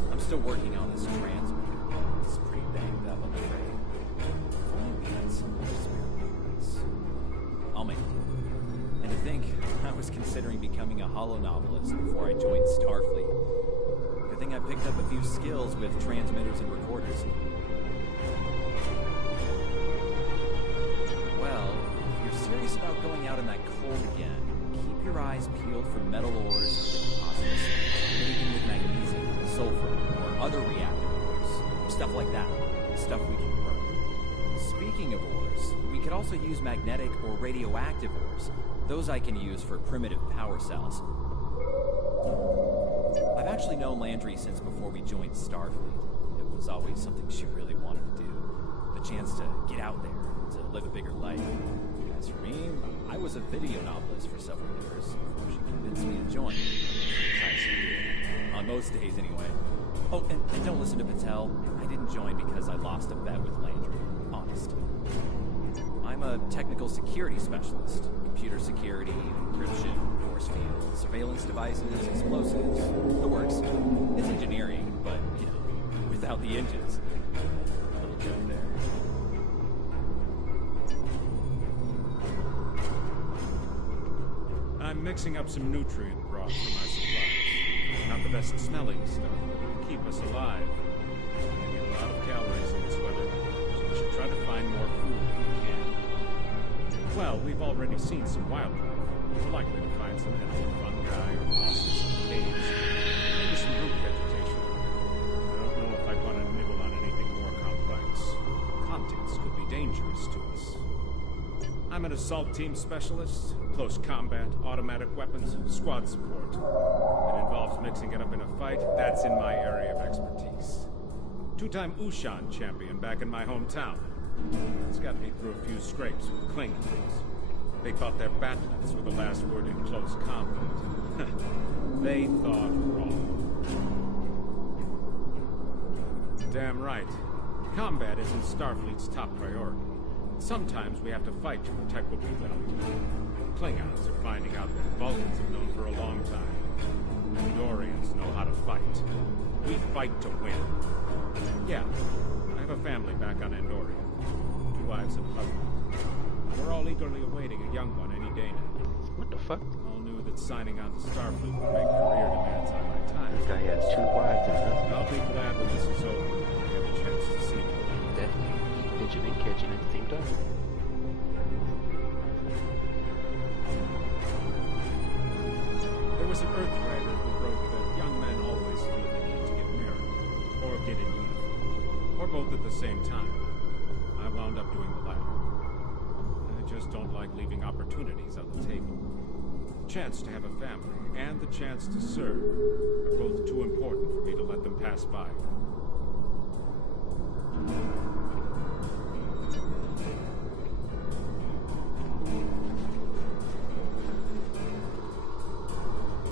I'm still working on this transmitter. It's pretty banged up, I'm afraid. If only we had some more spare parts. I'll make it. And to think, I was considering becoming a holo-novelist before I joined Starfleet. Good thing I picked up a few skills with transmitters and recorders. Well, if you're serious about going out in that cold again, keep your eyes peeled for metal ores, deposits, anything with magnesium, sulfur, or other reactive ores. Stuff like that. Stuff we can burn. Speaking of ores, we could also use magnetic or radioactive ores. Those I can use for primitive power cells. I've actually known Landry since before we joined Starfleet. It was always something she really wanted to do. The chance to get out there, to live a bigger life. As for me, I was a video novelist for several years before she convinced me to join. On most days, anyway. Oh, and don't listen to Patel. I didn't join because I lost a bet with Landry. Honest. I'm a technical security specialist. Computer security, encryption, force field, surveillance devices, explosives, the works. It's engineering, but, you know, without the engines. A little joke there. I'm mixing up some nutrient broth for my supplies. Not the best smelling stuff, but it'll keep us alive. We get a lot of calories in this weather, so we should try to find more food if we can. Well, we've already seen some wildlife. We're likely to find some edible fungi or mosses in caves. Maybe some root vegetation. I don't know if I'd want to nibble on anything more complex. Contents could be dangerous to us. I'm an assault team specialist, close combat, automatic weapons, squad support. If it involves mixing it up in a fight, that's in my area of expertise. Two-time Ushan champion back in my hometown. That's got me through a few scrapes with Klingons. They thought their batlets were the last word in close combat. They thought wrong. Damn right. Combat isn't Starfleet's top priority. Sometimes we have to fight to protect what we value. Klingons are finding out what Vulcans have known for a long time. Andorians know how to fight. We fight to win. Yeah, I have a family back on Andoria. 2 wives and a husband. We're all eagerly awaiting a young one any day now. What the fuck? All knew that signing on to Starfleet would make career demands on my time. This guy has 2 wives and a husband. I'll be glad when this is over and I have a chance to see them. Definitely pitching and catching at the same time. There was an Earth writer who wrote that young men always feel the need to get married, or get in uniform, or both at the same time. I wound up doing the latter. I just don't like leaving opportunities on the table. The chance to have a family and the chance to serve are both too important for me to let them pass by.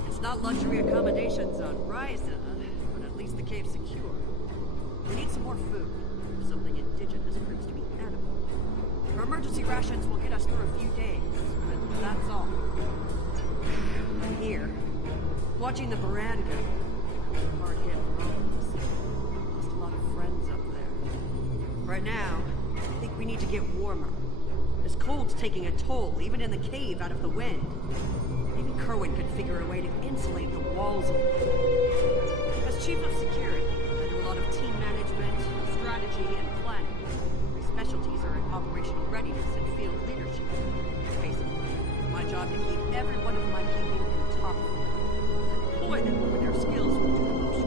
It's not luxury accommodations on Ryza, but at least the cave's secure. We need some more food. Something indigenous proves to be edible. Our emergency rations will get us through a few days, but that's all. I'm here, watching the Baran go. Hard hit for all of us. Lost a lot of friends up there. Right now, I think we need to get warmer. This cold's taking a toll, even in the cave out of the wind. Maybe Kerwin could figure a way to insulate the walls a little. As Chief of Security, I do a lot of team management, strategy, and planning. My specialties are in operational readiness and field leadership. Basically, it's my job to keep every one of my people in top form. Deploy them where their skills will do the most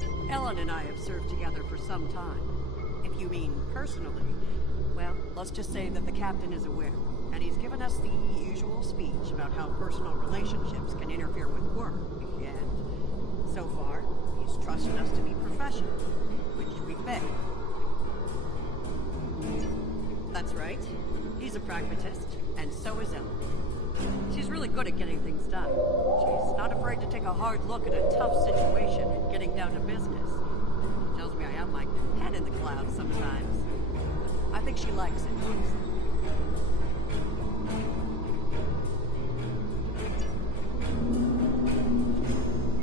good. Ellen and I have served together for some time. If you mean personally, well, let's just say that the captain is aware. And he's given us the usual speech about how personal relationships can interfere with work, and so far, he's trusted us to be professional, which we've been. That's right. He's a pragmatist, and so is Ellen. She's really good at getting things done. She's not afraid to take a hard look at a tough situation and getting down to business. She tells me I have my head in the clouds sometimes. I think she likes it, honestly.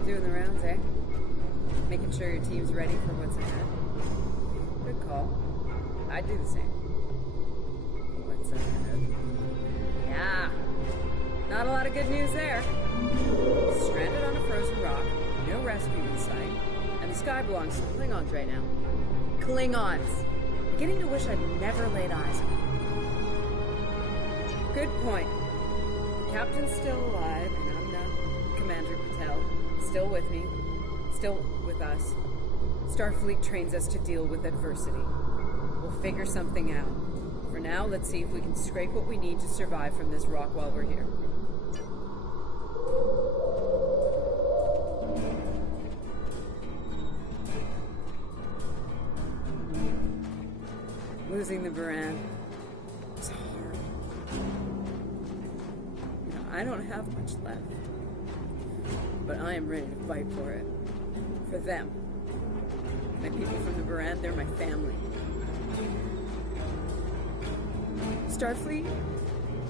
Doing the rounds, eh? Making sure your team's ready for what's ahead. Good call. I'd do the same. What's ahead? Yeah. Not a lot of good news there. Stranded on a frozen rock, no rescue in sight, and the sky belongs to the Klingons right now. Klingons! Beginning to wish I'd never laid eyes on them. Good point. The captain's still alive, and I'm not Commander Patel. Still with me. Still with us. Starfleet trains us to deal with adversity. We'll figure something out. For now, let's see if we can scrape what we need to survive from this rock while we're here. Losing the Baran was hard. You know, I don't have much left. But I am ready to fight for it. For them. My people from the Baran, they're my family. Starfleet,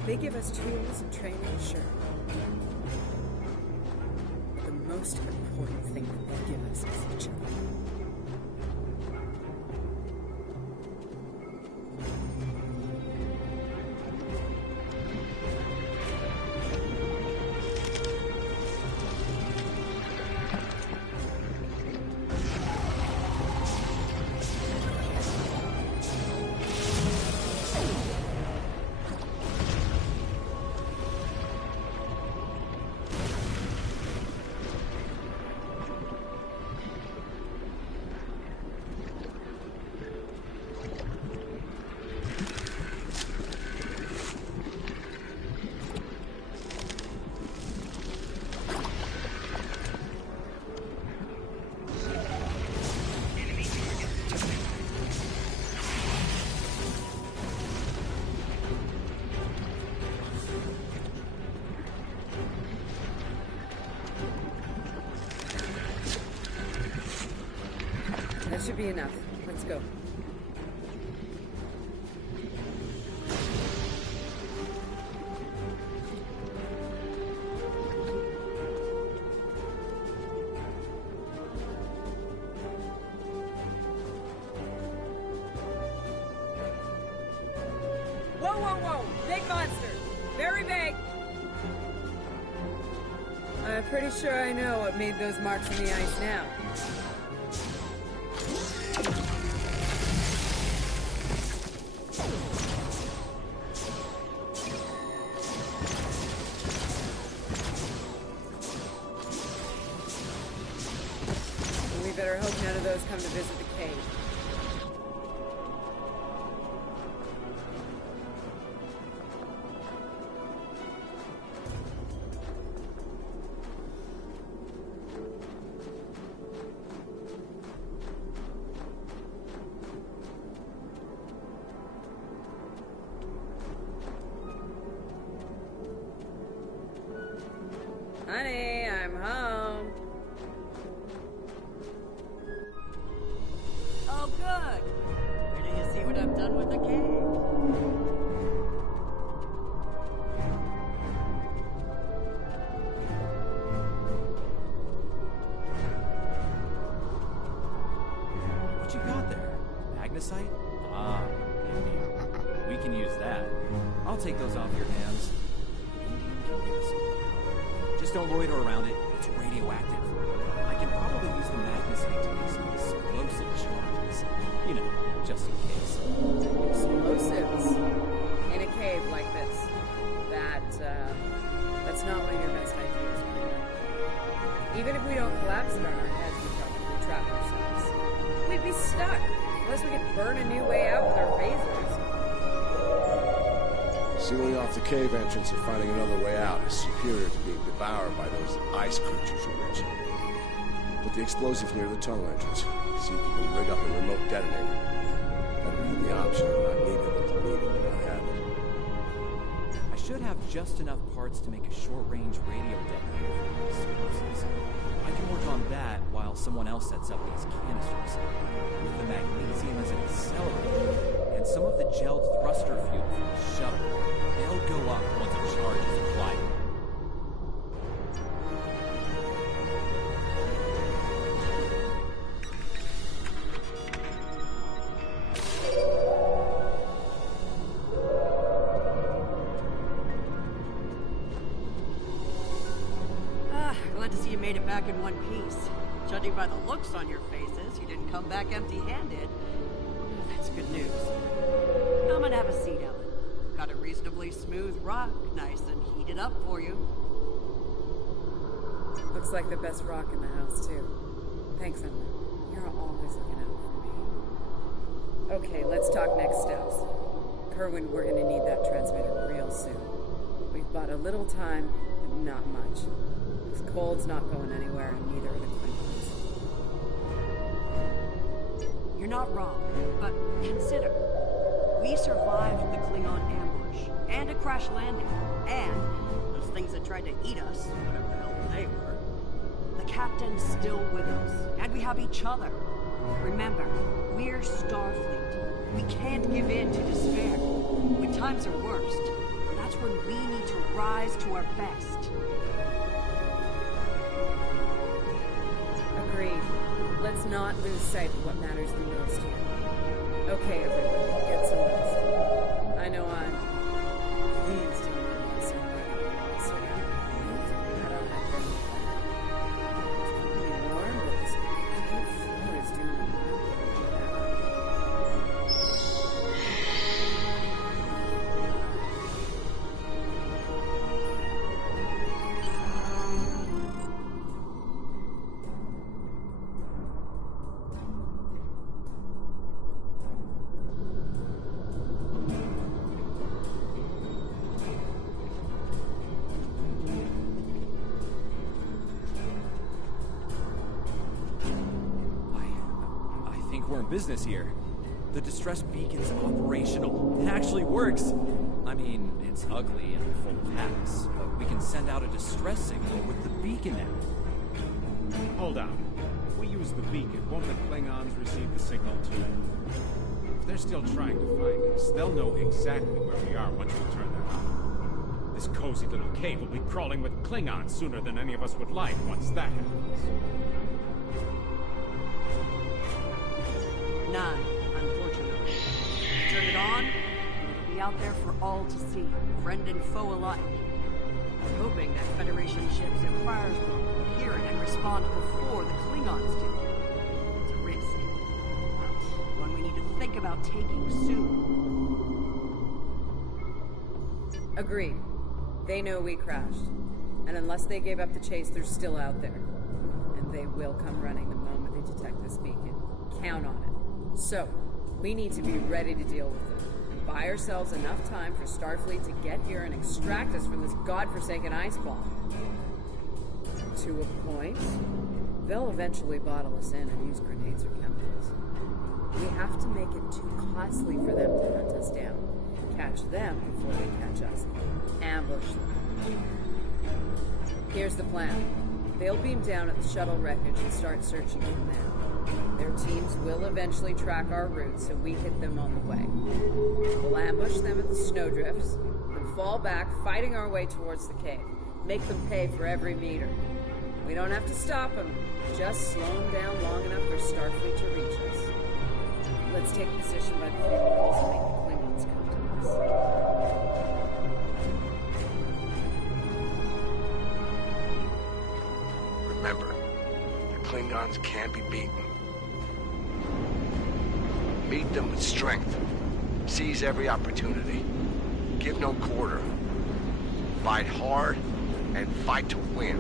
they give us tools and training, sure. But the most important thing that they give us is each other. That should be enough. Let's go. Whoa, whoa, whoa! Big monster! Very big! I'm pretty sure I know what made those marks in the ice now. We better hope none of those come to visit the cave. done with the cave. What you got there? Magnesite? Ah, indeed. We can use that. I'll take those off your hands. Indian can give us some. Just don't loiter around it. It's radioactive. I can probably use the magnesite to make some explosive charges. You know, just in case. Explosives. In a cave like this. That's not one of your best ideas. Even if we don't collapse it on our heads, we probably trap ourselves. We'd be stuck. Unless we could burn a new way out with our phasers. Sealing off the cave entrance and finding another way out is superior to being devoured by those ice creatures you mentioned. Put the explosive near the tunnel entrance. See if you can rig up a remote detonator. Better than the option of not needing it to need it and not have it. I should have just enough parts to make a short-range radio detonator for these explosives. I can work on that while someone else sets up these canisters. With the magnesium as an accelerator, and some of the gelled thruster fuel from the shuttle, they'll go up once a charge is applied. Glad to see you made it back in one piece. Judging by the looks on your faces, you didn't come back empty-handed. That's good news. Come and have a seat, Ellen. Got a reasonably smooth rock, nice and heated up for you. Looks like the best rock in the house, too. Thanks, Ellen. You're always looking out for me. Okay, let's talk next steps. Kerwin, we're gonna need that transmitter real soon. We've bought a little time, but not much. This cold's not going anywhere, and neither are the Klingons. You're not wrong, but consider. We survived the Klingon ambush, and a crash landing, and those things that tried to eat us, whatever the hell they were. The captain's still with us, and we have each other. Remember, we're Starfleet. We can't give in to despair. When times are worst, that's when we need to rise to our best. Agreed. Let's not lose sight of what matters the most here. Okay, everyone, get some rest. I know I'm pleased to hear you somewhere else around. I don't have them. It's keeping me warm, but this cold floor is doing a We're in business here. The distress beacon's operational. It actually works. I mean, it's ugly and full of hacks, but we can send out a distress signal with the beacon now. Hold on. If we use the beacon, won't the Klingons receive the signal too? If they're still trying to find us, they'll know exactly where we are once we turn that on. This cozy little cave will be crawling with Klingons sooner than any of us would like once that happens. None, unfortunately. Turn it on, and it'll be out there for all to see, friend and foe alike. I'm hoping that Federation ships in Pryor's World will hear it and respond before the Klingons do. It's a risk, but one we need to think about taking soon. Agreed. They know we crashed. And unless they gave up the chase, they're still out there. And they will come running the moment they detect this beacon. Count on it. So, we need to be ready to deal with them, and buy ourselves enough time for Starfleet to get here and extract us from this godforsaken ice bomb. To a point, they'll eventually bottle us in and use grenades or chemicals. We have to make it too costly for them to hunt us down. Catch them before they catch us. Ambush them. Here's the plan. They'll beam down at the shuttle wreckage and start searching from there. Their teams will eventually track our route, so we hit them on the way. We'll ambush them at the snowdrifts, then fall back, fighting our way towards the cave. Make them pay for every meter. We don't have to stop them, just slow them down long enough for Starfleet to reach us. Let's take position by the funerals and make the Klingons come to us. Remember, the Klingons can't be beaten. Meet them with strength. Seize every opportunity. Give no quarter. Fight hard and fight to win.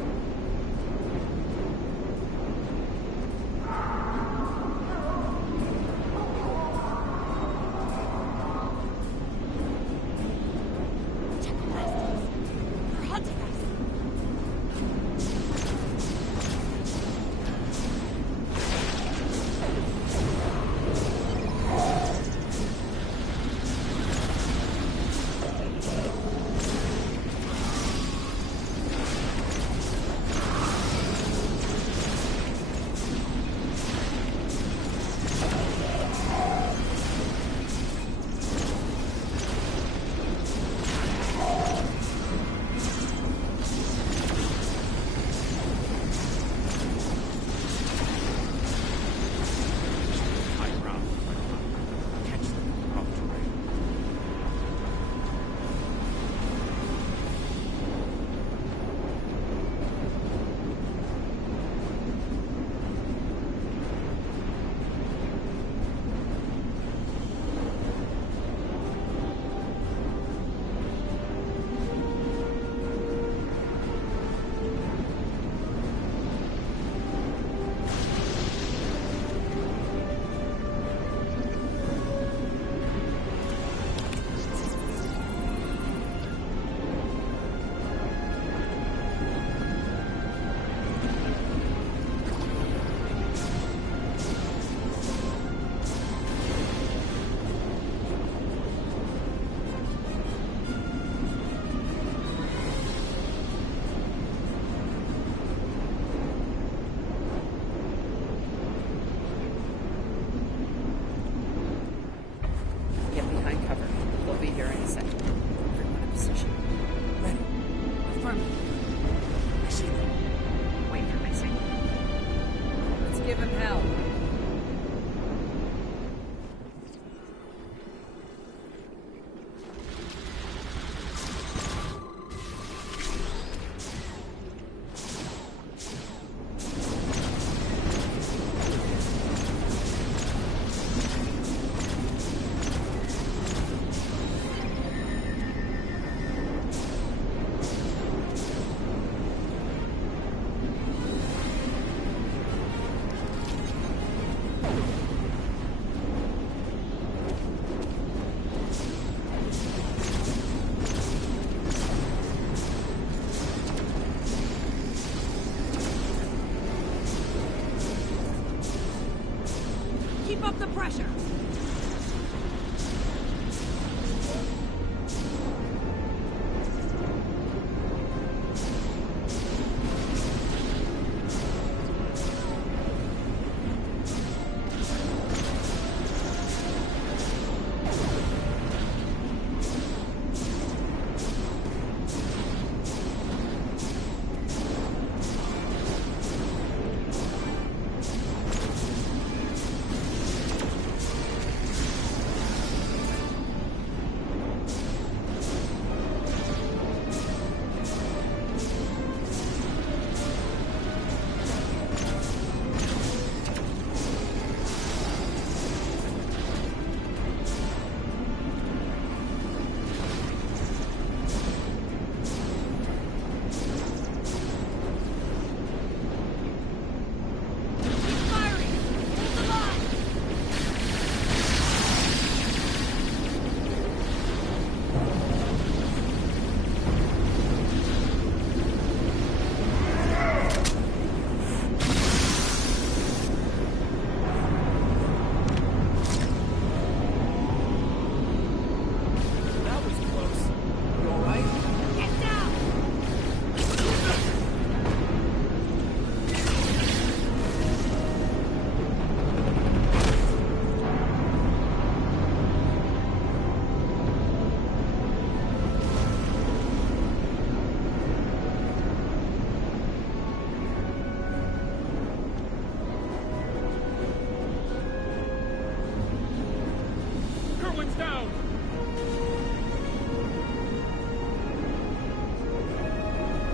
down!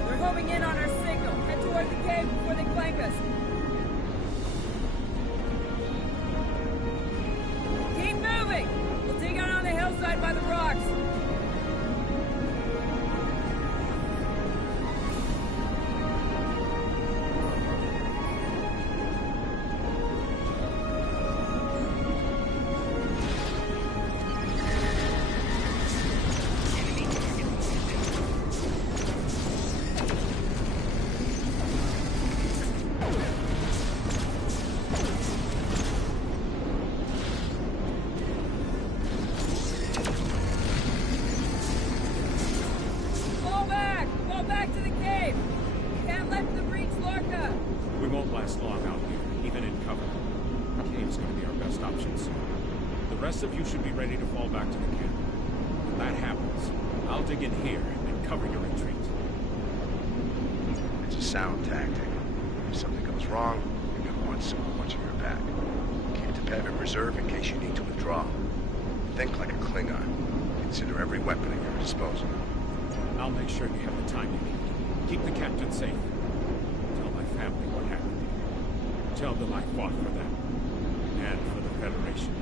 They're homing in on our signal. Head toward the cave before they flank us. Keep moving! We'll dig out on the hillside by the rocks. Fall back to the cave! Can't let them reach Lorca! We won't last long out here, even in cover. The cave's gonna be our best option soon. The rest of you should be ready to fall back to the camp. When that happens, I'll dig in here and cover your retreat. It's a sound tactic. If something goes wrong, you've got one someone watching your back. Keep the pad in reserve in case you need to withdraw. Think like a Klingon. Consider every weapon at your disposal. I'll make sure you have the time you need. Keep the captain safe. Tell my family what happened. Tell them I fought for them. And for the Federation.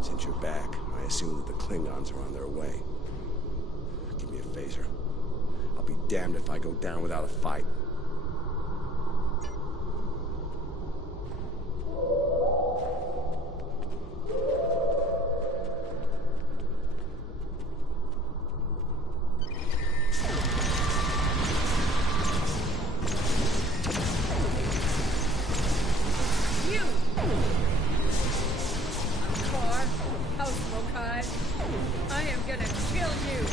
Since you're back, I assume that the Klingons are on their way. Give me a phaser. I'll be damned if I go down without a fight. I am gonna kill you!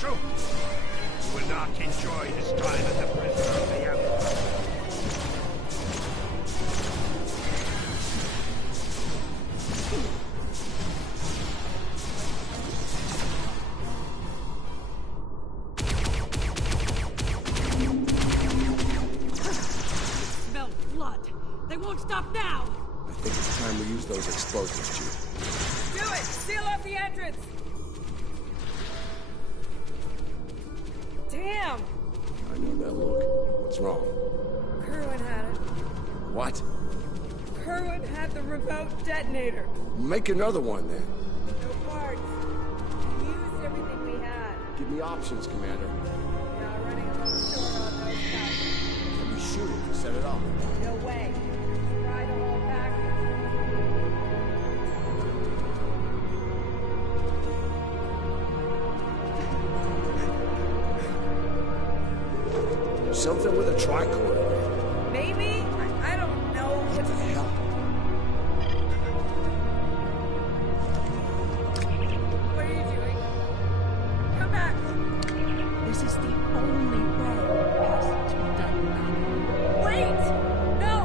You will not enjoy his time as a prisoner of the Empire. Smell blood. They won't stop now. I think it's time we use those explosives, Chief. Do it! Seal off the entrance! Damn! I know that look. What's wrong? Kerwin had it. What? Kerwin had the remote detonator. Make another one, then. No parts. We used everything we had. Give me options, Commander. Yeah, running a little short on those guys. Can we shoot it to set it off? No way. Try the whole package. Something with a tricorder. Maybe? I don't know. What the hell? What are you doing? Come back! This is the only way it has to be done now. Wait! No!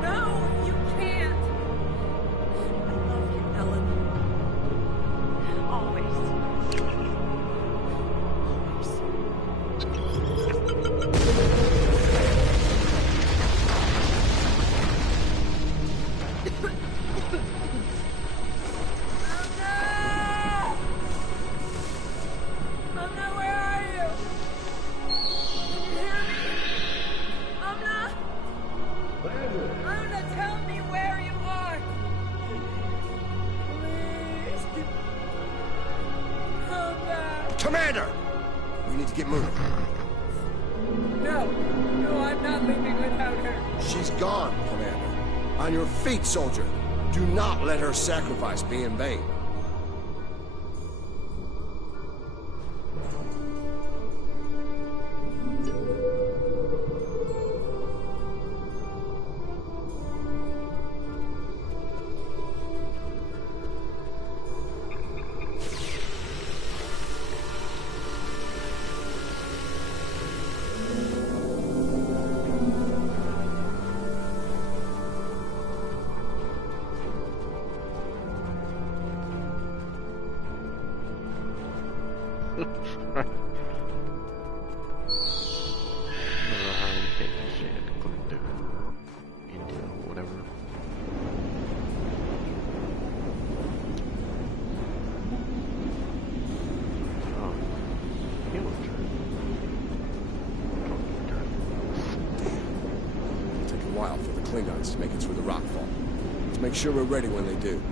No, you can't! I love you, Ellen. Always. Commander! We need to get moving. No, I'm not leaving without her. She's gone, Commander. On your feet, soldier. Do not let her sacrifice be in vain. Klingons to make it through the rockfall. Let's make sure we're ready when they do.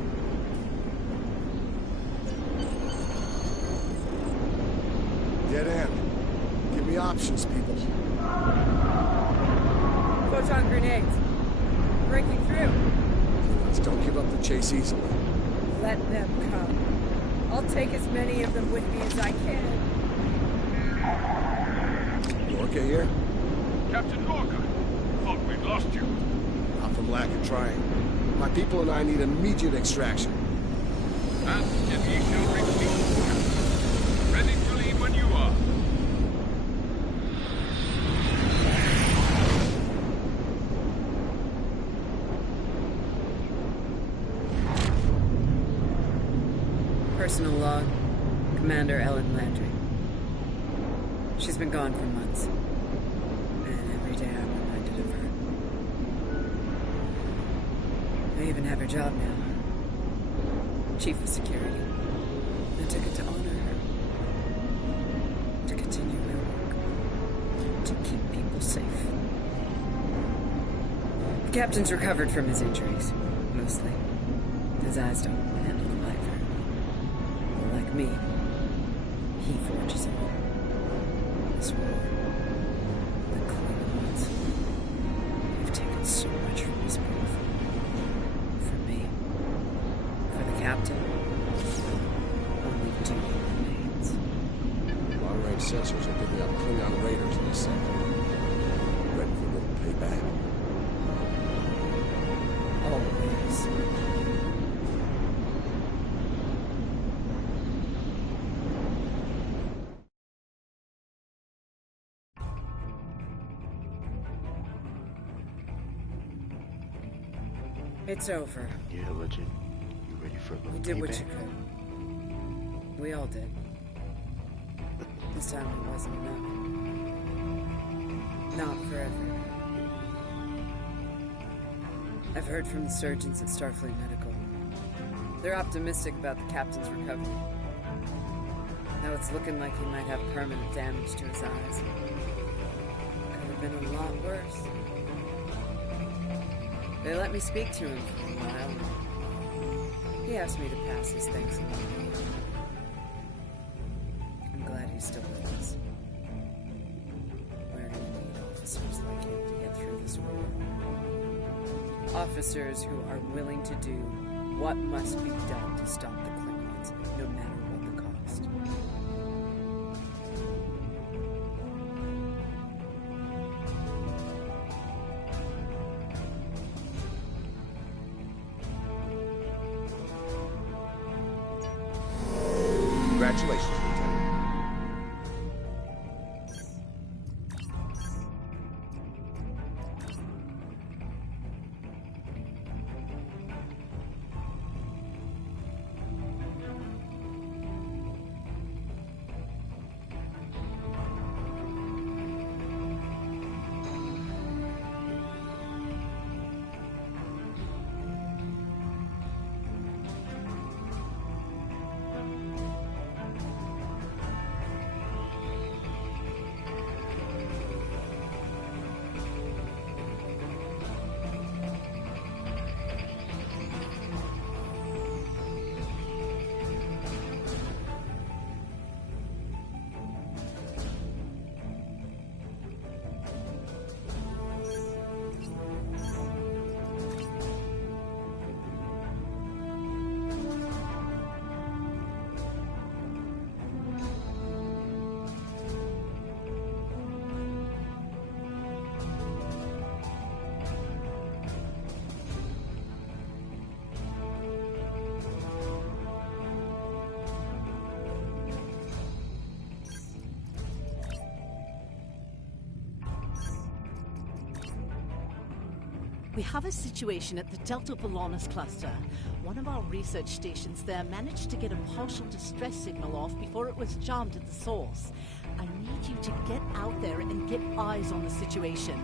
Dead end. Give me options, people. Photon grenades. Breaking through. Klingons don't give up the chase easily. Let them come. I'll take as many of them with me as I can. Lorca here? Captain Lorca, thought we'd lost you. Not from lack of trying. My people and I need immediate extraction. And if ye shall reach me, ready to leave when you are. Personal log, Commander Ellen Landry. She's been gone for months. And every day I'm reminded of her. I even have her job now. Chief of Security. I took it to honor her. To continue her work. To keep people safe. The captain's recovered from his injuries, mostly. His eyes don't handle the light very well. Like me, he forges on. This war, the Klingons, they've taken so much from his people. For me, for the captain, only duty remains. Long-range sensors are picking up Klingon raiders in this sector. Ready for a little payback. Always. It's over. Yeah, legend. You ready for a little You did what payback? you could. We all did. This time it wasn't enough. Not forever. I've heard from the surgeons at Starfleet Medical. They're optimistic about the captain's recovery. Now it's looking like he might have permanent damage to his eyes. Could have been a lot worse. They let me speak to him for a while. He asked me to pass his thanks along. I'm glad he's still with us. We're gonna need officers like him to get through this war. Officers who are willing to do what must be done to stop the Klingons, no matter what the cost. Congratulations, Lieutenant. We have a situation at the Delta Volanus cluster. One of our research stations there managed to get a partial distress signal off before it was jammed at the source. I need you to get out there and get eyes on the situation.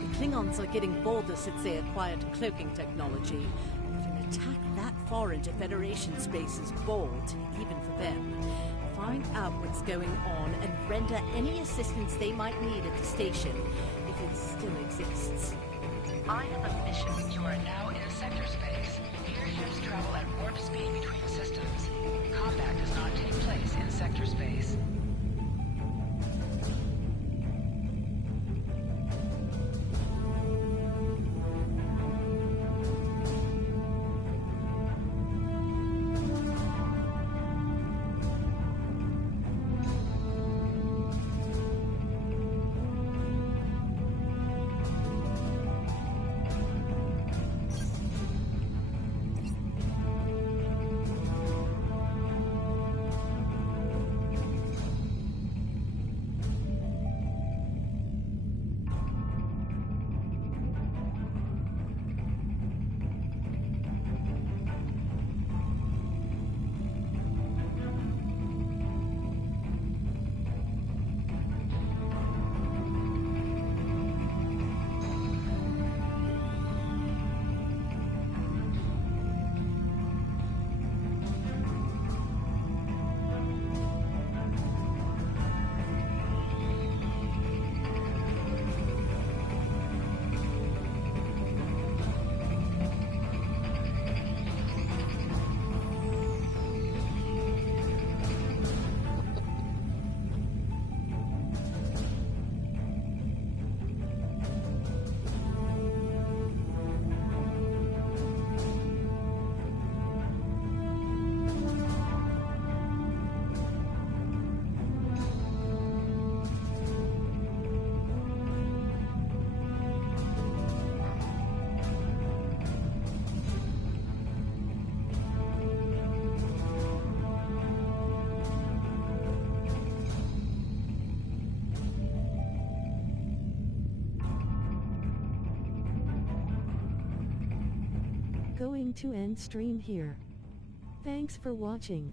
The Klingons are getting bolder since they acquired cloaking technology. But an attack that far into Federation space is bold, even for them. Find out what's going on and render any assistance they might need at the station, if it still exists. I have a mission. You are now in sector space. Here ships travel at warp speed between systems. Combat does not take place in sector space. Going to end stream here. Thanks for watching.